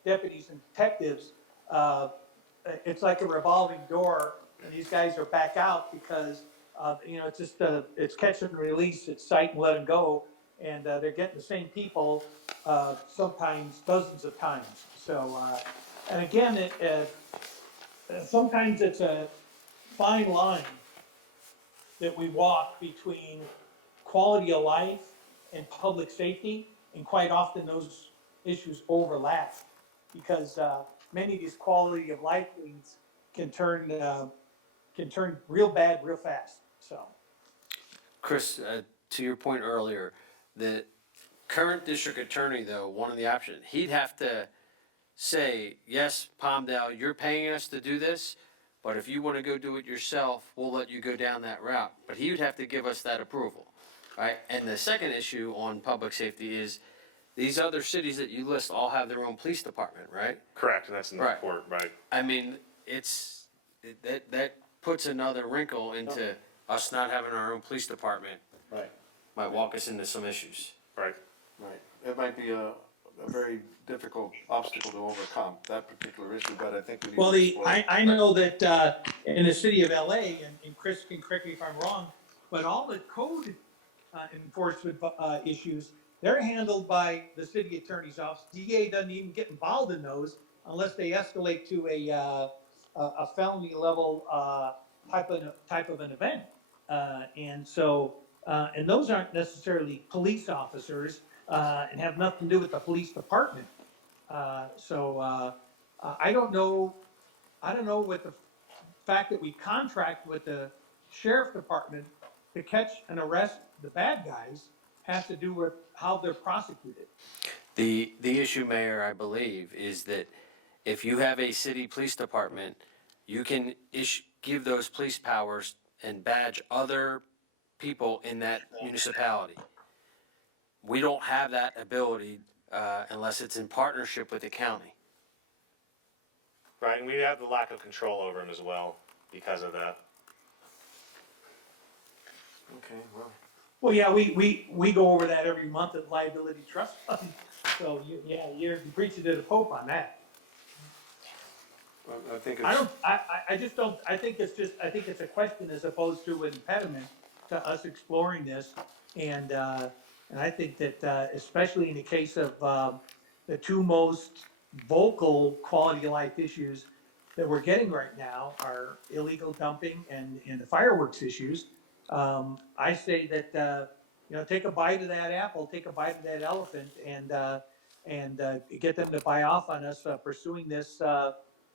deputies and detectives, it's like a revolving door, and these guys are back out because, it's just, it's catch and release, it's cite and let them go, and they're getting the same people, sometimes dozens of times. So, and again, sometimes it's a fine line that we walk between quality of life and public safety, and quite often those issues overlap, because many of these quality of life things can turn real bad real fast. So, Chris, to your point earlier, the current district attorney, though, one of the options, he'd have to say, yes, Palmdale, you're paying us to do this, but if you want to go do it yourself, we'll let you go down that route. But he would have to give us that approval, right? And the second issue on public safety is these other cities that you list all have their own police department, right? Correct, and that's in the Right. report, right? I mean, that puts another wrinkle into us not having our own police department. Right. Might walk us into some issues. Right. Right. It might be a very difficult obstacle to overcome, that particular issue, but I think we need well, to explore it. I know that in the city of LA, and Chris can correct me if I'm wrong, but all the code enforcement issues, they're handled by the city attorney's office. DA doesn't even get involved in those unless they escalate to a felony level type of an event. And so, and those aren't necessarily police officers and have nothing to do with the police department. So I don't know what the fact that we contract with the sheriff department to catch and arrest the bad guys has to do with how they're prosecuted. The issue, Mayor, I believe, is that if you have a city police department, you can give those police powers and badge other people in that municipality. We don't have that ability unless it's in partnership with the county. Right, and we have the lack of control over them as well because of that. Okay, well. Well, yeah, we go over that every month at liability trust fund. So you're preaching to the Pope on that. I think it's. I just don't, I think it's a question as opposed to an impediment to us exploring this. And I think that, especially in the case of, the two most vocal quality of life issues that we're getting right now are illegal dumping and the fireworks issues. I say that, take a bite of that apple, take a bite of that elephant, and get them to buy off on us pursuing this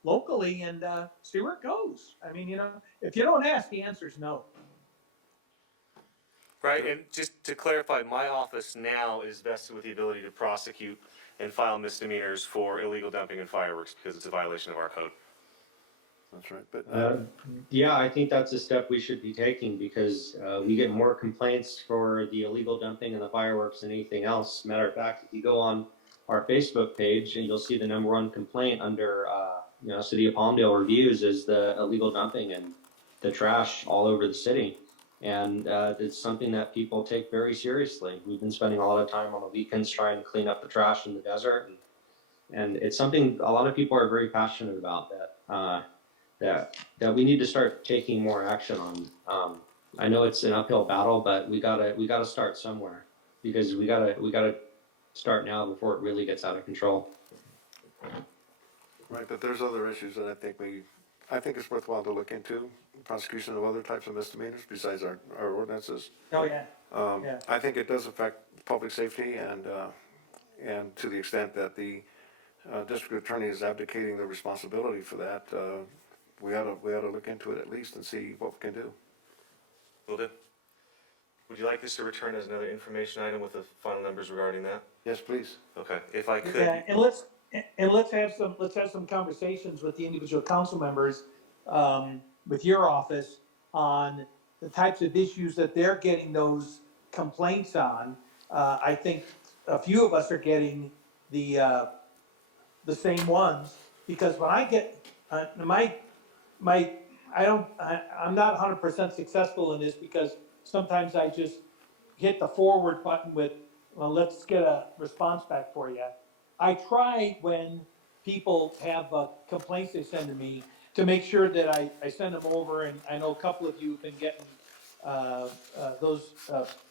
locally, and see where it goes. I mean, if you don't ask, the answer is no. Right, and just to clarify, my office now is vested with the ability to prosecute and file misdemeanors for illegal dumping and fireworks because it's a violation of our code. That's right, but, Yeah, I think that's a step we should be taking because we get more complaints for the illegal dumping and the fireworks than anything else. Matter of fact, if you go on our Facebook page and you'll see the number one complaint under, City of Palmdale reviews is the illegal dumping and the trash all over the city. And it's something that people take very seriously. We've been spending a lot of time on the weekends trying to clean up the trash in the desert. And it's something a lot of people are very passionate about that we need to start taking more action on. I know it's an uphill battle, but we gotta start somewhere because we gotta start now before it really gets out of control. right, but there's other issues that I think it's worthwhile to look into, prosecution of other types of misdemeanors besides our ordinances. Oh, yeah. Yeah. I think it does affect public safety and to the extent that the district attorney is abdicating the responsibility for that, we ought to look into it at least and see what we can do. Will do. Would you like this to return as another information item with the final numbers regarding that? Yes, please. Okay, if I could. Yeah, and let's have some conversations with the individual council members, with your office on the types of issues that they're getting those complaints on. I think a few of us are getting the same ones, because when I get, I'm not 100% successful in this because sometimes I just hit the forward button with, well, let's get a response back for you. I try when people have complaints they send to me to make sure that I send them over, and I know a couple of you have been getting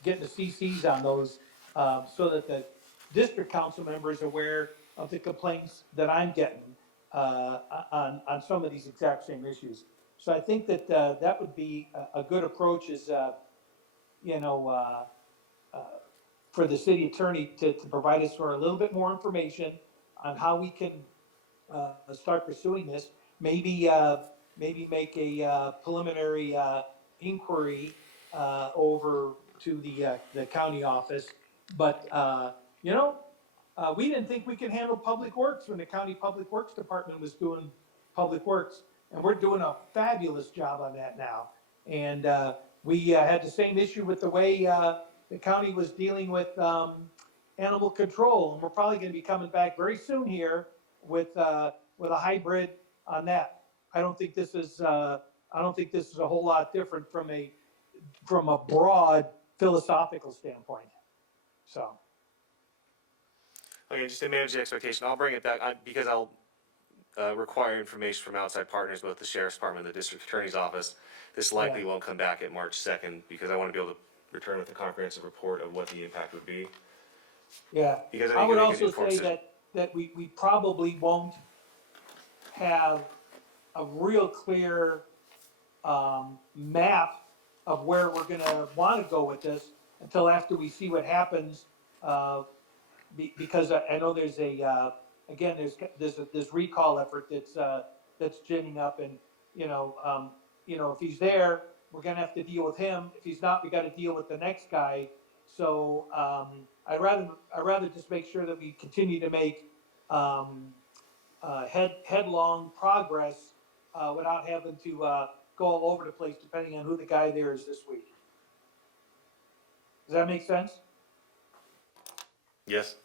getting the CCs on those, so that the district council members are aware of the complaints that I'm getting on some of these exact same issues. So I think that that would be a good approach, is for the city attorney to provide us for a little bit more information on how we can start pursuing this. Maybe make a preliminary inquiry over to the county office. But we didn't think we could handle public works when the county public works department was doing public works, and we're doing a fabulous job on that now. And we had the same issue with the way the county was dealing with animal control, and we're probably going to be coming back very soon here with a hybrid on that. I don't think this is a whole lot different from a broad philosophical standpoint. So. Okay, just to manage the expectation, I'll bring it back, because I'll require information from outside partners, both the sheriff's department and the district attorney's office. This likely won't come back at March 2nd, because I want to be able to return with a comprehensive report of what the impact would be. Yeah, Because I would also informed say decision. that we probably won't have a real clear map of where we're gonna wanna go with this until after we see what happens, because I know there's again, there's this recall effort that's ginning up, and if he's there, we're gonna have to deal with him. If he's not, we gotta deal with the next guy. So I'd rather just make sure that we continue to make headlong progress without having to go all over the place depending on who the guy there is this week. Does that make sense? Yes.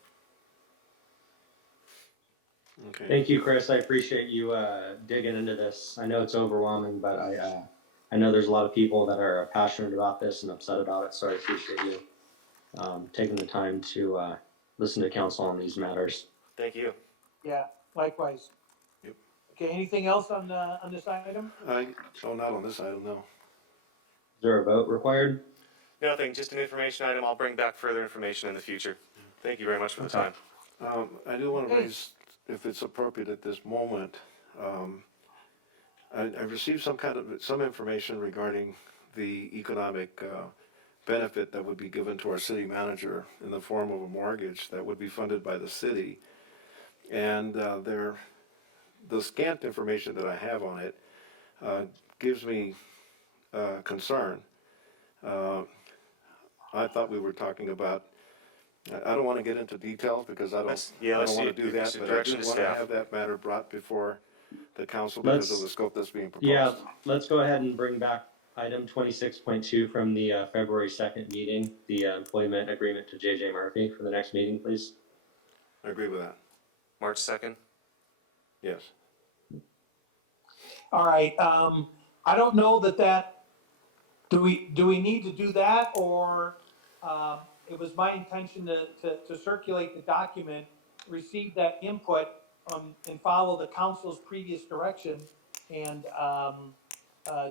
Okay. Thank you, Chris. I appreciate you digging into this. I know it's overwhelming, but I know there's a lot of people that are passionate about this and upset about it. So I appreciate you taking the time to listen to council on these matters. Thank you. Yeah, likewise. Yep. Okay, anything else on this item? Not on this item, no. Is there a vote required? Nothing, just an information item. I'll bring back further information in the future. Thank you very much for the time. I do want to raise, if it's appropriate at this moment, I received some information regarding the economic benefit that would be given to our city manager in the form of a mortgage that would be funded by the city. And the scant information that I have on it gives me concern. I thought we were talking about, I don't want to get into details because I don't want to do that, but I do want to have that matter brought before the council because of Let's- the scope that's being proposed. Yeah, let's go ahead and bring back item 26.2 from the February 2nd meeting, the employment agreement to JJ Murphy for the next meeting, please. I agree with that. March 2nd? Yes. All right, I don't know that, do we need to do that, or, it was my intention to circulate the document, receive that input, and follow the council's previous direction, and,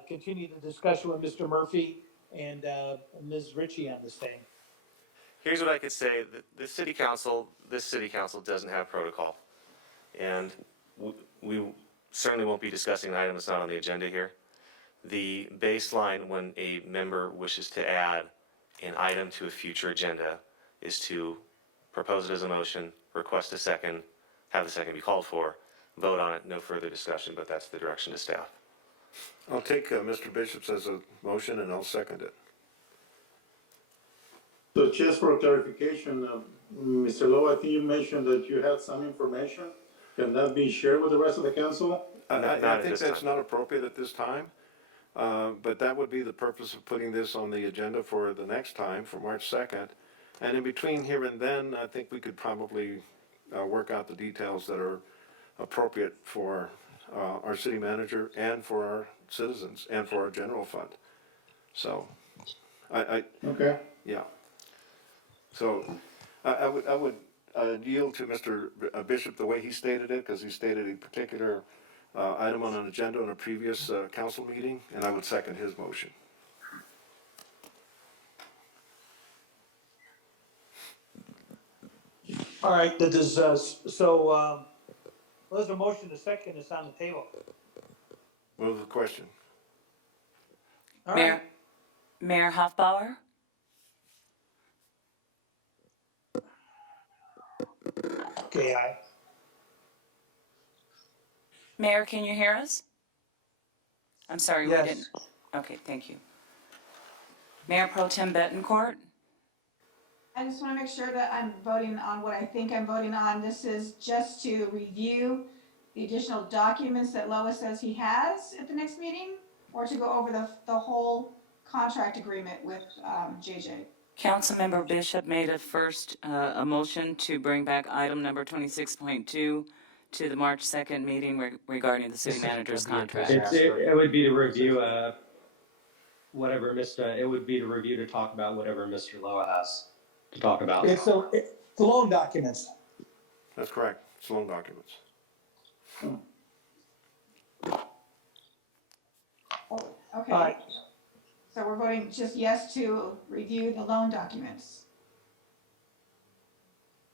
continue the discussion with Mr. Murphy and, Ms. Ritchie on this thing. Here's what I could say, this city council doesn't have protocol. And we certainly won't be discussing an item that's not on the agenda here. The baseline when a member wishes to add an item to a future agenda is to propose it as a motion, request a second, have the second be called for, vote on it, no further discussion, but that's the direction to staff. I'll take Mr. Bishop's as a motion and I'll second it. So just for clarification, Mr. Lowe, I think you mentioned that you had some information. Can that be shared with the rest of the council? I Not at think this that's time. not appropriate at this time, but that would be the purpose of putting this on the agenda for the next time, for March 2nd. And in between here and then, I think we could probably work out the details that are appropriate for our city manager and for our citizens and for our general fund. So, Okay. yeah. So, I would yield to Mr. Bishop the way he stated it, because he stated a particular item on an agenda in a previous council meeting, and I would second his motion. All right, that is, there's a motion, a second, it's on the table. What was the question? All right. Mayor Hoffbauer? Okay, aye. Mayor, can you hear us? I'm sorry, we Yes. didn't. Okay, thank you. Mayor Pro Tem Betancourt? I just want to make sure that I'm voting on what I think I'm voting on. This is just to review the additional documents that Lois says he has at the next meeting, or to go over the whole contract agreement with JJ. Councilmember Bishop made a motion to bring back item number 26.2 to the March 2nd meeting regarding the city manager's contract. It would be to review it would be to review to talk about whatever Mr. Loa has to talk about. It's the loan documents. That's correct, it's loan documents. Okay. All right. So we're voting just yes to review the loan documents.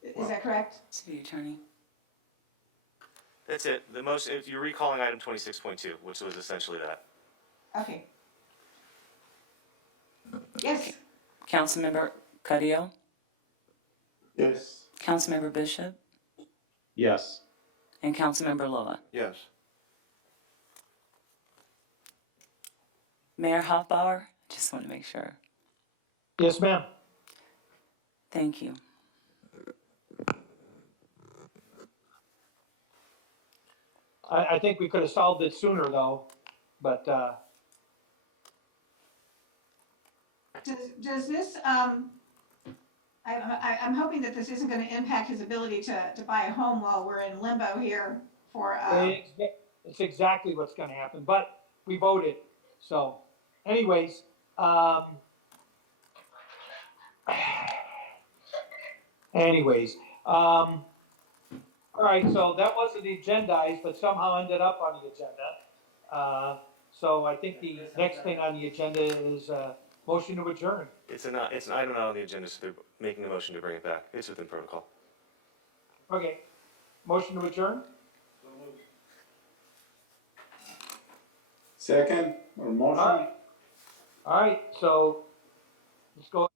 Is that correct? City Attorney? That's it. The most, if you're recalling item 26.2, which was essentially that. Okay. Yes. Councilmember Carrillo? Yes. Councilmember Bishop? Yes. And Councilmember Loa? Yes. Mayor Hoffbauer? Just want to make sure. Yes, ma'am. Thank you. I think we could have solved it sooner though, but, Does this, I'm hoping that this isn't gonna impact his ability to buy a home while we're in limbo here for, it's exactly what's gonna happen, but we voted, so anyways, all right, so that wasn't agendized, but somehow ended up on the agenda. So I think the next thing on the agenda is, motion to adjourn. It's an item not on the agenda, so they're making a motion to bring it back. It's within protocol. Okay, motion to adjourn? Second, or motion? All right, so let's go.